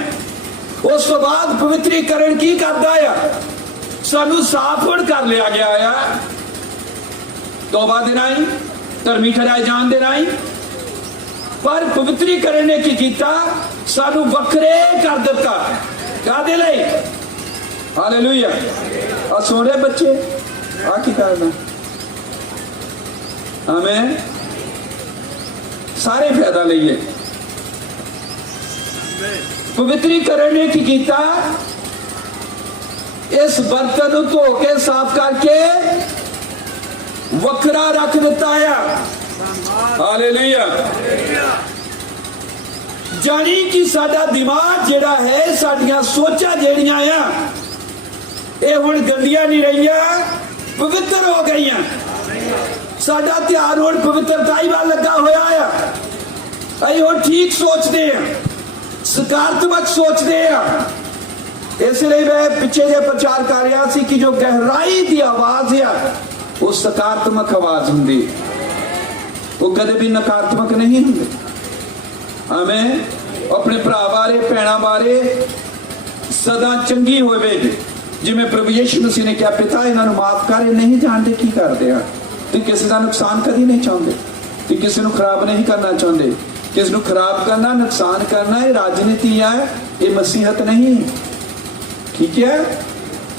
उस तो बाद पवित्रीकरण की करता है, सानू साफ हुण कर लिया गया है तौबा दे राहीं, धर्मी ठहराए जाने दे राहीं। पर पवित्रीकरण ने की कीता, सानू वखरे कर दिता। काहदे लई? हालेलुया। आ सोने बच्चे आ की करना, आमीन। सारे फायदा लईए। पवित्रीकरण ने की कीता, इस बर्तन को धो के साफ करके वखरा रख दिता है। हालेलुया। जानी कि साडा दिमाग जिहड़ा है, साडियां सोचां जिहड़ियां आ, ये हुण गंदियां नहीं रहियां, पवित्र हो गईयां। साडा ध्यान हुण पवित्रताई वाल लगा होया है। असीं हुण ठीक सोचदे आ, सकारात्मक सोचदे आ। इसलिए मैं पिछे जे प्रचार कर रहा सी कि जो गहराई की आवाज है वो सकारात्मक आवाज होंगी, वो कदे भी नकारात्मक नहीं होंगे। हमें अपने भरा बारे भैणा बारे सदा चंगी होवेगी, जिवें प्रभु यीशु मसीह ने कहा, पिता इन्हां माफ कर, नहीं जानते की करते हैं। तो किसी का नुकसान कभी नहीं चाहते, तो किसी को खराब नहीं करना चाहते। किसी को खराब करना, नुकसान करना, ये राजनीति है, ये मसीहत नहीं। ठीक है।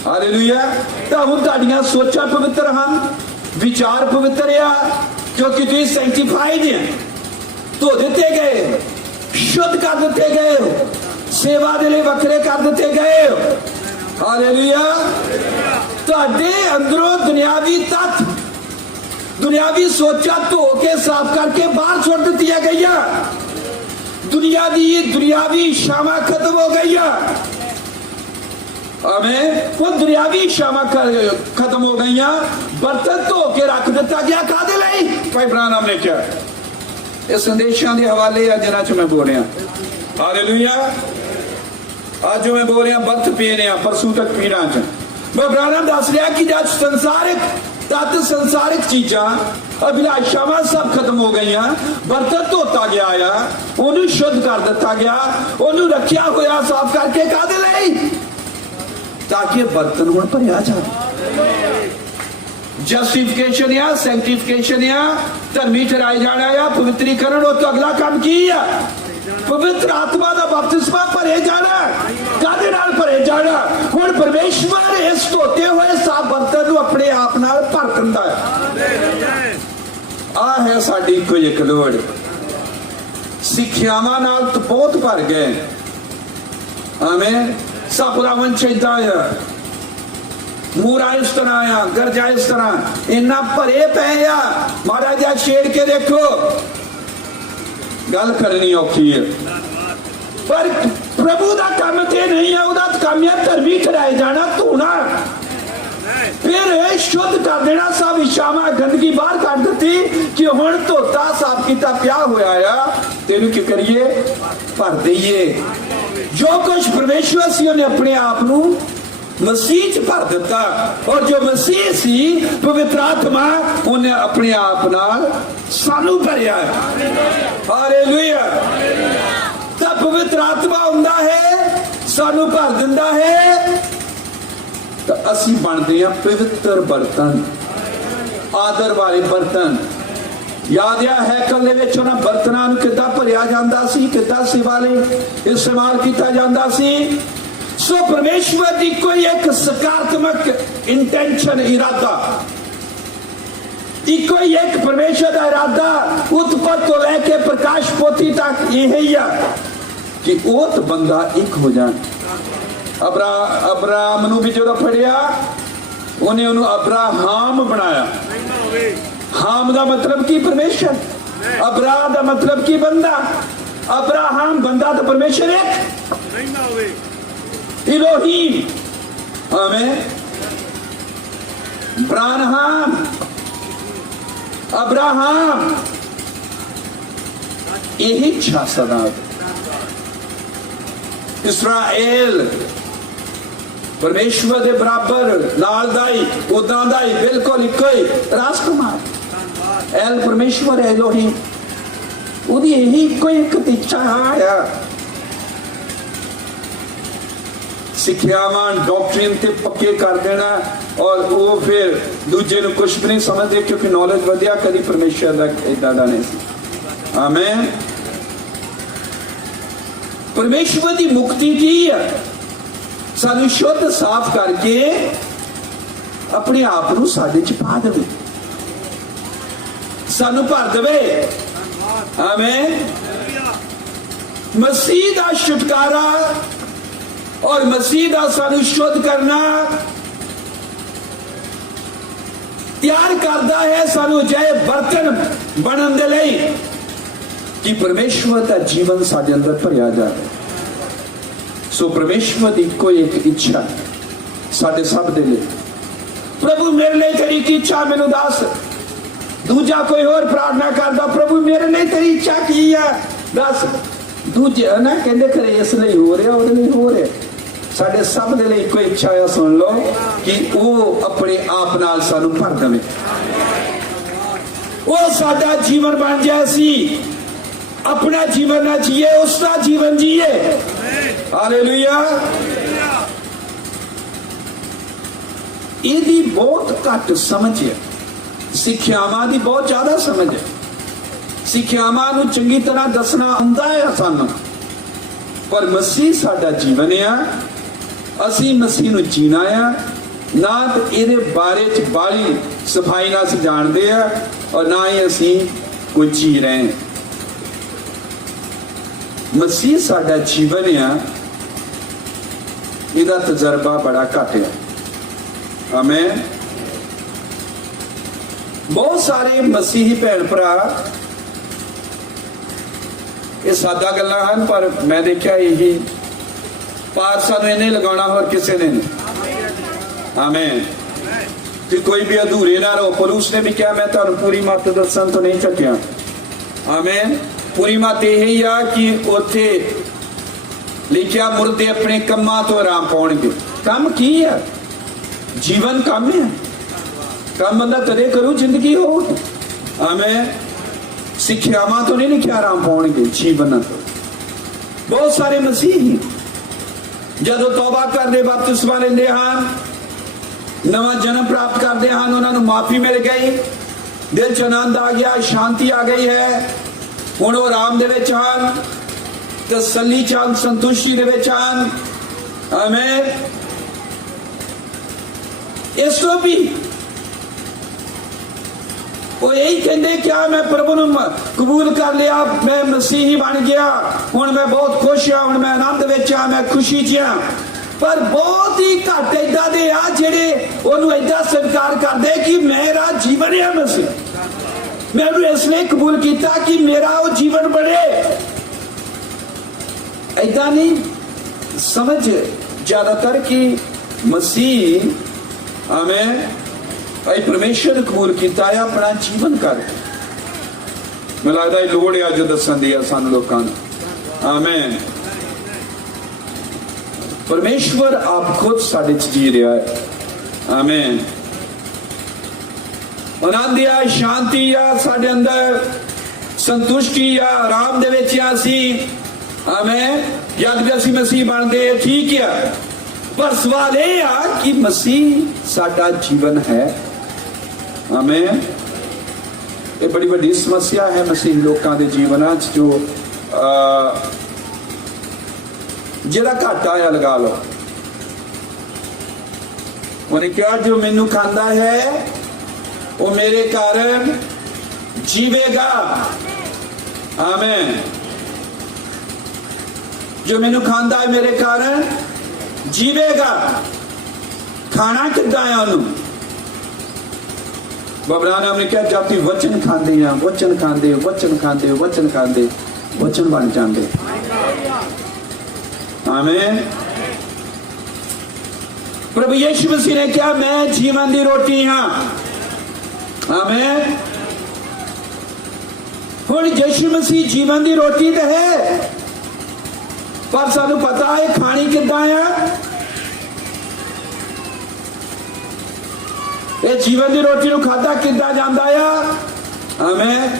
हालेलुया। तो हुण तुहाडीआं सोचां पवित्र हन, विचार पवित्र आ, क्योंकि तुसीं सैंक्टिफाइड है, धो दिते गए, शुद्ध कर दिते गए, सेवा दे लई वखरे कर दिते गए। हालेलुया। तुहाडे अंदरों दुनियावी तत्व, दुनियावी सोचा धो के साफ करके बाहर छोड़ दी गई। दुनिया दी दुनियावी इच्छावां खत्म हो गई। हमें वो दुनियावी इच्छावां खत्म हो गई। बर्तन धो के रख दिता गया। काहदे लई? भाई ब्रानम ने क्या ये संदेशों के हवाले है जिन्हां च मैं बोल रहा। हालेलुया। आज जो मैं बोल रहा वक्त पी रहे, परसों तक पीना च मैं ब्रानम दस रहा कि जब संसारिक तत्त, संसारिक चीजा, अभिलाषावां सब खत्म हो गई, बर्तन धोता गया आ, उन्हें शुद्ध कर दिता गया, उन्हें रखिया होया साफ करके। काहदे लई? ताकि बर्तन हुण भरिया जाए। जस्टिफिकेशन या सैंक्टिफिकेशन या धर्मी ठहराए जाना या पवित्रीकरण, वो तो अगला काम की है। पवित्र आत्मा का बपतिस्मा भरे जाना। काहदे नाल भरे जाना? हुण परमेश्वर इस धोते हुए साफ बर्तन को अपने आप नाल भर दिंदा है। आ है साडी कोई एक लोड़। सिक्ख्यावां नाल तो बहुत भर गए। आमीन। सबका मन चाहता है, मूरा इस तरह आ, गरजा इस तरह, इन्ना भरे पे आ, माड़ा जा छेड़ के देखो, गल करनी औखी है। पर प्रभु का काम ते नहीं है, उहदा काम है धर्मी ठहराए जाना, धोना, फिर शुद्ध कर देना। सब इच्छावां गंदगी बाहर कर दी कि हुण धोता साफ कीता पिया होया आ, तेनू की करिए? भर दईए। जो कुछ परमेश्वर सी उन्हें अपने आप को मसीह च भर दिता, और जो मसीह सी पवित्र आत्मा उन्हें अपने आप नाल सानू भरिया। हालेलुया। तब पवित्र आत्मा हुंदा है, सानू भर दिंदा है, तो असी बनते हैं पवित्र बर्तन, आदर वाले बर्तन। याद आ हैकल दे विच उन्हां बर्तनां नूं किद्दां भरिया जांदा सी, किद्दां सेवा लई इस्तेमाल कीता जांदा सी। सो परमेश्वर की कोई एक सकारात्मक इंटेंशन, इरादा, कोई एक परमेश्वर का इरादा उत्पत्ति को लेके प्रकाश पोथी तक यही है कि वो तो बंदा एक हो जाए। अब्राहम नूं भी जो फड़िया उन्हें उन्होंने अब्राहम बनाया। हाम का मतलब की परमेश्वर, अब्राह का मतलब की बंदा। अब्राहम बंदा तो परमेश्वर एक इलोहीम। आमीन। ब्रानहाम, अब्राहम, यही इच्छा सदा। इस्राएल परमेश्वर के बराबर, नाल दाई, उदां दाई, बिल्कुल इको ही राजकुमार। एल परमेश्वर है, इलोहीम, उदी यही कोई एक इच्छा है। सिक्ख्यावां डॉक्ट्रिन ते पक्के कर देना और वो फिर दूजे नूं कुछ भी नहीं समझते क्योंकि नॉलेज वधिया कभी परमेश्वर का इदां दा नहीं सी। आमीन। परमेश्वर की मुक्ति की है सानू शुद्ध साफ करके अपने आप नूं साडे च पा देवे, सानू भर देवे। आमीन। मसीह दा छुटकारा और मसीह दा सानू शुद्ध करना तैयार करता है सानू जय बर्तन बनन दे लई कि परमेश्वर का जीवन साडे अंदर भरिया जाए। सो परमेश्वर की कोई एक इच्छा साडे सब दे लई, प्रभु मेरे लिए तेरी की इच्छा मैनू दस। दूजा कोई और प्रार्थना करता, प्रभु मेरे लिए तेरी इच्छा की है दस। दूजे ना कहते खरे इस लिए हो रहा और नहीं हो रहा। साडे सब दे लई कोई इच्छा है, सुन लो, कि वो अपने आप नाल सानू भर देवे, वो साडा जीवन बन जाए, सी अपना जीवन ना जिए, उसका जीवन जिए। हालेलुया। इहदी बहुत घट समझ है, सिक्ख्यावां दी बहुत ज्यादा समझ है। सिक्ख्यावां नूं चंगी तरह दसना आउंदा है सानू, पर मसीह साडा जीवन है। असी मसीह नूं जीना है, ना तो इहदे बारे च बाली सफाई नाल असीं जानदे आ और ना ही असीं कोई जी रहे हैं। मसीह साडा जीवन है, इहदा तजर्बा बड़ा घट है। आमीन। बहुत सारे मसीही भैन भरा ये सादा गल्लां हन, पर मैं देखा यही पार सानू इन्हें लगाना और किसी ने नहीं। आमीन। कि कोई भी अधूरे ना रहो। पौलुस ने भी क्या, मैं तुहानू पूरी मत दसन तो नहीं चकिया। आमीन। पूरी मत यही आ कि उत्थे लिखिया मुर्दे अपने कम्मां तो आराम पाउणगे। कम की है? जीवन कम है। कम बंदा तदे करू जिंदगी हो। आमीन। सिक्ख्यावां तो नहीं लिखिया आराम पाउणगे, जीवन तो। बहुत सारे मसीही जदों तौबा करते बपतिस्मा लेंदे हन, नवा जन्म प्राप्त करते हैं, उन्होंने माफी मिल गई, दिल च आनंद आ गया, शांति आ गई है, हुण वो आराम दे विच हन, तसल्ली च हन, संतुष्टि दे विच हन। आमीन। इस तो भी वो यही कहते क्या मैं प्रभु ने कबूल कर लिया, मैं मसीही बन गया, हुण मैं बहुत खुश हाँ, हुण मैं आनंद विच हाँ, मैं खुशी च हाँ। पर बहुत ही घट इदा दे आ जेडे ओनू इदा स्वीकार करते कि मेरा जीवन है मसीह, मैं इसलिए कबूल किया कि मेरा वो जीवन बने। इदा नहीं समझ ज्यादातर कि मसीह हमें भाई परमेश्वर ने कबूल किया है अपना जीवन कर। मैं लगता है लोड़ है अज दसन दी सानू लोकां नूं। आमीन। परमेश्वर आप खुद साडे च जी रहा है। आमीन। आनंद आ, शांति आ, साडे अंदर संतुष्टि आ, आराम दे विच आसी। आमीन। जद भी असीं मसीह बनदे ठीक है, पर सवाल यह आ कि मसीह साडा जीवन है। आमीन। ये बड़ी वड्डी समस्या है मसीह लोगों के जीवन जो जिहड़ा घाटा आया लगा लो। उन्हें कहा जो मैनू खांदा है वो मेरे कारण जीवेगा। आमीन। जो मैनू खांदा है मेरे कारण जीवेगा। खाना किद्दां है उन्होंने? बाबरा ने कहा जब तू वचन खांदे हैं, वचन खांदे वचन खांदे वचन खांदे वचन बन जाते। आमीन। प्रभु यीशु मसीह ने कहा मैं जीवन की रोटी हाँ। आमीन। हुण यीशु मसीह जीवन की रोटी तो है, पर सानू पता है खानी किद्दां है। ये जीवन की रोटी नूं खाधा किद्दां जांदा है? आमीन।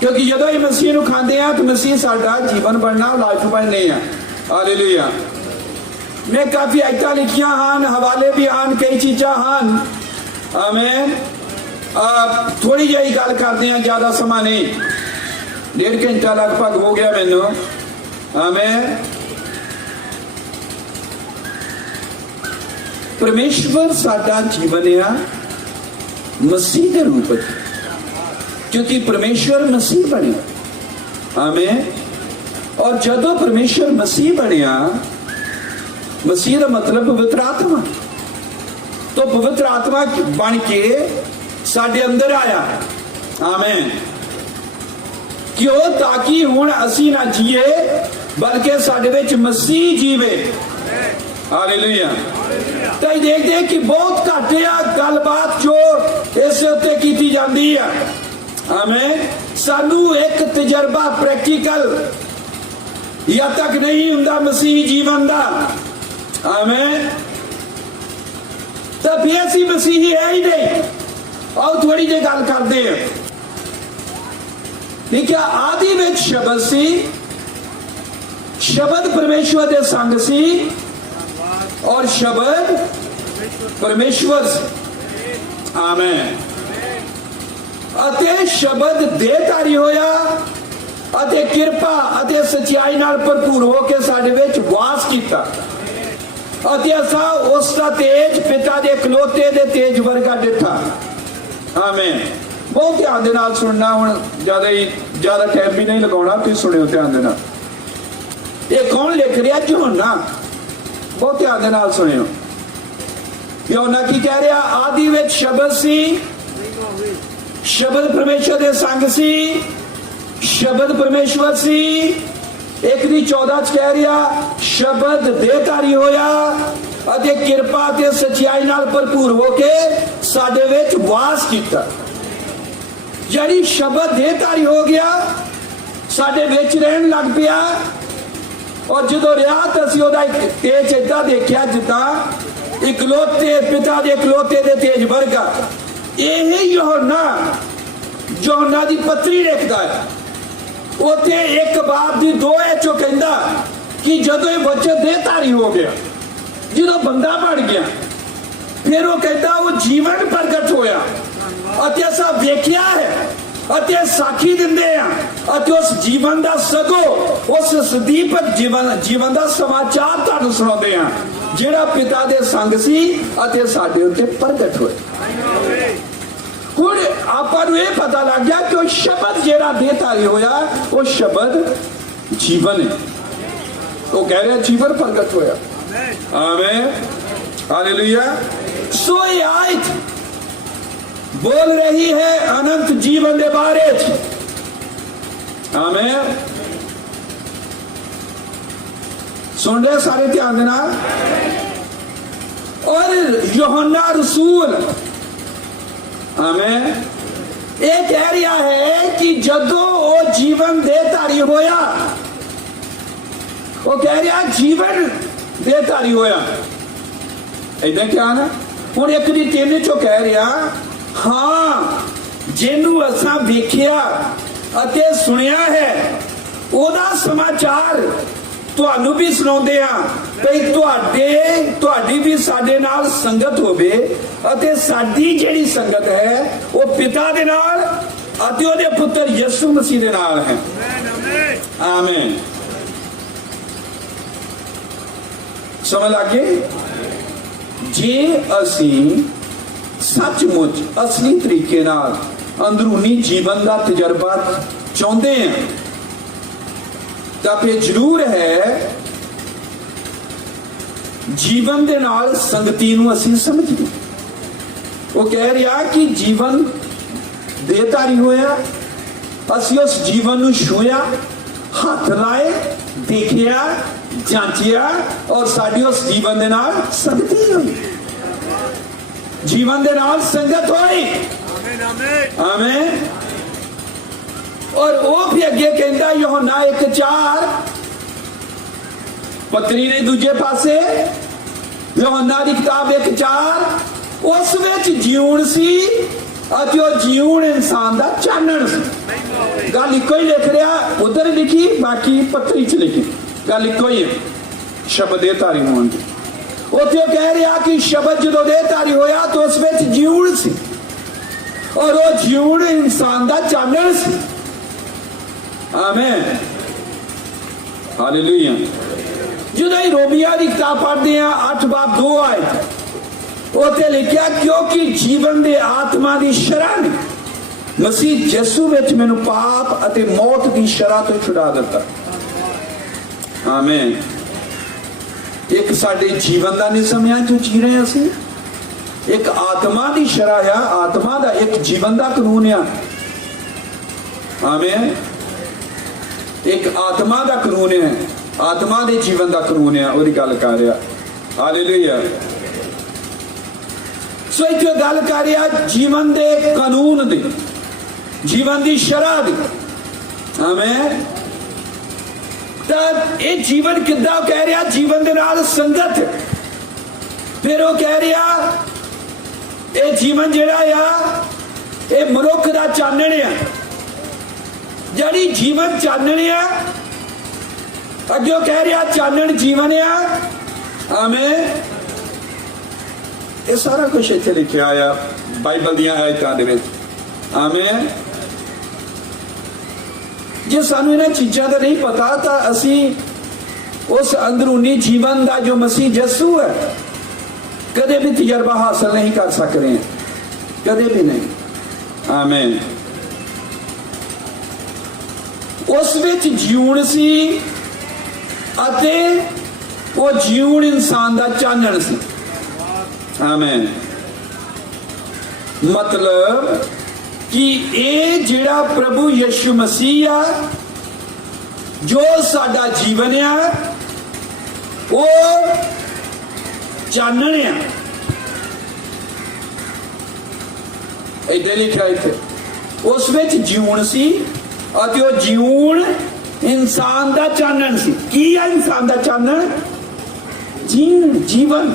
क्योंकि जदों ही मसीह नूं खांदे हैं तो मसीह साडा जीवन बनना लाजमी नहीं है। हालेलुया। मैं काफी आयतां लिखियां हैं, हवाले भी हैं, कई चीज़ां हैं। आमीन। थोड़ी जी गल करते हैं, ज्यादा समा नहीं, 1.5 घंटा लगभग हो गया मैनू। आमीन। परमेश्वर साडा जीवन है मसीह के रूप में, क्योंकि परमेश्वर मसीह बने। आमीन। और जदों परमेश्वर मसीह बनिया, मसीह का मतलब पवित्र आत्मा, तो पवित्र आत्मा बन के साडे अंदर आया। आमीन। क्यों? ताकि हुण असी ना जीए बल्कि साडे विच मसीह जीवे। हालेलुया। तो देखते हैं कि बहुत घट गलबात जो इस उत्ते की जाती है। आमीन। सानू एक तजर्बा प्रैक्टिकल या तक नहीं हुंदा मसीह जीवन का। आमीन। तो फिर असी मसीही है ही नहीं। और थोड़ी जी गल करते हैं। ठीक है, आदि में शब्द सी, शब्द परमेश्वर के संग सी और शब्द परमेश्वर से। आमीन। अते शब्द देहधारी होया अते किरपा अते सच्चाई नाल भरपूर होकर साडे विच वास कीता अते असा उसका तेज पिता दे इकलौते दे तेज वर्गा डिठा। आमीन। बहुत ध्यान दे नाल सुनना, हुण ज्यादा टाइम भी नहीं लगाउणा, तुसीं सुणिओ ध्यान दे नाल। ये कौन लिख रहा? यूहन्ना। बहुत ध्यान दे नाल सुनिओ। यूहन्ना की कह रहा? आदि विच शब्द सी, शब्द परमेश्वर दे संग सी, शब्द परमेश्वर सी। 1:14 कह रहा शब्द देहधारी होया अते किरपा ते सच्चाई नाल भरपूर होके साडे विच वास कीता। यानी शब्द देहधारी हो गया, साडे विच रहन लग पिया। और जो रहा तो असीं ओहदा तेज इदां देखिया जिद्दां इकलौते पिता दे इकलौते दे तेज वर्गा। यही यूहन्ना दी पत्री लिखदा है। उते एक बात दी 2 कहंदा कि जदों ये वचन देहधारी हो गया, जो बंदा बन गया, फिर वो कहता वो जीवन प्रगट होया अते असां वेखिया है अते साखी दिंदे हैं अते उस जीवन दा सगो उस सदीपक जीवन दा समाचार तुहानूं सुणाउंदे हैं जिहड़ा पिता दे संग सी अते साडे उत्ते प्रगट होया। हुण आपां नूं इह पता लग गया कि वो शब्द जिहड़ा देहधारी होया वो शब्द जीवन है। वो कह रहा जीवन प्रगट होया। आमीन। हालेलुया। सो ये आयत बोल रही है अनंत जीवन के बारे। आमीन। सुन रहे सारे ध्यान देना। और यूहन्ना रसूल आमीन ये कह रहा है कि जदों वो जीवन देहधारी होया, वो कह रहा जीवन देहधारी होया। इदा क्या ना हुण 1:3 कह रहा हाँ जिन्हों असां वेखिया अते सुनिया है ओदा समाचार ਤੁਹਾਨੂੰ ਵੀ ਸੁਣਾਉਂਦੇ ਹਾਂ ਭਈ ਤੁਹਾਡੀ ਵੀ ਸਾਡੇ ਨਾਲ ਸੰਗਤ ਹੋਵੇ ਅਤੇ ਸਾਡੀ ਜਿਹੜੀ ਸੰਗਤ ਹੈ ਉਹ ਪਿਤਾ ਦੇ ਨਾਲ ਅਤੇ ਉਹਦੇ ਪੁੱਤਰ ਯਿਸੂ ਮਸੀਹ ਦੇ ਨਾਲ ਹੈ। ਆਮੀਨ। ਸਮਝ ਲੱਗੇ? ਜੇ ਅਸੀਂ ਸੱਚਮੁੱਚ ਅਸਲੀ ਤਰੀਕੇ ਨਾਲ ਅੰਦਰੂਨੀ ਜੀਵਨ ਦਾ ਤਜਰਬਾ ਚਾਹੁੰਦੇ ਹਾਂ ਤਾਂ ਫਿਰ ਜ਼ਰੂਰ ਹੈ ਜੀਵਨ ਦੇ ਨਾਲ ਸੰਗਤੀ ਨੂੰ ਅਸੀਂ ਸਮਝੀਏ। ਉਹ ਕਹਿ ਰਿਹਾ ਕਿ ਜੀਵਨ ਦੇਹਧਾਰੀ ਹੋਇਆ, ਅਸੀਂ ਉਸ ਜੀਵਨ ਨੂੰ ਛੂਹਿਆ, ਹੱਥ ਲਾਏ, ਦੇਖਿਆ, ਜਾਂਚਿਆ ਔਰ ਸਾਡੀ ਉਸ ਜੀਵਨ ਦੇ ਨਾਲ ਸੰਗਤੀ ਹੋਈ, ਜੀਵਨ ਦੇ ਨਾਲ ਸੰਗਤ ਹੋਈ। ਆਮੀਨ। ਔਰ ਉਹ ਵੀ ਅੱਗੇ ਕਹਿੰਦਾ ਯੋਹਨਾ 1:4 ਪਤਰੀ ਦੇ ਦੂਜੇ ਪਾਸੇ ਯੋਹਨਾ ਦੀ ਕਿਤਾਬ 1:4 ਉਸ ਵਿੱਚ ਜੀਵਨ ਸੀ ਅਤੇ ਉਹ ਜੀਵਨ ਇਨਸਾਨ ਦਾ ਚਾਨਣ ਸੀ। ਗੱਲ ਇੱਕੋ ਹੀ ਲਿਖ ਰਿਹਾ, ਉਧਰ ਲਿਖੀ ਬਾਕੀ ਪਤਰੀ ਚ ਲਿਖੀ, ਗੱਲ ਇੱਕੋ ਹੀ ਹੈ ਸ਼ਬਦ ਦੇਹਧਾਰੀ ਹੋਣ ਦੀ। ਉੱਥੇ ਉਹ ਕਹਿ ਰਿਹਾ ਕਿ ਸ਼ਬਦ ਜਦੋਂ ਦੇਹਧਾਰੀ ਹੋਇਆ ਤਾਂ ਉਸ ਵਿੱਚ ਜੀਵਨ ਸੀ ਔਰ ਉਹ ਜੀਵਨ ਇਨਸਾਨ ਦਾ ਚਾਨਣ ਸੀ। ਆਮੀਨ। ਹਾਲੇਲੂਇਆ। ਜਦੋਂ ਹੀ ਰੋਮੀਆਂ ਦੀ ਕਿਤਾਬ ਪੜ੍ਹਦੇ ਆ 8:2 ਆਇਤ ਉੱਥੇ ਲਿਖਿਆ ਕਿਉਂਕਿ ਜੀਵਨ ਦੇ ਆਤਮਾ ਦੀ ਸ਼ਰ੍ਹਾ ਨੇ ਮਸੀਹ ਯਿਸੂ ਵਿੱਚ ਮੈਨੂੰ ਪਾਪ ਅਤੇ ਮੌਤ ਦੀ ਸ਼ਰ੍ਹਾ ਤੋਂ ਛੁਡਾ ਦਿੱਤਾ। ਆਮੀਨ। ਇੱਕ ਸਾਡੇ ਜੀਵਨ ਦਾ ਨਿਯਮ ਹੈ ਜੋ ਜੀ ਰਹੇ ਅਸੀਂ, ਇੱਕ ਆਤਮਾ ਦੀ ਸ਼ਰ੍ਹਾ ਆ, ਆਤਮਾ ਦਾ ਇੱਕ ਜੀਵਨ ਦਾ ਕਾਨੂੰਨ ਆ। ਆਮੀਨ। ਇੱਕ ਆਤਮਾ ਦਾ ਕਾਨੂੰਨ ਹੈ, ਆਤਮਾ ਦੇ ਜੀਵਨ ਦਾ ਕਾਨੂੰਨ ਹੈ, ਉਹਦੀ ਗੱਲ ਕਰ ਰਿਹਾ। ਹਾਲੇਲੂਇਆ। ਸੋ ਇੱਥੇ ਗੱਲ ਕਰ ਰਿਹਾ ਜੀਵਨ ਦੇ ਕਾਨੂੰਨ ਦੀ, ਜੀਵਨ ਦੀ ਸ਼ਰ੍ਹਾ ਦੀ। ਆਮੀਨ। ਤਾਂ ਇਹ ਜੀਵਨ ਕਿੱਦਾਂ ਕਹਿ ਰਿਹਾ? ਜੀਵਨ ਦੇ ਨਾਲ ਸੰਗਤ। ਫਿਰ ਉਹ ਕਹਿ ਰਿਹਾ ਇਹ ਜੀਵਨ ਜਿਹੜਾ ਆ ਇਹ ਮਨੁੱਖ ਦਾ ਚਾਨਣ ਆ, ਜਿਹੜੀ ਜੀਵਨ ਚਾਨਣ ਆ। ਅੱਗੇ ਉਹ ਕਹਿ ਰਿਹਾ ਚਾਨਣ ਜੀਵਨ ਆ। ਆਮੀਨ। ਇਹ ਸਾਰਾ ਕੁਝ ਇੱਥੇ ਲਿਖਿਆ ਆ ਬਾਈਬਲ ਦੀਆਂ ਆਇਤਾਂ ਦੇ ਵਿੱਚ। ਆਮੀਨ। ਜੇ ਸਾਨੂੰ ਇਹਨਾਂ ਚੀਜ਼ਾਂ ਦਾ ਨਹੀਂ ਪਤਾ ਤਾਂ ਅਸੀਂ ਉਸ ਅੰਦਰੂਨੀ ਜੀਵਨ ਦਾ ਜੋ ਮਸੀਹ ਯਿਸੂ ਹੈ ਕਦੇ ਵੀ ਤਜਰਬਾ ਹਾਸਲ ਨਹੀਂ ਕਰ ਸਕਦੇ, ਕਦੇ ਵੀ ਨਹੀਂ। ਆਮੀਨ। ਉਸ ਵਿੱਚ ਜੀਵਨ ਸੀ ਅਤੇ ਉਹ ਜੀਵਨ ਇਨਸਾਨ ਦਾ ਚਾਨਣ ਸੀ। ਆਮੀਨ। ਮਤਲਬ ਕਿ ਇਹ ਜਿਹੜਾ ਪ੍ਰਭੂ ਯਿਸੂ ਮਸੀਹ ਆ ਜੋ ਸਾਡਾ ਜੀਵਨ ਆ ਉਹ ਚਾਨਣ ਆ। ਇਹ ਲਿਖਿਆ ਇੱਥੇ ਉਸ ਵਿੱਚ ਜੀਵਨ ਸੀ ਅਤੇ ਉਹ ਜੀਵਨ ਇਨਸਾਨ ਦਾ ਚਾਨਣ ਸੀ। ਕੀ ਆ ਇਨਸਾਨ ਦਾ ਚਾਨਣ? ਜੀਵਨ।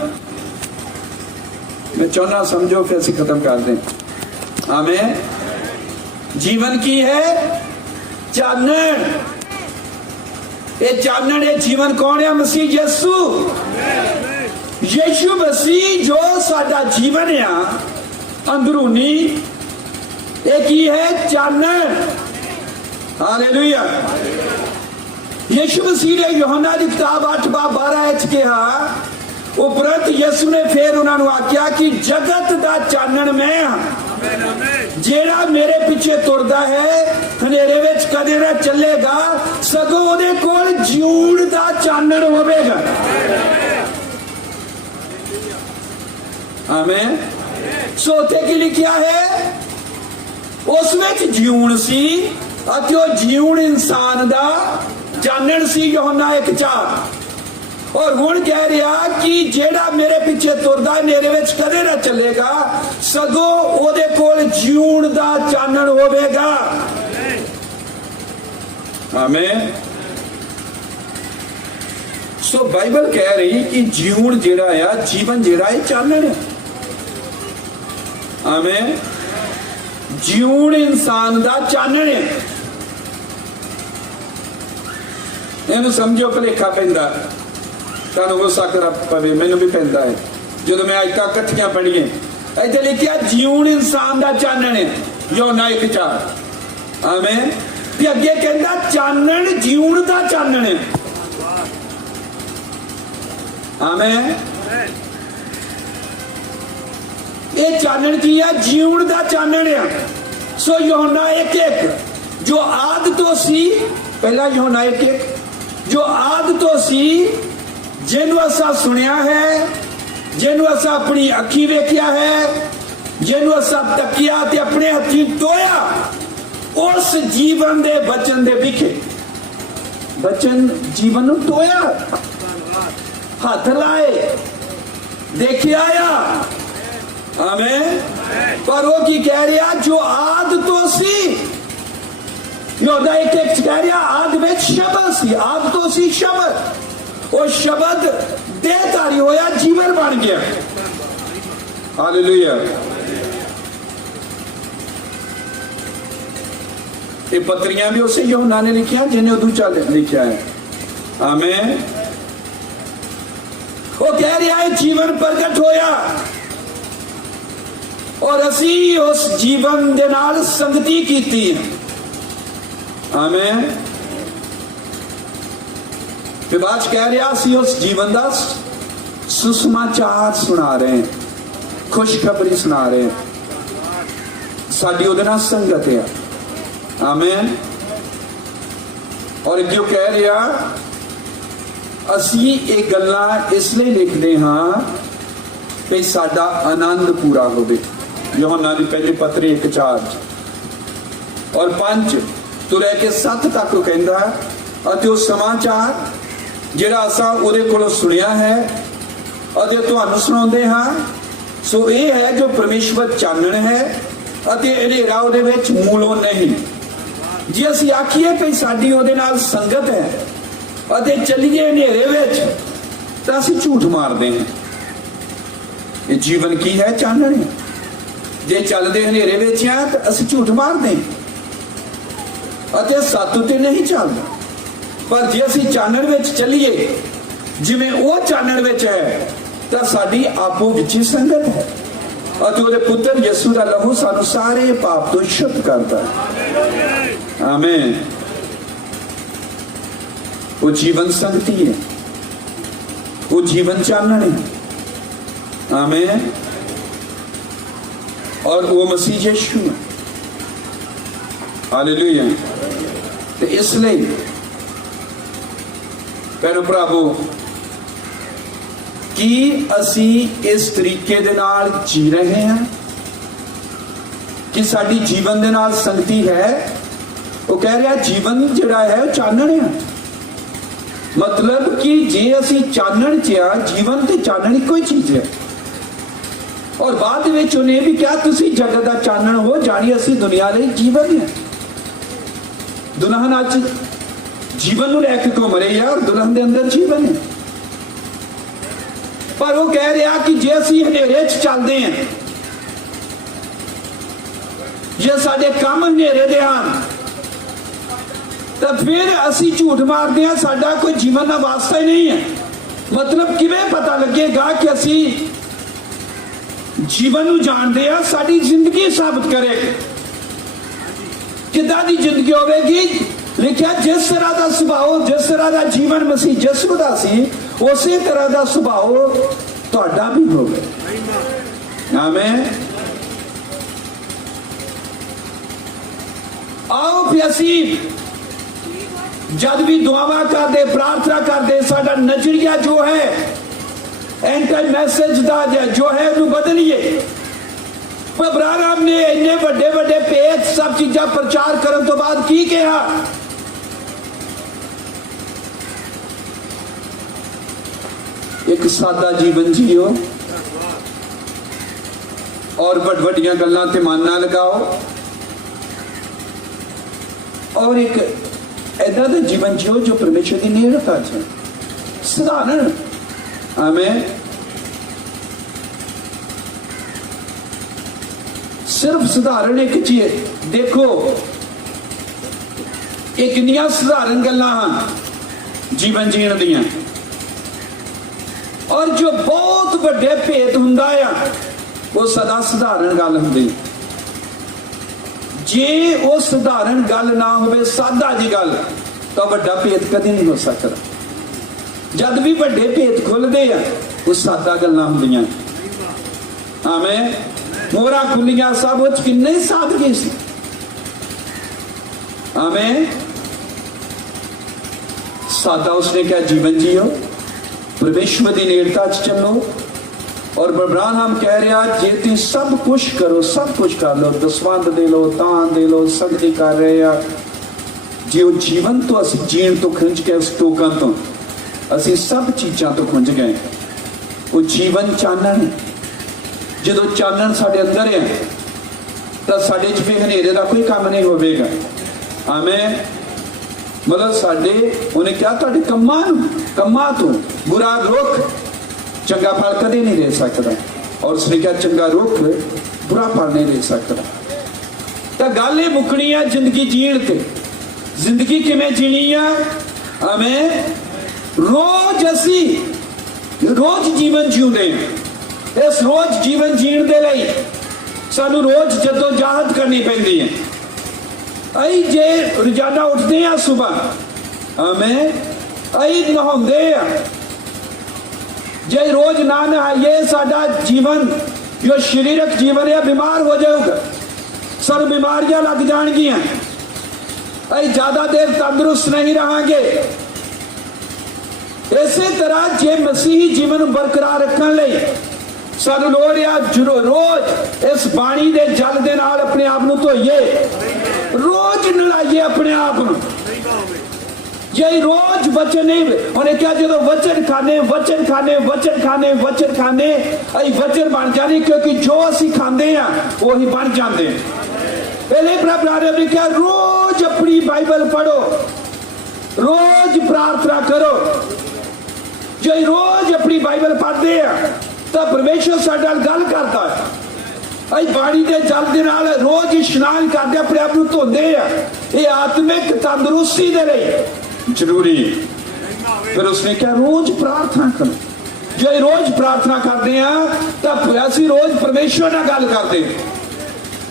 मैं चाहना समझो फिर से खत्म कर दें। आमीन। जीवन की है चानन। ये चानन ये जीवन कौन है? मसीह यीशु। यीशु मसीह जो साडा जीवन है अंदरूनी ये की है चानन। हालेलुया। यीशु मसीह ने यूहन्ना की किताब 8:12 कहा उपरंत यीशु ने फिर उन्होंने आख्या कि जगत दा चानन मैं हां, जेड़ा मेरे पीछे तुरदा है हनेरे विच कदे ना चलेगा सगों ओदे कोल जीवन दा चानन होवेगा। आमीन। सो उत्थे की लिखिया है उस विच जीवन सी अते ओ जीवन इंसान दा चानन सी। यूहन्ना 1:4 और हुण कह रहा कि जेड़ा मेरे पीछे तुरदा नेरे विच कदे ना चलेगा सगों ओदे कोल जीवन दा चानन होवेगा। आमीन। सो बाइबल कह रही कि जीवन जेड़ा आ जीवन जेड़ा है चानन है। आमीन। जीवन इंसान दा चानन है। ਇਹਨੂੰ ਸਮਝੋ ਭੁਲੇਖਾ ਪੈਂਦਾ, ਤੁਹਾਨੂੰ ਗੁੱਸਾ ਕਰ ਪਵੇ, ਮੈਨੂੰ ਵੀ ਪੈਂਦਾ ਹੈ ਜਦੋਂ ਮੈਂ ਅੱਜ ਤੱਕ ਇਕੱਠੀਆਂ ਪੜ੍ਹੀਆਂ। ਇੱਥੇ ਲਿਖਿਆ ਜਿਉਣ ਇਨਸਾਨ ਦਾ ਚਾਨਣ ਹੈ, ਯੋਹਨਾ 1:4। ਆਮੇਨ। ਤੇ ਅੱਗੇ ਕਹਿੰਦਾ ਚਾਨਣ ਜਿਉਣ ਦਾ ਚਾਨਣ ਹੈ। ਆਮੇਨ। ਇਹ ਚਾਨਣ ਕੀ ਹੈ? ਜਿਉਣ ਦਾ ਚਾਨਣ ਹੈ। ਸੋ ਯੋਹਨਾ 1:1 ਜੋ ਆਦਿ ਤੋਂ ਸੀ, ਪਹਿਲਾ ਯੋਹਨਾ 1:1 ਜੋ ਆਦਿ ਤੋਂ ਸੀ, ਜਿਹਨੂੰ ਅਸਾਂ ਸੁਣਿਆ ਹੈ, ਜਿਹਨੂੰ ਅਸਾਂ ਆਪਣੀ ਅੱਖੀ ਵੇਖਿਆ ਹੈ, ਜਿਹਨੂੰ ਅਸਾਂ ਤੱਕਿਆ ਤੇ ਆਪਣੇ ਹੱਥੀਂ ਟੋਇਆ, ਉਸ ਜੀਵਨ ਦੇ ਬਚਨ ਦੇ ਵਿਖੇ। ਬਚਨ ਜੀਵਨ ਨੂੰ ਟੋਇਆ, ਹੱਥ ਲਾਏ, ਦੇਖਿਆ ਆ। ਆਮੇਨ। ਪਰ ਉਹ ਕੀ ਕਹਿ ਰਿਹਾ? ਜੋ ਆਦਿ ਤੋਂ ਸੀ। ਯੋਹਨਾ 1:1 ਕਹਿ ਰਿਹਾ ਆਦਿ ਵਿੱਚ ਸ਼ਬਦ ਸੀ, ਆਦਿ ਤੋਂ ਸੀ ਸ਼ਬਦ। ਉਹ ਸ਼ਬਦ ਦੇਹਧਾਰੀ ਹੋਇਆ, ਜੀਵਨ ਬਣ ਗਿਆ। ਹਾਲੇਲੂਇਆ। ਇਹ ਪੱਤਰੀਆਂ ਵੀ ਉਸੇ ਯੋਹਨਾ ਨੇ ਲਿਖਿਆ ਜਿਹਨੇ ਉਦੋਂ ਚੱਲ ਲਿਖਿਆ ਹੈ। ਆਮੇਨ। ਉਹ ਕਹਿ ਰਿਹਾ ਹੈ ਜੀਵਨ ਪ੍ਰਗਟ ਹੋਇਆ ਔਰ ਅਸੀਂ ਉਸ ਜੀਵਨ ਦੇ ਨਾਲ ਸੰਗਤੀ ਕੀਤੀ ਹੈ। ਆਮੇਨ। ਤੇ ਬਾਅਦ ਕਹਿ ਰਿਹਾ ਅਸੀਂ ਉਸ ਜੀਵਨ ਦਾ ਸੁਸਮਾਚਾਰ ਸੁਣਾ ਰਹੇ ਹਾਂ, ਖੁਸ਼ਖਬਰੀ ਸੁਣਾ ਰਹੇ ਹਾਂ, ਸਾਡੀ ਉਹਦੇ ਨਾਲ ਸੰਗਤ ਹੈ। ਆਮੇਨ। ਔਰ ਕਿਉਂ ਕਹਿ ਰਿਹਾ ਅਸੀਂ ਇਹ ਗੱਲਾਂ ਇਸ ਲਈ ਲਿਖਦੇ ਹਾਂ ਕਿ ਸਾਡਾ ਆਨੰਦ ਪੂਰਾ ਹੋਵੇ। ਯੋਹਨਾ ਦੀ ਪਹਿਲੀ ਪੱਤਰੀ 1:4 ਔਰ 5 ਤੋਂ ਲੈ ਕੇ 7 ਤੱਕ ਕਹਿੰਦਾ, ਅਤੇ ਉਹ ਸਮਾਚਾਰ ਜਿਹੜਾ ਅਸਾਂ ਉਹਦੇ ਕੋਲੋਂ ਸੁਣਿਆ ਹੈ ਅਤੇ ਤੁਹਾਨੂੰ ਸੁਣਾਉਂਦੇ ਹਾਂ, ਸੋ ਇਹ ਹੈ ਜੋ ਪਰਮੇਸ਼ਵਰ ਚਾਨਣ ਹੈ ਅਤੇ ਹਨੇਰਾ ਉਹਦੇ ਵਿੱਚ ਮੂਲੋਂ ਨਹੀਂ। ਜੇ ਅਸੀਂ ਆਖੀਏ ਕਿ ਸਾਡੀ ਉਹਦੇ ਨਾਲ ਸੰਗਤ ਹੈ ਅਤੇ ਚੱਲੀਏ ਹਨੇਰੇ ਵਿੱਚ, ਤਾਂ ਅਸੀਂ ਝੂਠ ਮਾਰਦੇ ਹਾਂ। ਇਹ ਜੀਵਨ ਕੀ ਹੈ? ਚਾਨਣ ਹੈ। ਜੇ ਚੱਲਦੇ ਹਨੇਰੇ ਵਿੱਚ ਆ ਤਾਂ ਅਸੀਂ ਝੂਠ ਮਾਰਦੇ ਅਤੇ ਸੱਤ ਉੱਤੇ ਨਹੀਂ ਚੱਲਦਾ। ਪਰ ਜੇ ਅਸੀਂ ਚਾਨਣ ਵਿੱਚ ਚੱਲੀਏ ਜਿਵੇਂ ਉਹ ਚਾਨਣ ਵਿੱਚ ਹੈ, ਤਾਂ ਸਾਡੀ ਆਪੋ ਵਿੱਚ ਹੀ ਸੰਗਤ ਹੈ ਅਤੇ ਉਹਦੇ ਪੁੱਤਰ ਯਿਸੂ ਦਾ ਲਹੂ ਸਾਨੂੰ ਸਾਰੇ ਪਾਪ ਤੋਂ ਸ਼ੁੱਧ ਕਰਦਾ ਹੈ। ਆਮੇਨ। वो जीवन संगति है, वो जीवन चानण है। आमीन। और वो मसीह यीशु है। हालेलुया। तो इसलिए भैणो भरावो कि असी इस तरीके दे नाल जी रहे हैं कि साडी जीवन दे नाल संगति है। वो कह रहा जीवन जिहड़ा है चानण है, मतलब कि जे असी चानण च आ, जीवन ते चानण इक्को ही चीज है। और बाद विच उन्हें भी कहा तुसी जगत दा चानण हो, जानी असी दुनिया लई जीवन है। दुल्हन अज जीवन नूं लैके घूम रही है और दुल्हन दे अंदर जीवन है। पर वो कह रहा कि जे असी हनेरे च चलदे हैं, जे साडे काम हनेरे दे हन, तो फिर असी झूठ मारते हैं, साडा कोई जीवन का वास्ता ही नहीं है। मतलब किवें पता लगेगा कि असी जीवन नूं जानते हैं? साडी जिंदगी साबित करेगी किदां दी जिंदगी होवेगी। लिखा जिस तरह का सुभाव, जिस तरह का जीवन मसीह यीशु दा सी, उसी तरह का सुभाव तुहाडा भी होवे। आमीन। आओ फिर असी जब भी दुआवा करते, प्रार्थना करते, साडा नजरिया जो है एंकर मैसेज दा जो है उन्हें बदलिए। ब्राह्मण ने इन्ने बड़े बड़े पेज सब चीज़ा प्रचार करने तो बाद की कहा? एक सादा जीवन जियो और बड़-बड़ियां गल्लां ते मन ना लगाओ, और एक ऐसा तो जीवन जियो जो परमेश्वर की नेड़ता है, साधारण। आमीन। सिर्फ साधारण एक चीज देखो, एक कितनियां साधारण गल्लां हन जीवन जीण दियां। और जो बहुत वड्डे भेत हुंदा आ वो सदा सधारण गल हुंदी। जे वो सधारण गल ना होवे, सादा जी गल, तो वड्डा भेत कदी नहीं हो सकता। जद भी वड्डे भेत खुलदे आ वो सादा गल्लां हुंदियां। आमें मोहरा खुलियां सब विच किन्ने सादगी सी। आमें सादा उसने क्या जीवन जियो, परमेश्वर की नेड़ता च चलो। और अब्राहम कह रहा जे तुम सब कुछ करो, सब कुछ कर लो, दसवंध दे लो, दान दे लो, सगदी कर रहे हैं, जो जीवन तो असी जीण तो खिंच गए, उस टोकन तो असी सब चीज़ां तो खुंज गए। वो जीवन चानन, जो चानन साडे अंदर है तो साडे च फिर हनेरे का कोई काम नहीं होवेगा। आमें मतलब साडे उन्हें क्या तुहाडे कम्मां तो बुरा रुख चंगा फल कदे नहीं दे सकता। और उसने क्या चंगा रुख बुरा फल नहीं दे सकता। तो गल ये मुकनी है जिंदगी जीण ते। जिंदगी किवें जीनी है? हमें रोज जीवन जीउंदे हैं। इस रोज जीवन जीण दे लई सानू रोज जदोजहद करनी पैंदी है। अई जे रोजाना उठते हैं सुबह, हमें अई नहाउंदे आ, जे रोज ना नहाइए साडा जीवन जो शरीरक जीवन है बीमार हो जाएगा। सब बीमारियां लग जाएंगियां। अई ज्यादा देर तंदुरुस्त नहीं रहेंगे। इसी तरह जे मसीही जीवन बरकरार रखने लई सानू लोड़ आ रोज इस बाणी दे जल दे नाल अपने आप नू धोइए, रोज नलाइए अपने आप नू। जे रोज वचन नहीं उन्हें क्या जो वचन खाने अई वचन बन जाने, क्योंकि जो असी खाते हैं वही बन जाते हैं। पहले प्रारंभ ने क्या रोज अपनी बाइबल पढ़ो, रोज प्रार्थना करो। जो रोज अपनी बाइबल पढ़ते हैं तो परमेश्वर साडे नाल गल करता है। अई बाणी दे जल दे नाल रोज इशनान करते अपने आप नू धोंदे आ। ये आत्मिक तंदुरुस्ती दे लई जरूरी। फिर उसने क्या रोज प्रार्थना करो। जो रोज प्रार्थना करते हैं तो असी रोज परमेश्वर नाल गल करते हैं।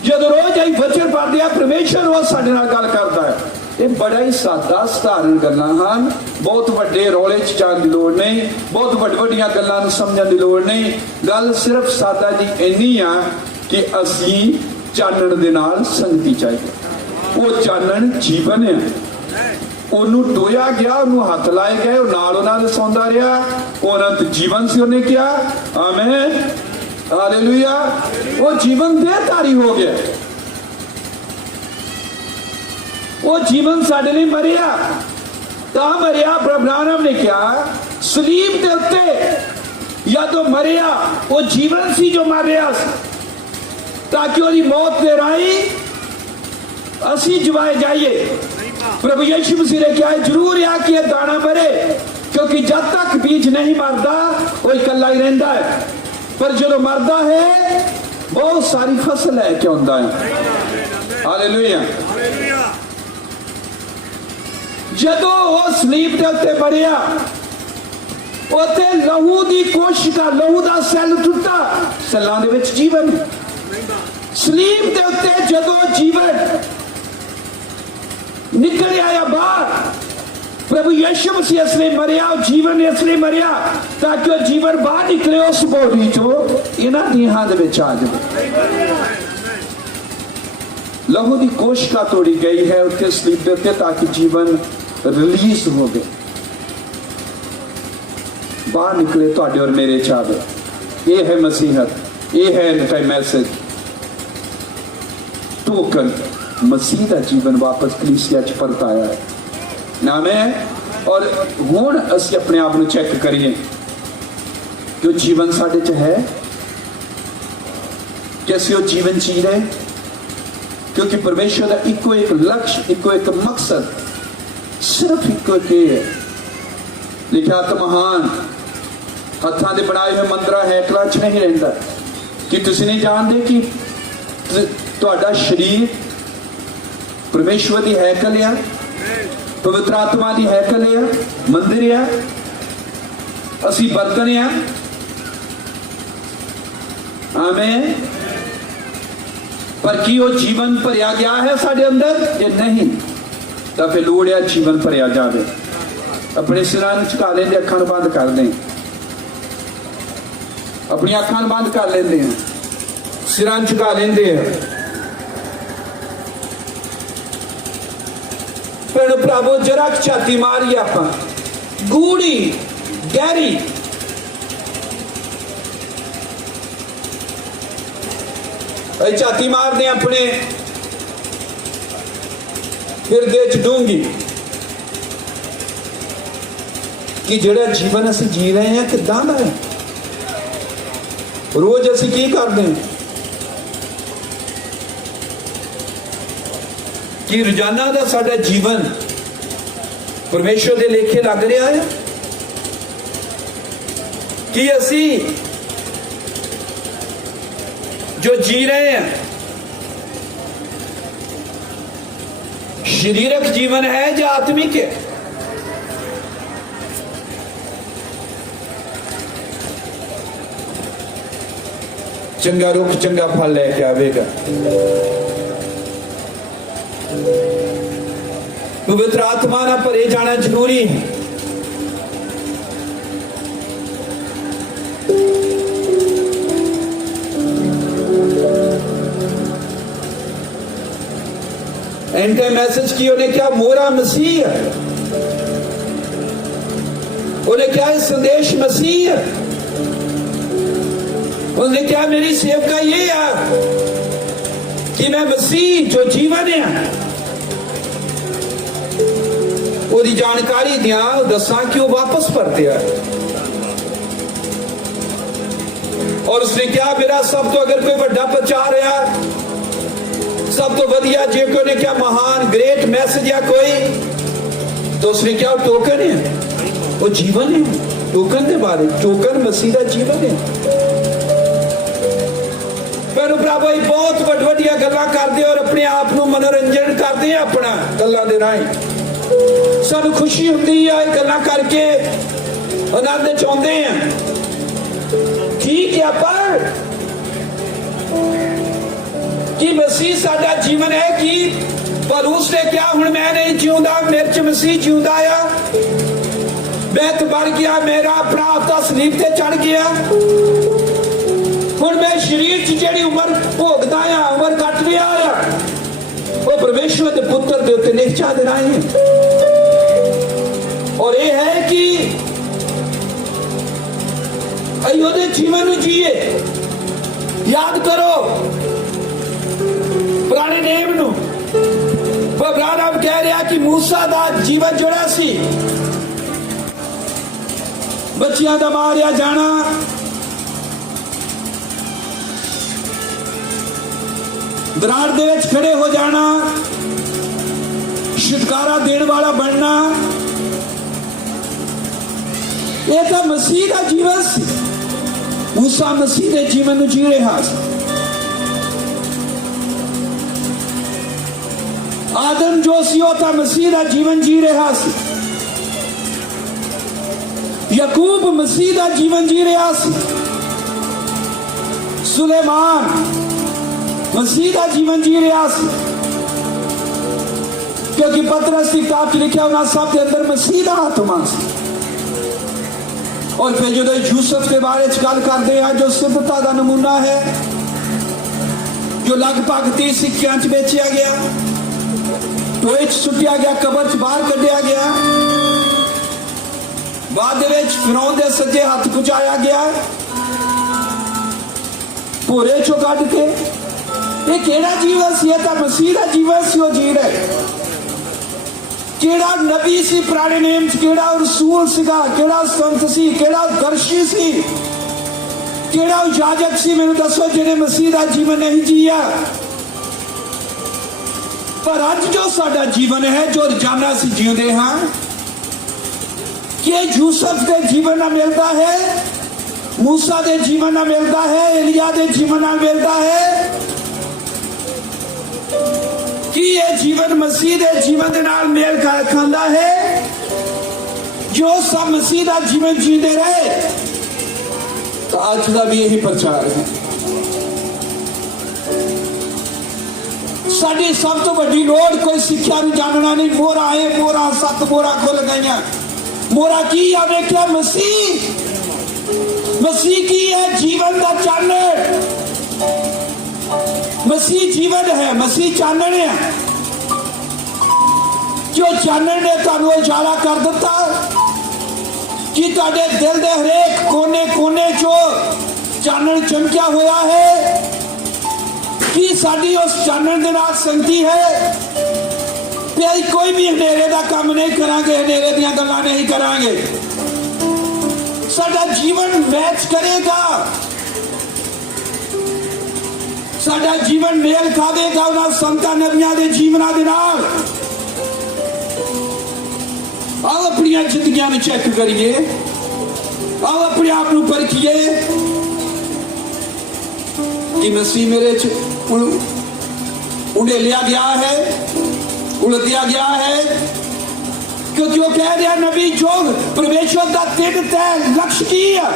जब रोज अं वचन पढ़ते हैं परमेश्वर रोज साडे नाल गल करता है। ये बड़ा ही सादा सधारण गल्लां हन। बहुत वड्डे रौले च जाण दी लोड़ नहीं, बहुत वड्डियां गल्लां नूं समझण दी लोड़ नहीं। गल सिर्फ सादा जी इन्नी आ कि असी चानण दे नाल संगति चाहिए। वो चानण जीवन है। ਉਹਨੂੰ ਟੋਇਆ ਗਿਆ, ਉਹਨੂੰ ਹੱਥ ਲਾਏ ਗਏ, ਉਹ ਨਾਲ ਉਹਨਾਂ ਦੇ ਸੌਂਦਾ ਰਿਹਾ। ਉਹ ਅਨੰਤ ਜੀਵਨ ਸੀ। ਉਹਨੇ ਕਿਹਾ ਆਮੇਨ ਹਾਲੇਲੂਇਆ। ਉਹ ਜੀਵਨ ਦੇਹਧਾਰੀ ਹੋ ਗਿਆ। ਉਹ ਜੀਵਨ ਸਾਡੇ ਲਈ ਮਰਿਆ। ਤਾਂ ਮਰਿਆ ਅਬਰਾਹਮ ਨੇ ਕਿਹਾ ਸਲੀਬ ਦੇ ਉੱਤੇ ਜਦੋਂ ਮਰਿਆ ਉਹ ਜੀਵਨ ਸੀ ਜੋ ਮਰ ਰਿਹਾ ਸੀ, ਤਾਂ ਕਿ ਉਹਦੀ ਮੌਤ ਦੇ ਰਾਹੀਂ ਅਸੀਂ ਜਿਵਾਏ ਜਾਈਏ। प्रभु यीशु मसीह ने क्या है जरूर है कि यह दाना मरे, क्योंकि जब तक बीज नहीं मरता वो इकल्ला ही रहता है। पर जो मरदा है बहुत सारी फसल है क्या होता है। हालेलुया। जदों वो सलीब के उत्ते मरिया उत्ते लहू की कोशिका, लहू का सैल टुटा, सैलों दे विच जीवन। सलीब के उत्ते जदों जीवन निकल आया बाहर, प्रभु यीशु मसीह इसलिए मरिया, जीवन इसलिए मरिया ताकि वो जीवन बाहर निकले उस बॉडी चो इन्हां देहां दे विच आ जाए। लहू की कोशिका तोड़ी गई है उसके सलीब दे उत्ते ताकि जीवन रिलीज हो गए, बाहर निकले तुहाडे और मेरे च आवे। ये है मसीहत, ये है एंड टाइम मैसेज। टोकन मसीह का जीवन वापस कलीसिया च परत आया है नाम है। और हुण असीं अपने आप को चेक करिए कि जीवन साडे च है कि असीं वो जीवन जी रहे, क्योंकि परमेश्वर का इको एक लक्ष्य, इको एक मकसद, सिर्फ इको एक है। लिखा तो महान हत्थां दे बनाए हुए मंदिरां हैकलां च नहीं रहिंदा। कि तुसीं नहीं जानदे कि तुहाडा शरीर परमेश्वर की हैकल है। पवित्र आत्मा की हैकल है, मंदिर है, असी बर्तन है। आमीन। पर की वो जीवन भरिया गया है साडे अंदर? जे नहीं तो फिर लोड़ है जीवन भरिया जाए। अपने सिरां नूं झुका लेंदे, अखां नूं बंद कर दें, अपनी अखां बंद कर लेंदे हैं, सिरां झुका लेंदे हैं। भैणो भरावो जरा छाती मारिए आपां, गूढ़ी गहरी छाती मारने अपने हिरदे च डूंगी कि जेड़ा जीवन असीं जी रहे हैं किदां दा है। रोज असीं की करते हैं कि रोजाना का साडा जीवन परमेश्वर के लेखे लग रहा है कि असीं जो जी रहे हैं शारीरिक जीवन है या आत्मिक है? चंगा रुख चंगा फल लेके आवेगा। पवित्र आत्मा ना भरे जाना जरूरी है। एंड टाइम मैसेज की उन्हें क्या मोरा मसीह है, उन्हें क्या है संदेश मसीह है, उन्हें क्या मेरी सेवका ये है कि मैं मसीह जो जीवन है उसकी जानकारी दिया दसा कि वो वापस परत्या और उसने क्या मेरा सब तो अगर कोई बड़ा प्रचार है सब तो वधिया जे कोई ने क्या महान ग्रेट मैसेज या कोई तो उसने क्या टोकन है, वो जीवन है। टोकन के बारे टोकन मसीह का जीवन है। भैणो भरावो बहुत वड्डिया गल्लां करदे और अपने आप को मनोरंजन करते हैं अपना गल्लां दे राहीं। सानू खुशी हुंदी है गल्लां करके आनंद चाहुंदे हैं, ठीक है, पर कि मसीह साडा जीवन है कि पर उसने क्या हुण मैं नहीं जिउंदा, मेरे च मसीह जिउंदा आ, मैं तो मर गया, मेरा अपना हफ्ता सलीब ते चढ़ गया, हुण मैं शरीर च जिहड़ी उम्र भोगदा आ उम्र कट लिया आ वो परमेश्वर के पुत्र दे उत्ते निश्चा दे राही है। और ये है कि अयो दे जीवन नूं जीए। याद करो पुराने नेम नूं अब्राहम कह रहा कि मूसा दा जीवन जोड़ा सी बच्चियां दा मारिया जाना, दरार दे विच खड़े हो जाना, छुटकारा देने वाला बनना, यह तो मसीह का जीवन सी। मूसा मसीह के जीवन नूं जी रहा सी। आदम जो सी वो तो मसीह का जीवन जी रहा सी। याकूब मसीह का जीवन जी रहा सी। सुलेमान मसीह का जीवन जी रहा सी, क्योंकि पतरस की किताब लिखा उन्होंने सब के अंदर मसीह का आत्मा सी। और फिर जो यूसुफ के बारे में गल करते हैं जो सिद्धता का नमूना है, जो लगभग 30 सिक्कियां च बेचिया गया, टोए च सुटिया गया, कबर च बाहर कढ़िया गया, बाद फिरौन दे सज्जे हाथ पहुंचाया गया भोरे चो कढ़ के। ये केड़ा जीवन सी? तो मसीह का जीवन सी वो जी रहे। केड़ा नबी सी पुराने नेम च, केड़ा रसूल सीगा, केड़ा संत सी, केड़ा दर्शी सी, केड़ा याजक सी, मैनू दसो जिन्हें मसीह का जीवन नहीं जिया। पर अज जो साडा जीवन है जो रोजाना असीं जींदे हां, कि यूसुफ के जीवन ना मिलता है, मूसा के जीवन ना मिलता है, एलिया के जीवन ना मिलता है, कि ਇਹ ਜੀਵਨ ਮਸੀਹ ਦੇ ਜੀਵਨ ਦੇ ਨਾਲ ਮੇਲ ਖਾਂਦਾ ਹੈ, ਜੋ ਸਭ ਮਸੀਹ ਦਾ ਜੀਵਨ ਜੀਂਦੇ ਰਹੇ। ਤਾਂ ਅੱਜ ਦਾ ਵੀ ਇਹੀ ਪ੍ਰਚਾਰ ਹੈ। ਸਾਡੀ ਸਭ ਤੋਂ ਵੱਡੀ ਲੋੜ ਕੋਈ ਸਿੱਖਿਆ ਨੂੰ ਜਾਣਨਾ ਨਹੀਂ। ਮੋਹਰਾਂ ਆਏ, ਮੋਹਰਾਂ 7 ਮੋਹਰਾਂ ਖੁੱਲ ਗਈਆਂ। ਮੋਹਰਾਂ ਕੀ ਆ ਵੇਖਿਆ? ਮਸੀਹ। ਮਸੀਹ ਕੀ ਹੈ? ਜੀਵਨ ਦਾ ਚਾਨਣ। ਮਸੀਹ ਜੀਵਨ ਹੈ, ਮਸੀਹ ਚਾਨਣ ਹੈ। ਜੋ ਚਾਨਣ ਨੇ ਤੁਹਾਨੂੰ ਉਜਾਲਾ ਕਰ ਦਿੱਤਾ ਕਿ ਤੁਹਾਡੇ ਦਿਲ ਦੇ ਹਰੇਕ ਕੋਨੇ ਚੋਂ ਚਾਨਣ ਚਮਕਿਆ ਹੋਇਆ ਹੈ ਕਿ ਸਾਡੀ ਉਸ ਚਾਨਣ ਦੇ ਨਾਲ ਸੰਗਤੀ ਹੈ। ਤੇ ਅਸੀਂ ਕੋਈ ਵੀ ਹਨੇਰੇ ਦਾ ਕੰਮ ਨਹੀਂ ਕਰਾਂਗੇ, ਹਨੇਰੇ ਦੀਆਂ ਗੱਲਾਂ ਨਹੀਂ ਕਰਾਂਗੇ। ਸਾਡਾ ਜੀਵਨ ਮੈਚ ਕਰੇਗਾ, ਸਾਡਾ ਜੀਵਨ ਮੇਲ ਖਾਵੇਗਾ ਉਹਨਾਂ ਸੰਤਾਂ ਨਬੀਆਂ ਦੇ ਜੀਵਨਾਂ ਦੇ ਨਾਲ। आओ अपनी जिंदगियां में चेक करिए, आओ अपने आप को परखिए कि मसीह मेरे उड़ेलिया गया है, उड़दिया गया है। क्योंकि वो कह रहा नबी जो परमेश्वर का 3 तय लक्ष्य की है,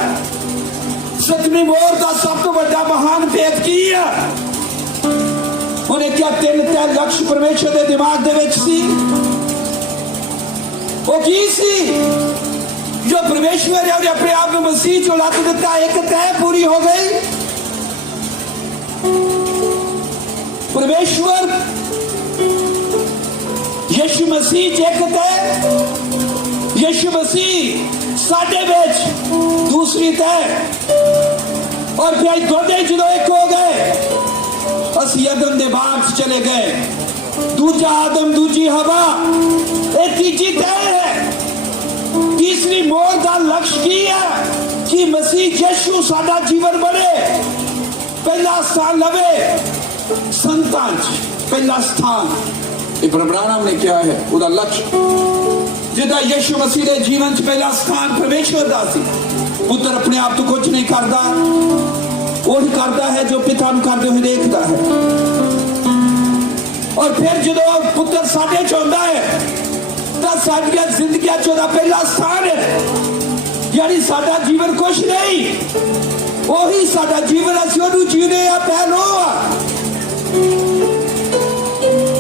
7वीं मोहर का सब तो बड़ा महान भेद की है। उन्हें क्या 3 तय लक्ष्य परमेश्वर के दिमाग दे विच सी? वो की सी? जो परमेश्वर है उन्हें अपने आप को मसीह जो लग देता, एक तय पूरी हो गई। परमेश्वर यीशु मसीह एक तय, यीशु मसीह साडे विच दूसरी तय, और फिर दोनों जो एक हो गए। असी आदम दे बाप चले गए, दूजा आदम दूजी हवा, एक तीजी तय है। तीसरी मोहर का लक्ष्य की है कि मसीह यीशु साडा जीवन बने, पहला स्थान लवे संतां च, पहला स्थान। इब्राहिम अब्राहम ने क्या है उसका लक्ष्य? जिदा यीशु मसीह के जीवन च पहला स्थान परमेश्वर का सी। पुत्र अपने आप तो कुछ नहीं करता, वही करता है जो पिता नूं करदे हुए देखता है। और फिर जो पुत्र साडे च हुंदा है तो साडियां जिंदगियां च उहदा पहला स्थान है। यानी साडा जीवन कुछ नहीं, वही साडा जीवन असीं उहनूं जीने आ, पहलो आ।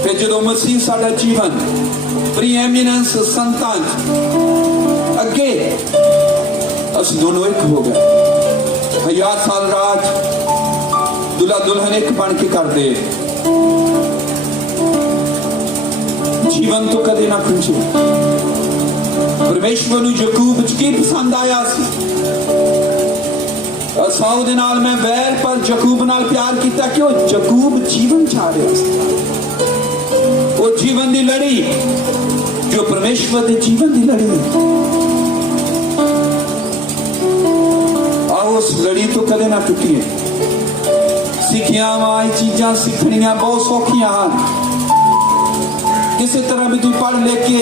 फिर जो मसीह साडा जीवन प्रीएमिनेंस संतां अगे असीं दोनों एक हो गए। 1000 साल राज दुल्हा दुल्हन एक बन के कर दे। जीवन तो कदे ना पूछे। परमेश्वर नूं याकूब च की पसंद आया सी? असाऊ दे नाल मैं वैर पर याकूब नाल प्यार किया। क्यों? याकूब जीवन चाह रहा सी, वो जीवन दी लड़ी जो परमेश्वर दे जीवन दी लड़ी। आओ उस लड़ी तो कदे ना टुटिए। सिखियावां चीजां सीखनियां बहुत सौखियां हैं, किसी तरह भी तुम पढ़ लेके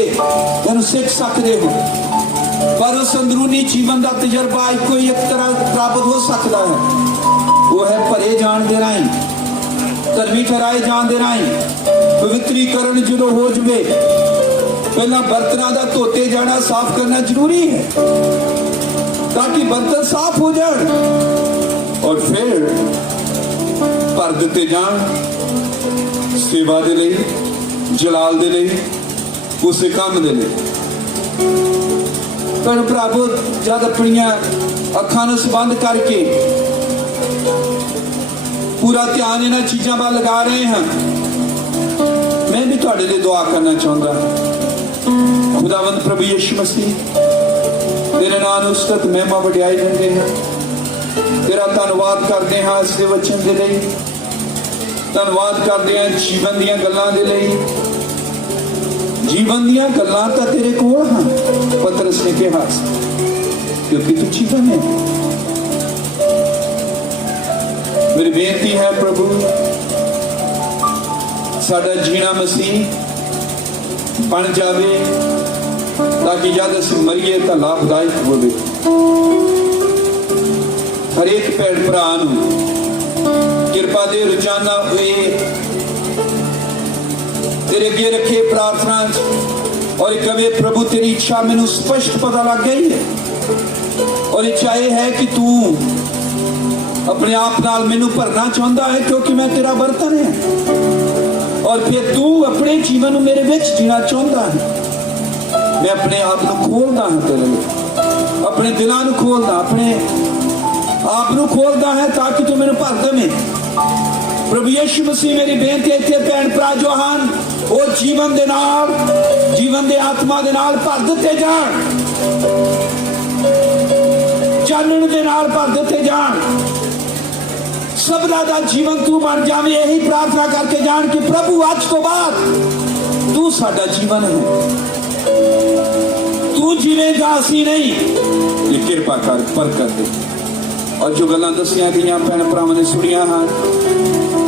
इन सीख सकते हो, पर उस अंदरूनी जीवन का तजर्बा कोई एक तरह प्राप्त हो सकता है। वो है भरे जान दे राही, धर्मी ठहराए जान दे राही। पवित्रीकरण जो हो जाए, पहला बर्तना का धोते जाना, साफ करना जरूरी है ताकि बर्तन साफ हो जाए, और फिर भर दिते जान सेवा दे लई, जलाल दे लई, उसे काम दे लई। पर भरावो जब अपनिया अखां नूं बंद करके पूरा ध्यान इन्हां चीज़ां वाल लगा रहे हैं, मैं भी तुहाडे लिए दुआ करना चाहुंदा। खुदावंद प्रभु यीशु मसीह तेरे नाम नूं स्तुत महिमा वडियाई दिंदे हैं, तेरा धन्नवाद करते हैं इस दे वचन दे लई, धन्नवाद करते हैं जीवन दीयां गल्लां दे लई। जीवन दीयां गल्लां तां तेरे कोल हैं, पतरस ने कहा, क्योंकि तू जीवन है। मेरी बेनती है प्रभु, साडा जीना मसीह बन जावे ताकि जब असीं मरीए तां लाभदायक होवे। हर एक भैण भरा नूं किरपा दे रोजाना तेरे अगे रखे प्रार्थना और कवे प्रभु तेरी इच्छा मैनू स्पष्ट पता लग गई है और इच्छा यह है कि तू अपने आप नाल मैनू भरना चाहता है क्योंकि मैं तेरा बर्तन है और फिर तू अपने जीवन मेरे विच जीना चाहता है। मैं अपने आप को खोलता हाँ तेरे लिए, अपने दिलों को खोलता, अपने आप को खोलता है ताकि तू मैनू भर देवे। प्रभु यीशु मसीह मेरी बेनती है इत्थे भैन भरा जो हैं वो जीवन दे नाल, जीवन दे आत्मा दे नाल भर दिते जाण, चानण दे नाल भर दिते जाण, सबदा दा जीवन तू बन जावे। यही प्रार्थना करके जान कि प्रभु आज तो बाद तू साडा जीवन है, तू जीवेगा असी नहीं। ये कृपा कर बरकत दे और जो गल्लां दसियां गईयां भैन भरावां ने सुनियां हैं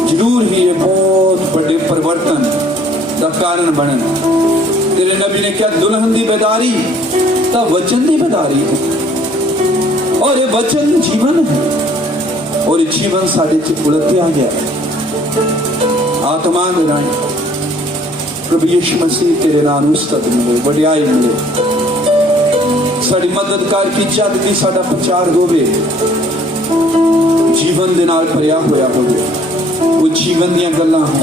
जरूर ही ये बहुत बड़े परिवर्तन का कारण बनन। तेरे नबी ने क्या दुल्हन की बेदारी तो वचन की बेदारी है और ये वचन जीवन है और ये जीवन साढ़े च उलटिया गया आत्मा में राय। प्रभु यीशु मसीह तेरे नाम उस्तत मिले, वड्याई मिले, साड़ी मदद कर कि जग भी साडा प्रचार होवे जीवन दे नाल भरिया होया होवे, वो जीवन दियां गल्लां होण।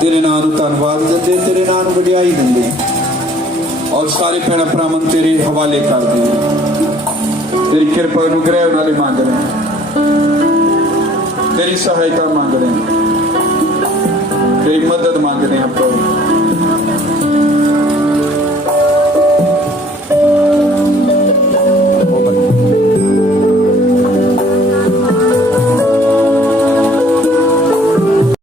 तेरे नाम नूं धन्नवाद दिंदे, तेरे नाम नूं वड्याई दिंदे और सारे भैन भरावां तेरे हवाले कर दिंदे। तेरी कृपा अनुग्रह नाल मांग रहे हैं, तेरी सहायता मांग रहे हैं, तेरी मदद मांगते हैं प्रभु।